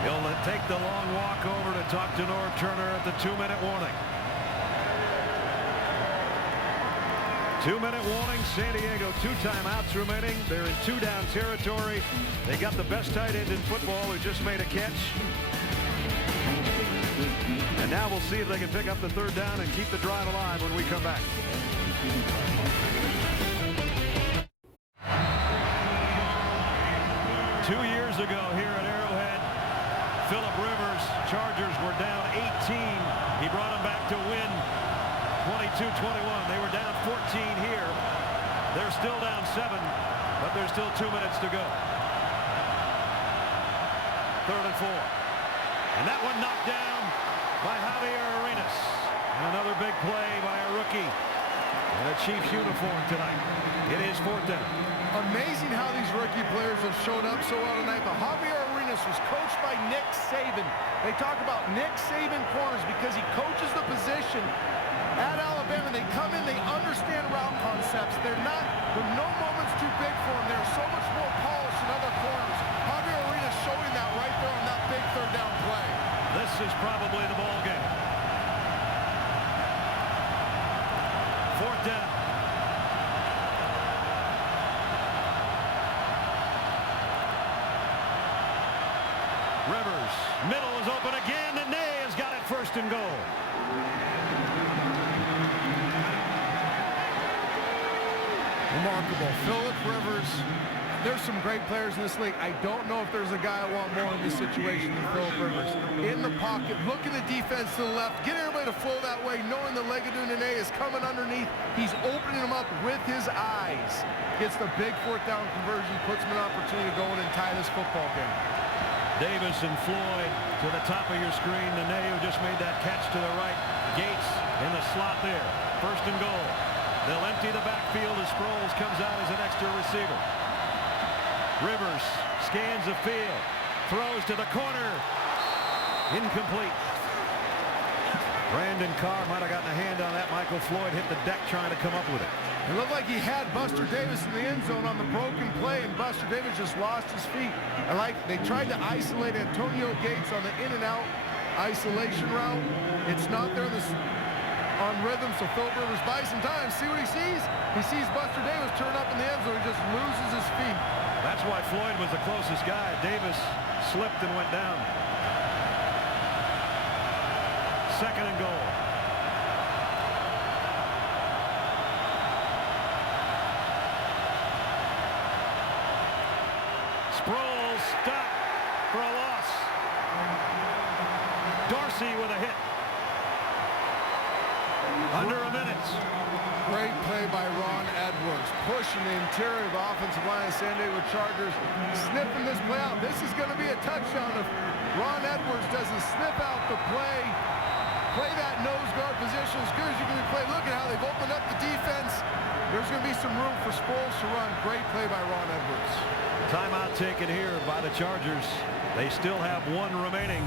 He'll take the long walk over to talk to Norv Turner at the 2-minute warning. 2-minute warning. San Diego, 2 timeouts remaining. They're in 2-down territory. They got the best tight end in football who just made a catch. And now we'll see if they can pick up the 3rd down and keep the drive alive when we come back. Two years ago here at Arrowhead, Phillip Rivers, Chargers were down 18. He brought them back to win 22-21. They were down 14 here. They're still down 7, but there's still 2 minutes to go. 3rd and 4. And that one knocked down by Javier Arenas. And another big play by a rookie in a Chiefs uniform tonight. It is 4th down. Amazing how these rookie players have shown up so well tonight. But Javier Arenas was coached by Nick Saban. They talk about Nick Saban corners because he coaches the position at Alabama. They come in, they understand route concepts. There are no moments too big for them. They're so much more polished than other corners. Javier Arenas showing that right there on that big 3rd down play. This is probably the ball game. 4th down. Rivers, middle is open again, and Ney has got it 1st and goal. Remarkable. Phillip Rivers. There's some great players in this league. I don't know if there's a guy I want more in this situation than Phillip Rivers. In the pocket, looking the defense to the left, getting everybody to flow that way, knowing that Legadoon Dene is coming underneath. He's opening them up with his eyes. Gets the big 4th down conversion, puts him an opportunity to go in and tie this football game. Davis and Floyd to the top of your screen. Dene, who just made that catch to the right. Gates in the slot there. 1st and goal. They'll empty the backfield as Sproles comes out as an extra receiver. Rivers scans the field, throws to the corner, incomplete. Brandon Carr might have gotten a hand on that. Michael Floyd hit the deck trying to come up with it. It looked like he had Buster Davis in the end zone on the broken play, and Buster Davis just lost his feet. They tried to isolate Antonio Gates on the in and out. isolation route. It's not there on rhythm, so Philip Rivers buys some time. See what he sees? He sees Buster Davis turn up in the end zone. He just loses his feet. That's why Floyd was the closest guy. Davis slipped and went down. Second and goal. Sproles stopped for a loss. Dorsey with a hit. Under a minute. Great play by Ron Edwards, pushing the interior of the offensive line of San Diego Chargers, sniffing this play out. This is going to be a touchdown if Ron Edwards doesn't sniff out the play that nose guard position as good as you can play. Look at how they've opened up the defense. There's going to be some room for Sproles to run. Great play by Ron Edwards. Timeout taken here by the Chargers. They still have one remaining.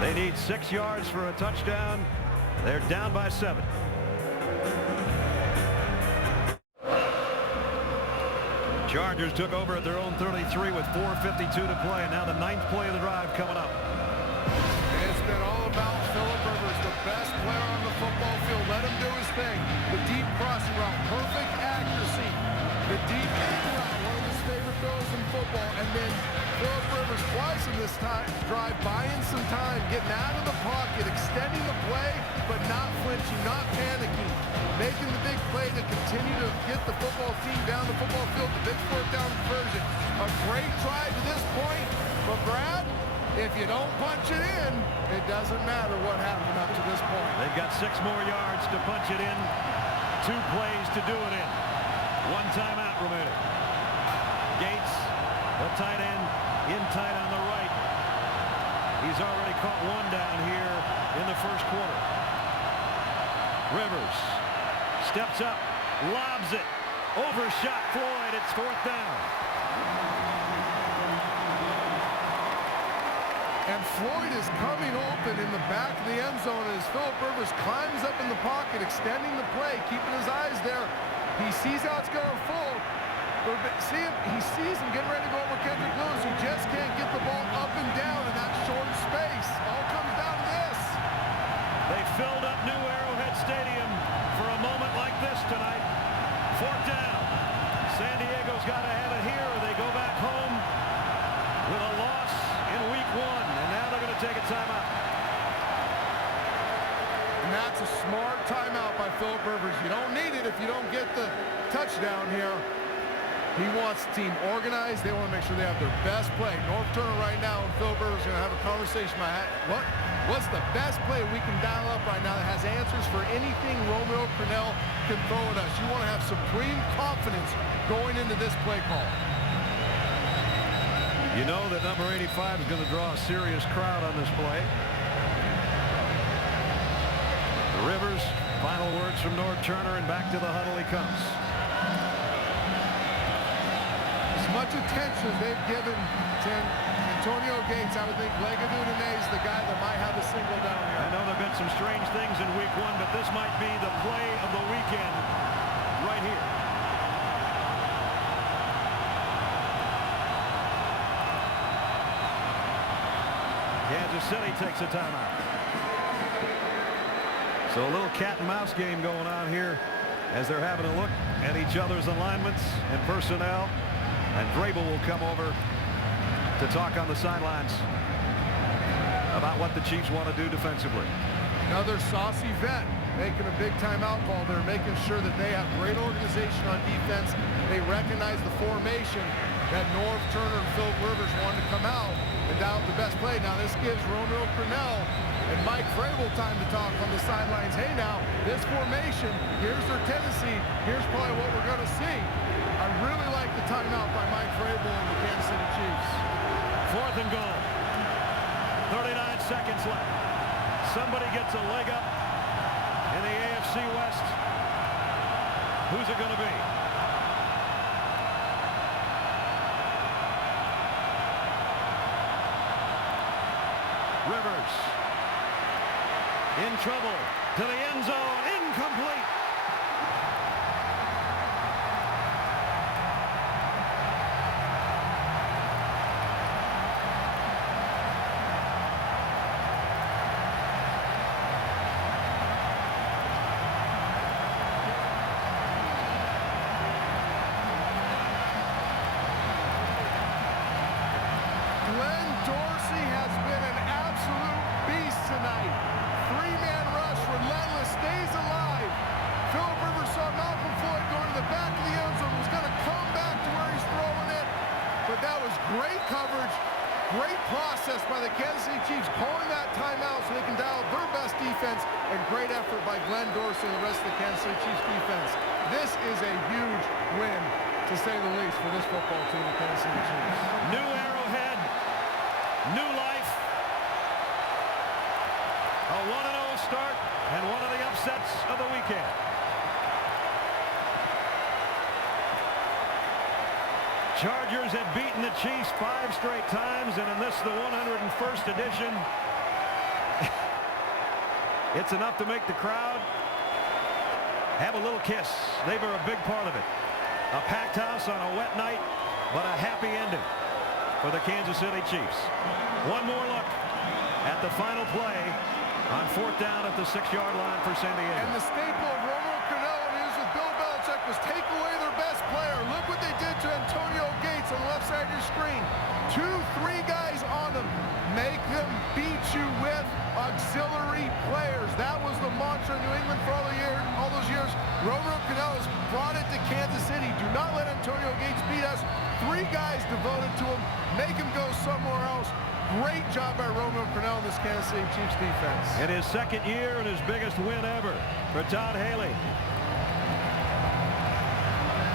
They need 6 yards for a touchdown. They're down by 7. Chargers took over at their own 33 with 4:52 to play. And now the 9th play of the drive coming up. It's been all about Philip Rivers, the best player on the football field. Let him do his thing. The deep crossing route, perfect accuracy. The deep route, one of his favorite throws in football. And then Philip Rivers twice in this drive, buying some time, getting out of the pocket, extending the play, but not flinching, not panicking, making the big play to continue to get the football team down the football field, the big 4th down conversion. A great drive to this point, but Brad, if you don't punch it in, it doesn't matter what happened up to this point. They've got 6 more yards to punch it in, 2 plays to do it in. 1 timeout remaining. Gates, the tight end, in tight on the right. He's already caught 1 down here in the first quarter. Rivers steps up, lobs it, overshot Floyd. It's 4th down. And Floyd is coming open in the back of the end zone as Philip Rivers climbs up in the pocket, extending the play, keeping his eyes there. He sees how it's going to fall. He sees him getting ready to go over Kendrick Lewis, who just can't get the ball up and down in that short space. All comes down to this. They filled up New Arrowhead Stadium for a moment like this tonight. 4th down. San Diego's got to have it here, or they go back home with a loss in week 1. And now they're going to take a timeout. And that's a smart timeout by Philip Rivers. You don't need it if you don't get the touchdown here. He wants the team organized. They want to make sure they have their best play. North Turner right now and Philip Rivers are going to have a conversation about what's the best play we can dial up right now that has answers for anything Romeo Crennel can throw at us. You want to have supreme confidence going into this play call. You know that number 85 is going to draw a serious crowd on this play. Rivers, final words from North Turner, and back to the huddle he comes. As much attention as they've given to Antonio Gates, I would think Legadou is the guy that might have a single down here. I know there have been some strange things in week 1, but this might be the play of the weekend right here. Kansas City takes a timeout. So a little cat and mouse game going on here as they're having a look at each other's alignments and personnel. And Vrabel will come over to talk on the sidelines about what the Chiefs want to do defensively. Another saucy vet making a big timeout call. They're making sure that they have great organization on defense. They recognize the formation that North Turner and Philip Rivers wanted to come out and dial the best play. Now this gives Romeo Crennel and Mike Vrabel time to talk on the sidelines. Hey, now this formation, here's their tendency. Here's probably what we're going to see. I really like the timeout by Mike Vrabel and the Kansas City Chiefs. 4th and goal. 39 seconds left. Somebody gets a leg up in the AFC West. Who's it going to be? Rivers in trouble to the end zone. Incomplete. Dorsey has been an absolute beast tonight. Three-man rush, relentless, stays alive. Philip Rivers saw Malcolm Floyd going to the back of the end zone, was going to come back to where he's throwing it. But that was great coverage, great process by the Kansas City Chiefs, calling that timeout so they can dial their best defense, and great effort by Glenn Dorsey and the rest of the Kansas City Chiefs defense. This is a huge win, to say the least, for this football team, the Kansas City Chiefs. New Arrowhead, new life. A 1-0 start and one of the upsets of the weekend. Chargers have beaten the Chiefs 5 straight times, and in this, the 101st edition, it's enough to make the crowd have a little kiss. They were a big part of it. A packed house on a wet night, but a happy ending for the Kansas City Chiefs. One more look at the final play on 4th down at the 6-yard line for San Diego. And the staple of Romeo Crennel and his with Bill Belichick was take away their best player. Look what they did to Antonio Gates on the left side of your screen. 2-3 guys on them. Make them beat you with auxiliary players. That was the mantra in New England for all those years. Romeo Crennel has brought it to Kansas City. Do not let Antonio Gates beat us. 3 guys devoted to him. Make him go somewhere else. Great job by Romeo Crennel in this Kansas City Chiefs defense. In his 2nd year and his biggest win ever for Todd Haley.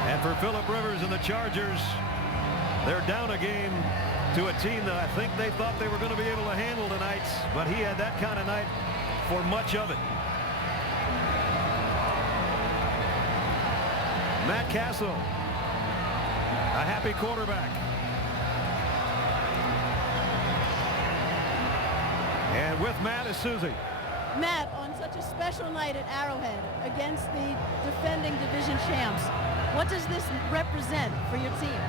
And for Philip Rivers and the Chargers, they're down a game to a team that I think they thought they were going to be able to handle tonight, but he had that kind of night for much of it. Matt Castle, a happy quarterback. And with Matt is Susie. Matt, on such a special night at Arrowhead against the defending division champs, what does this represent for your team?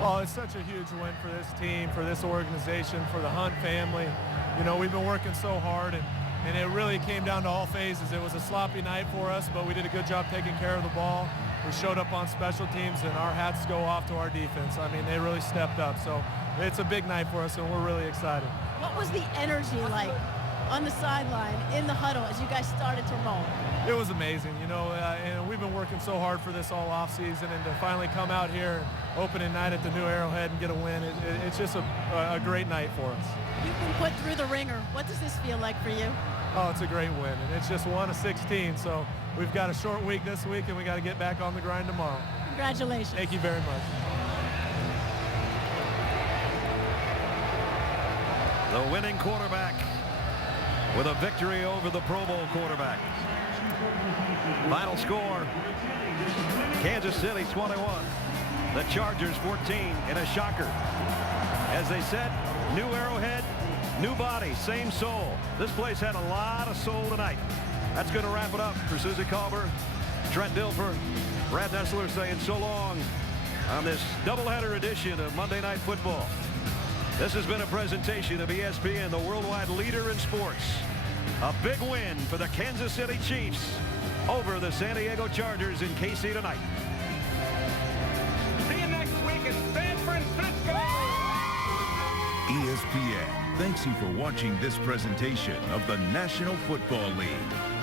Oh, it's such a huge win for this team, for this organization, for the Hunt family. You know, we've been working so hard, and it really came down to all phases. It was a sloppy night for us, but we did a good job taking care of the ball. We showed up on special teams, and our hats go off to our defense. I mean, they really stepped up. So it's a big night for us, and we're really excited. What was the energy like on the sideline, in the huddle, as you guys started to roll? It was amazing, you know, and we've been working so hard for this all offseason, and to finally come out here opening night at the new Arrowhead and get a win, it's just a great night for us. You've been put through the ringer. What does this feel like for you? Oh, it's a great win, and it's just 1 of 16, so we've got a short week this week, and we got to get back on the grind tomorrow. Congratulations. Thank you very much. The winning quarterback with a victory over the Pro Bowl quarterback. Final score, Kansas City 21, the Chargers 14 in a shocker. As they said, new Arrowhead, new body, same soul. This place had a lot of soul tonight. That's going to wrap it up for Susie Colbert, Trent Dilfer, Brad Nessler saying so long on this doubleheader edition of Monday Night Football. This has been a presentation of ESPN, the worldwide leader in sports. A big win for the Kansas City Chiefs over the San Diego Chargers in KC tonight. See you next week in San Francisco. ESPN thanks you for watching this presentation of the National Football League.